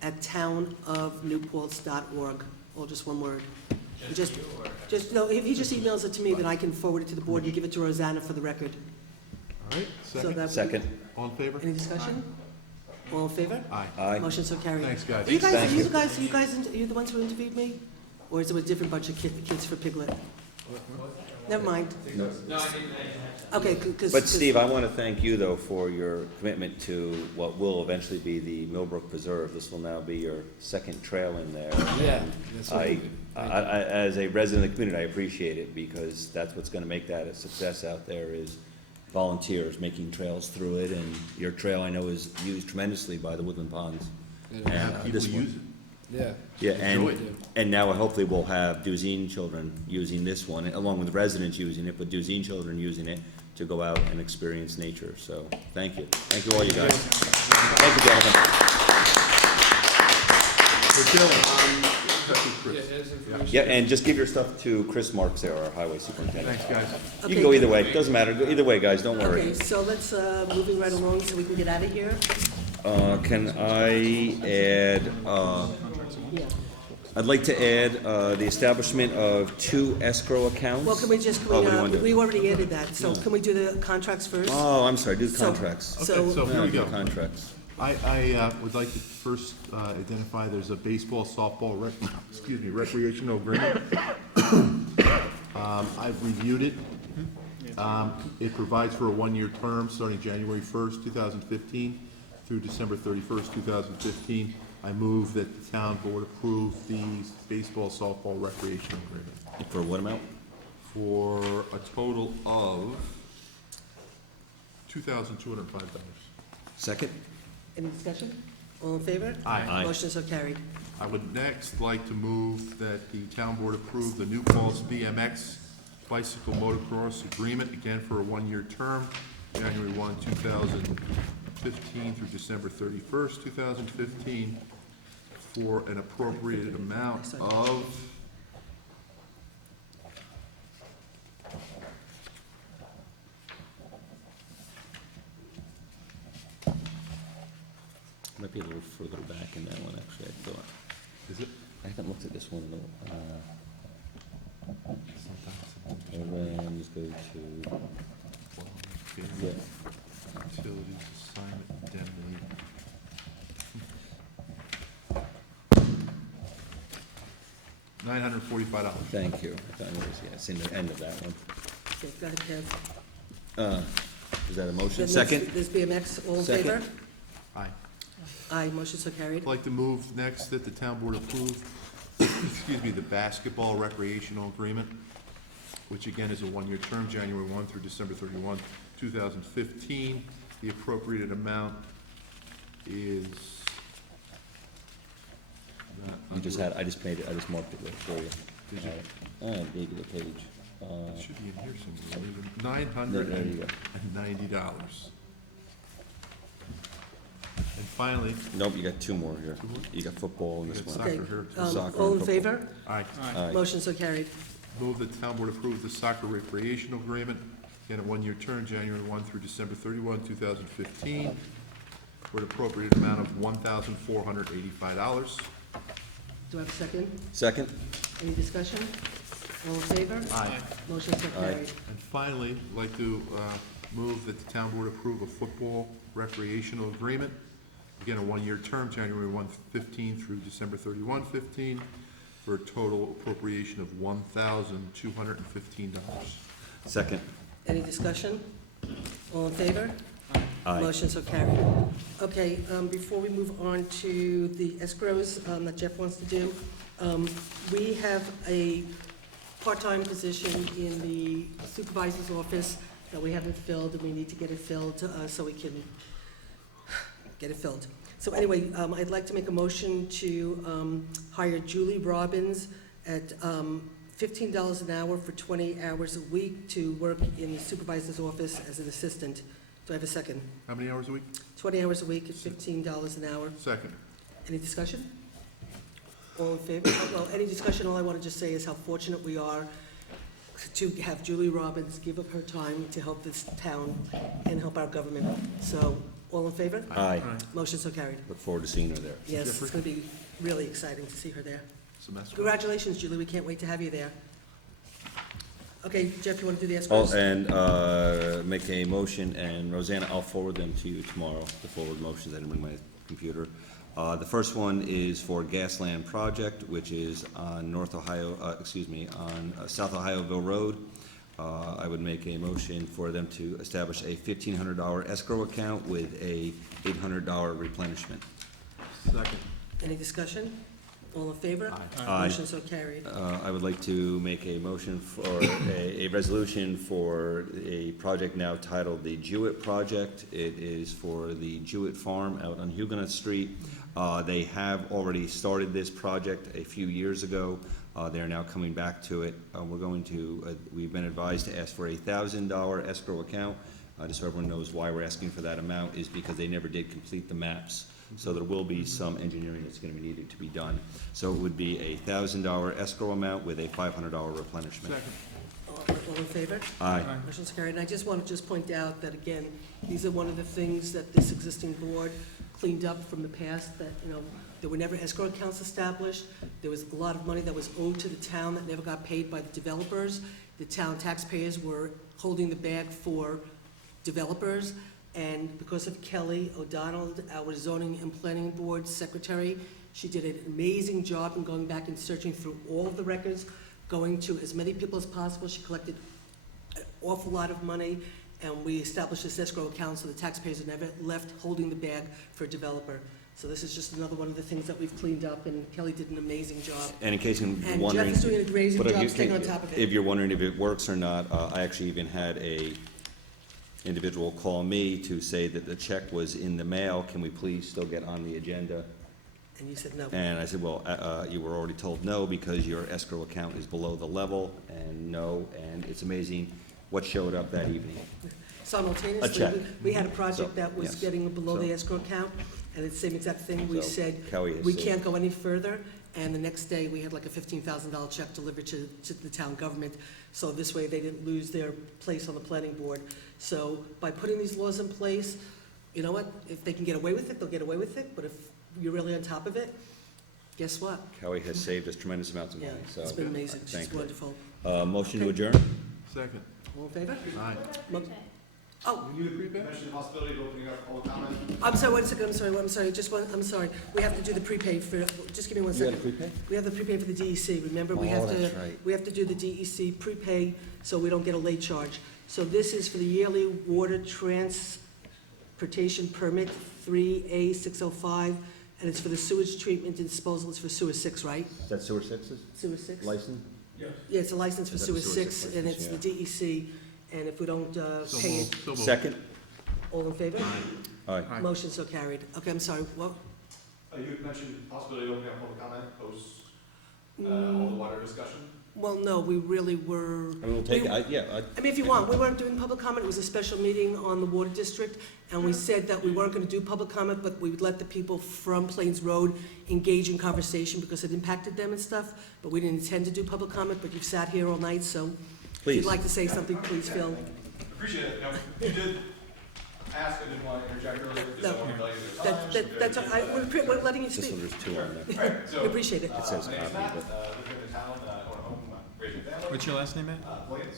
at townofnewpaltz.org, all just one word. No, if he just emails it to me, then I can forward it to the board and give it to Rosanna for the record. All right, So second, that- Second. all in favor? Any discussion? All in favor? Aye. Aye. Motion so carried. Thanks, guys. Are you Thank you. are you the ones who interviewed me? Or is it a different bunch of kids for Piglet? Never mind. Okay, because. But Steve, I want to thank you, though, for your commitment to what will eventually be the Millbrook Preserve. This will now be your second trail in there. Yeah. And that's I, really good. as a resident of the community, I appreciate it, because that's what's going to make that a success out there, is volunteers making trails through it, and your trail, I know, is used tremendously by the Woodland Ponds. And, And, Have people this one- use it. yeah. Yeah, Enjoy and, it. and now hopefully we'll have Duzine children using this one, along with residents using it, but Duzine children using it to go out and experience nature. So, thank you. Thank you all, you guys. Thank you, gentlemen. So Joe, that's Yeah, Chris. his information. Yeah, and just give your stuff to Chris Marks there, our highway superintendent. Thanks, guys. You can go either way, doesn't matter, Go either way, guys, don't worry. Okay, so let's, moving right along so we can get out of here. Can I add, Yeah. I'd like to add, the establishment of 2 escrow accounts. Well, can we just, Oh, what do you want to do? we already added that, so can we do the contracts first? Oh, I'm sorry, do the So- contracts. Okay, So, so here we Yeah, go. Contracts. I would like to first identify there's a baseball, softball, recreational agreement. I've reviewed it. It provides for a 1-year term starting January 1st, 2015 through December 31st, 2015. I move that the town board approve the baseball, softball, recreational agreement For what amount? for a total of $2,205. Second? any discussion? All in favor? Aye. Motion so carried. I would next like to move that the town board approve the New Paltz BMX bicycle motocross agreement, again for a 1-year term, January 1, 2015 through December 31st, 2015, for an appropriated amount of Might be a little further back in that one, actually, I thought. is it? I haven't looked at this one, and then just go to, yeah, Utilities, assignment, indemnity. $945. thank you. I thought it was, yeah, it's in the end of that one. Okay, go ahead, Kev. Is that a motion? Then Second? There's BMX, all in Second. favor? Aye. Aye, motion so carried. I'd like to move next that the town board approve, excuse me, the basketball recreational agreement, which again is a 1-year term, January 1 through December 31, 2015. The appropriated amount is You just had, I just made it, I just marked it right for you. Did you? I gave you the page. It should be in here somewhere. There you go. $990. And finally, Nope, you got 2 more here. You got football in we this got one. soccer Okay, here. Soccer all and in football. favor? Aye. Aye. Motion so carried. Move that the town board approve the soccer recreational agreement, again, a 1-year term, January 1 through December 31, 2015, for an appropriated amount of $1,485. Do I have a second? Second? Any discussion? All in favor? Aye. Motion so Aye. carried. And finally, I'd like to move that the town board approve a football recreational agreement, again, a 1-year term, January 1, 15 through December 31, 15, for a total appropriation of $1,215. Second? Any discussion? All in favor? Aye. Motion so carried. Okay, before we move on to the escrows that Jeff wants to do, we have a part-time position in the supervisor's office that we haven't filled, and we need to get it filled so we can get it filled. So anyway, I'd like to make a motion to hire Julie Robbins at $15 an hour for 20 hours a week to work in the supervisor's office as an assistant. Do I have a second? How many hours a week? 20 hours a week at $15 an hour. Second. Any discussion? All in favor? Well, any discussion, all I want to just say is how fortunate we are to have Julie Robbins give up her time to help this town and help our government. So, all in favor? Aye. Motion so carried. Look forward to seeing her there. Yes, it's Jeffrey? going to be really exciting to see her there. Semester. Congratulations, Julie, we can't wait to have you there. Okay, Jeff, you want to do the Oh, escrows? and make a motion, and Rosanna, I'll forward them to you tomorrow, the forward motions. I didn't bring my computer. The first one is for Gasland Project, which is on on South Ohioville Road. I would make a motion for them to establish a $1,500 escrow account with a $800 replenishment. Second. Any discussion? All in favor? Aye. Motion so carried. I would like to make a motion for a resolution for a project now titled the Jewett Project. It is for the Jewett Farm out on Huguenot Street. They have already started this project a few years ago. They are now coming back to it. We've been advised to ask for a $1,000 escrow account just so everyone knows why we're asking for that amount, is because they never did complete the maps. So there will be some engineering that's gonna be needed to be done. So it would be a $1,000 escrow amount with a $500 replenishment. All in favor? Aye. Motion's carried. And I just want to just point out that, again, these are one of the things that this existing board cleaned up from the past, that, you know, there were never escrow accounts established. There was a lot of money that was owed to the town that never got paid by the developers. The town taxpayers were holding the bag for developers. And because of Kelly O'Donnell, our zoning and planning board secretary, she did an amazing job in going back and searching through all of the records, going to as many people as possible. She collected an awful lot of money, and we established this escrow account so the taxpayers are never left holding the bag for a developer. So this is just another one of the things that we've cleaned up, and Kelly did an amazing job. And in case you're And wondering. Jeff is doing a amazing but if job you staying can- on top of it. If you're wondering if it works or not, I actually even had a individual call me to say that the check was in the mail, can we please still get on the agenda? And you said no. And I said, well, you were already told no because your escrow account is below the level, and no, and it's amazing what showed up that evening. Simultaneously, A check. we had a project So, that was yes. getting below the So- escrow account, and it's the same exact thing. We So, said, Kelly has we said- can't go any further, and the next day, we had like a $15,000 check delivered to the town government, so this way they didn't lose their place on the planning board. So by putting these laws in place, you know what, if they can get away with it, they'll get away with it, but if you're really on top of it, guess what? Kelly has saved us tremendous amounts of Yeah, money, so. it's been amazing, she's thank you. wonderful. Motion to Okay. adjourn? Second. All in favor? Aye. Oh, You need a prepay? Mention the possibility of opening up public comment. I'm sorry, 1 second, I'm sorry. We have to do the prepaid for, just give me 1 You got a second. prepay? We have the prepaid for the DEC, remember? We Oh, have to. that's right. We have to do the DEC prepay, so we don't get a late charge. So this is for the yearly water transportation permit, 3A605, and it's for the sewage treatment and disposal, it's for sewer 6, right? Is that sewer sixes, Sewer 6? license? Yeah, it's a license for Is that sewer the sewer 6, six and it's license? the DEC, and if we don't So pay it, moved. So moved. Second? all in favor? Aye. Aye. Motion so carried. Okay, I'm sorry, what? You had mentioned possibility of opening up public comment post, all the water discussion. Well, no, we really were. I mean, we'll take it, I mean, if you want, we weren't doing public comment, it was a special meeting on the water district, and we said that we weren't gonna do public comment, but we would let the people from Plains Road engage in conversation because it impacted them and stuff, but we didn't intend to do public comment, but you've sat here all night, so if Please. you'd like to say something, please, Phil. Appreciate it. No, you did ask, I didn't want to interject earlier, because I want to value your time. That's, we're letting you Just so speak. there's two on there. Right, so. We appreciate it. It says My name's copy, Matt, but- live in the town, own a home, raising family. What's your last name, Matt? Plains.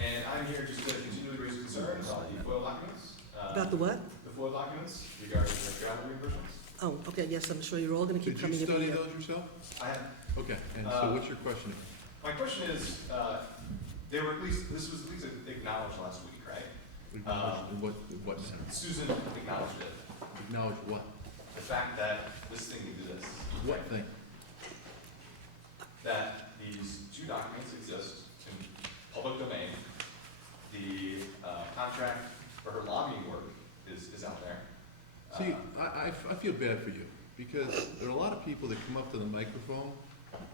And I'm here just to continually raise concerns on the FOIL documents. About the what? The FOIL documents regarding the gravel reimbursements. Oh, okay, yes, I'm sure you're all gonna keep Did coming you every study year. those yourself? I have, Okay, and so what's your question? my question is, they were at least, this was at least acknowledged last week, right? In what manner? Susan acknowledged it, Acknowledge what? the fact that this thing exists. What thing? That these two documents exist in public domain. The contract for her lobbying work is out there. See, I feel bad for you, because there are a lot of people that come up to the microphone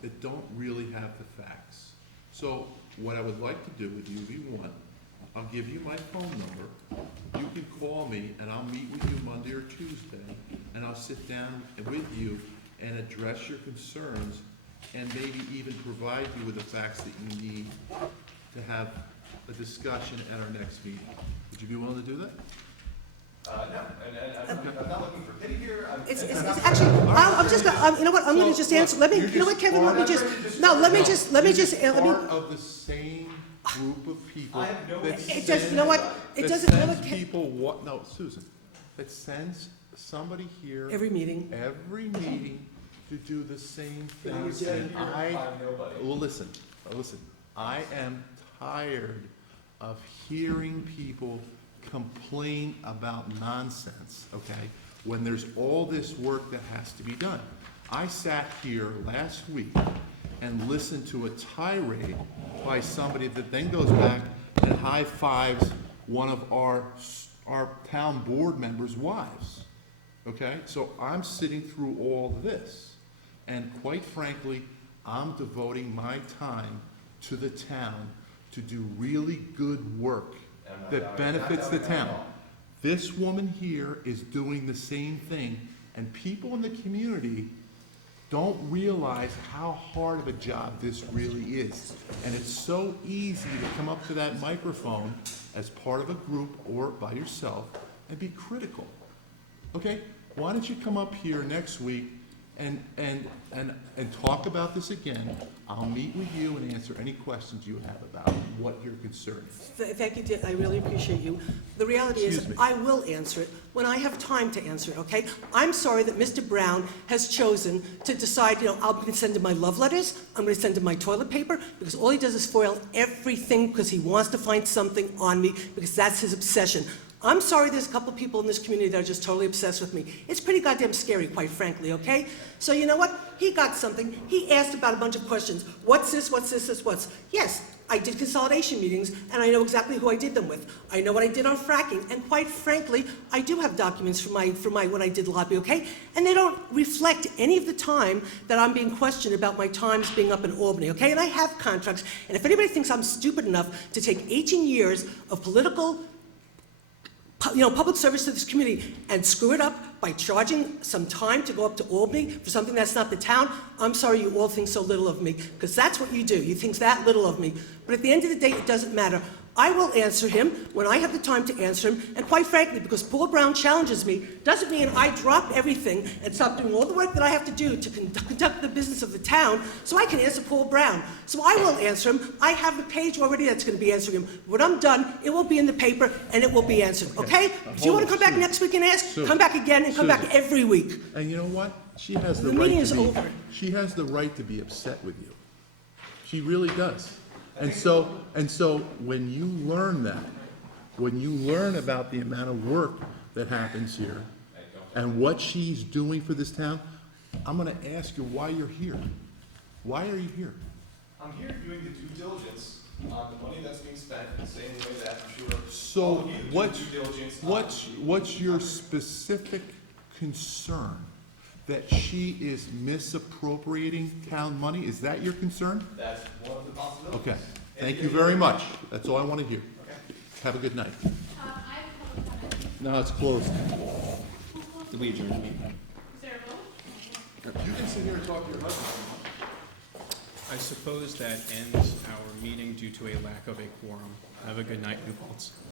that don't really have the facts. So what I would like to do with you, if you want, I'll give you my phone number. You can call me, and I'll meet with you Monday or Tuesday, and I'll sit down with you and address your concerns, and maybe even provide you with the facts that you need to have a discussion at our next meeting. Would you be willing to do that? No, and I'm not looking for pity here. It's actually, I'm just gonna, you know what, I'm gonna just answer, let me, you know what, Kevin, let me just, Part of the same group of people I have no- that It does, you know what, it doesn't, you know what, sends people what, no, Susan, that sends somebody here every meeting, every meeting to do the same I thing. would sit And here and find nobody. well, listen, I am tired of hearing people complain about nonsense, okay? When there's all this work that has to be done. I sat here last week and listened to a tirade by somebody that then goes back and high fives one of our town board members' wives, okay? So I'm sitting through all this, and quite frankly, I'm devoting my time to the town to do really good work, that benefits the town. This woman here is doing the same thing, and people in the community don't realize how hard of a job this really is. And it's so easy to come up to that microphone as part of a group or by yourself and be critical. Okay? Why don't you come up here next week and talk about this again? I'll meet with you and answer any questions you have about what your concern is. Thank you, Dick. I really appreciate you. The reality is, Excuse me. I will answer it when I have time to answer it, okay? I'm sorry that Mr. Brown has chosen to decide, I'm going to send him my love letters, I'm going to send him my toilet paper, because all he does is foil everything because he wants to find something on me, because that's his obsession. I'm sorry there's a couple of people in this community that are just totally obsessed with me. It's pretty goddamn scary, quite frankly, okay? So you know what? He got something. He asked about a bunch of questions. What's this, what's this, what's... Yes, I did consolidation meetings, and I know exactly who I did them with. I know what I did on fracking, and quite frankly, I do have documents from when I did lobby, okay? And they don't reflect any of the time that I'm being questioned about my times being up in Albany, okay? And I have contracts, and if anybody thinks I'm stupid enough to take 18 years of political public service to this community and screw it up by charging some time to go up to Albany for something that's not the town, I'm sorry you all think so little of me, because that's what you do. You think that little of me. But at the end of the day, it doesn't matter. I will answer him when I have the time to answer him, and quite frankly, because Paul Brown challenges me, doesn't mean I drop everything and stop doing all the work that I have to do to conduct the business of the town so I can answer Paul Brown. So I will answer him. I have a page already that's going to be answering him. When I'm done, it will be in the paper and it will be answered, okay? If you want to come back next week and ask, come back again and come back every week. And you know what? She has the The right meeting to is be, over. she has the right to be upset with you. She really does. And so when you learn that, when you learn about the amount of work that happens here and what she's doing for this town, I'm gonna ask you why you're here. Why are you here? I'm here doing the due diligence on the money that's being spent, the same way that I'm sure So all of you do due diligence on. what's your specific concern? That she is misappropriating town money? Is that your concern? That's one of the possibilities. Okay, thank you very much. That's all I want to hear. Have a good night. No, it's closed. Did we adjourn the meeting? You can sit here and talk to your husband. I suppose that ends our meeting due to a lack of a quorum. Have a good night, New Paltz.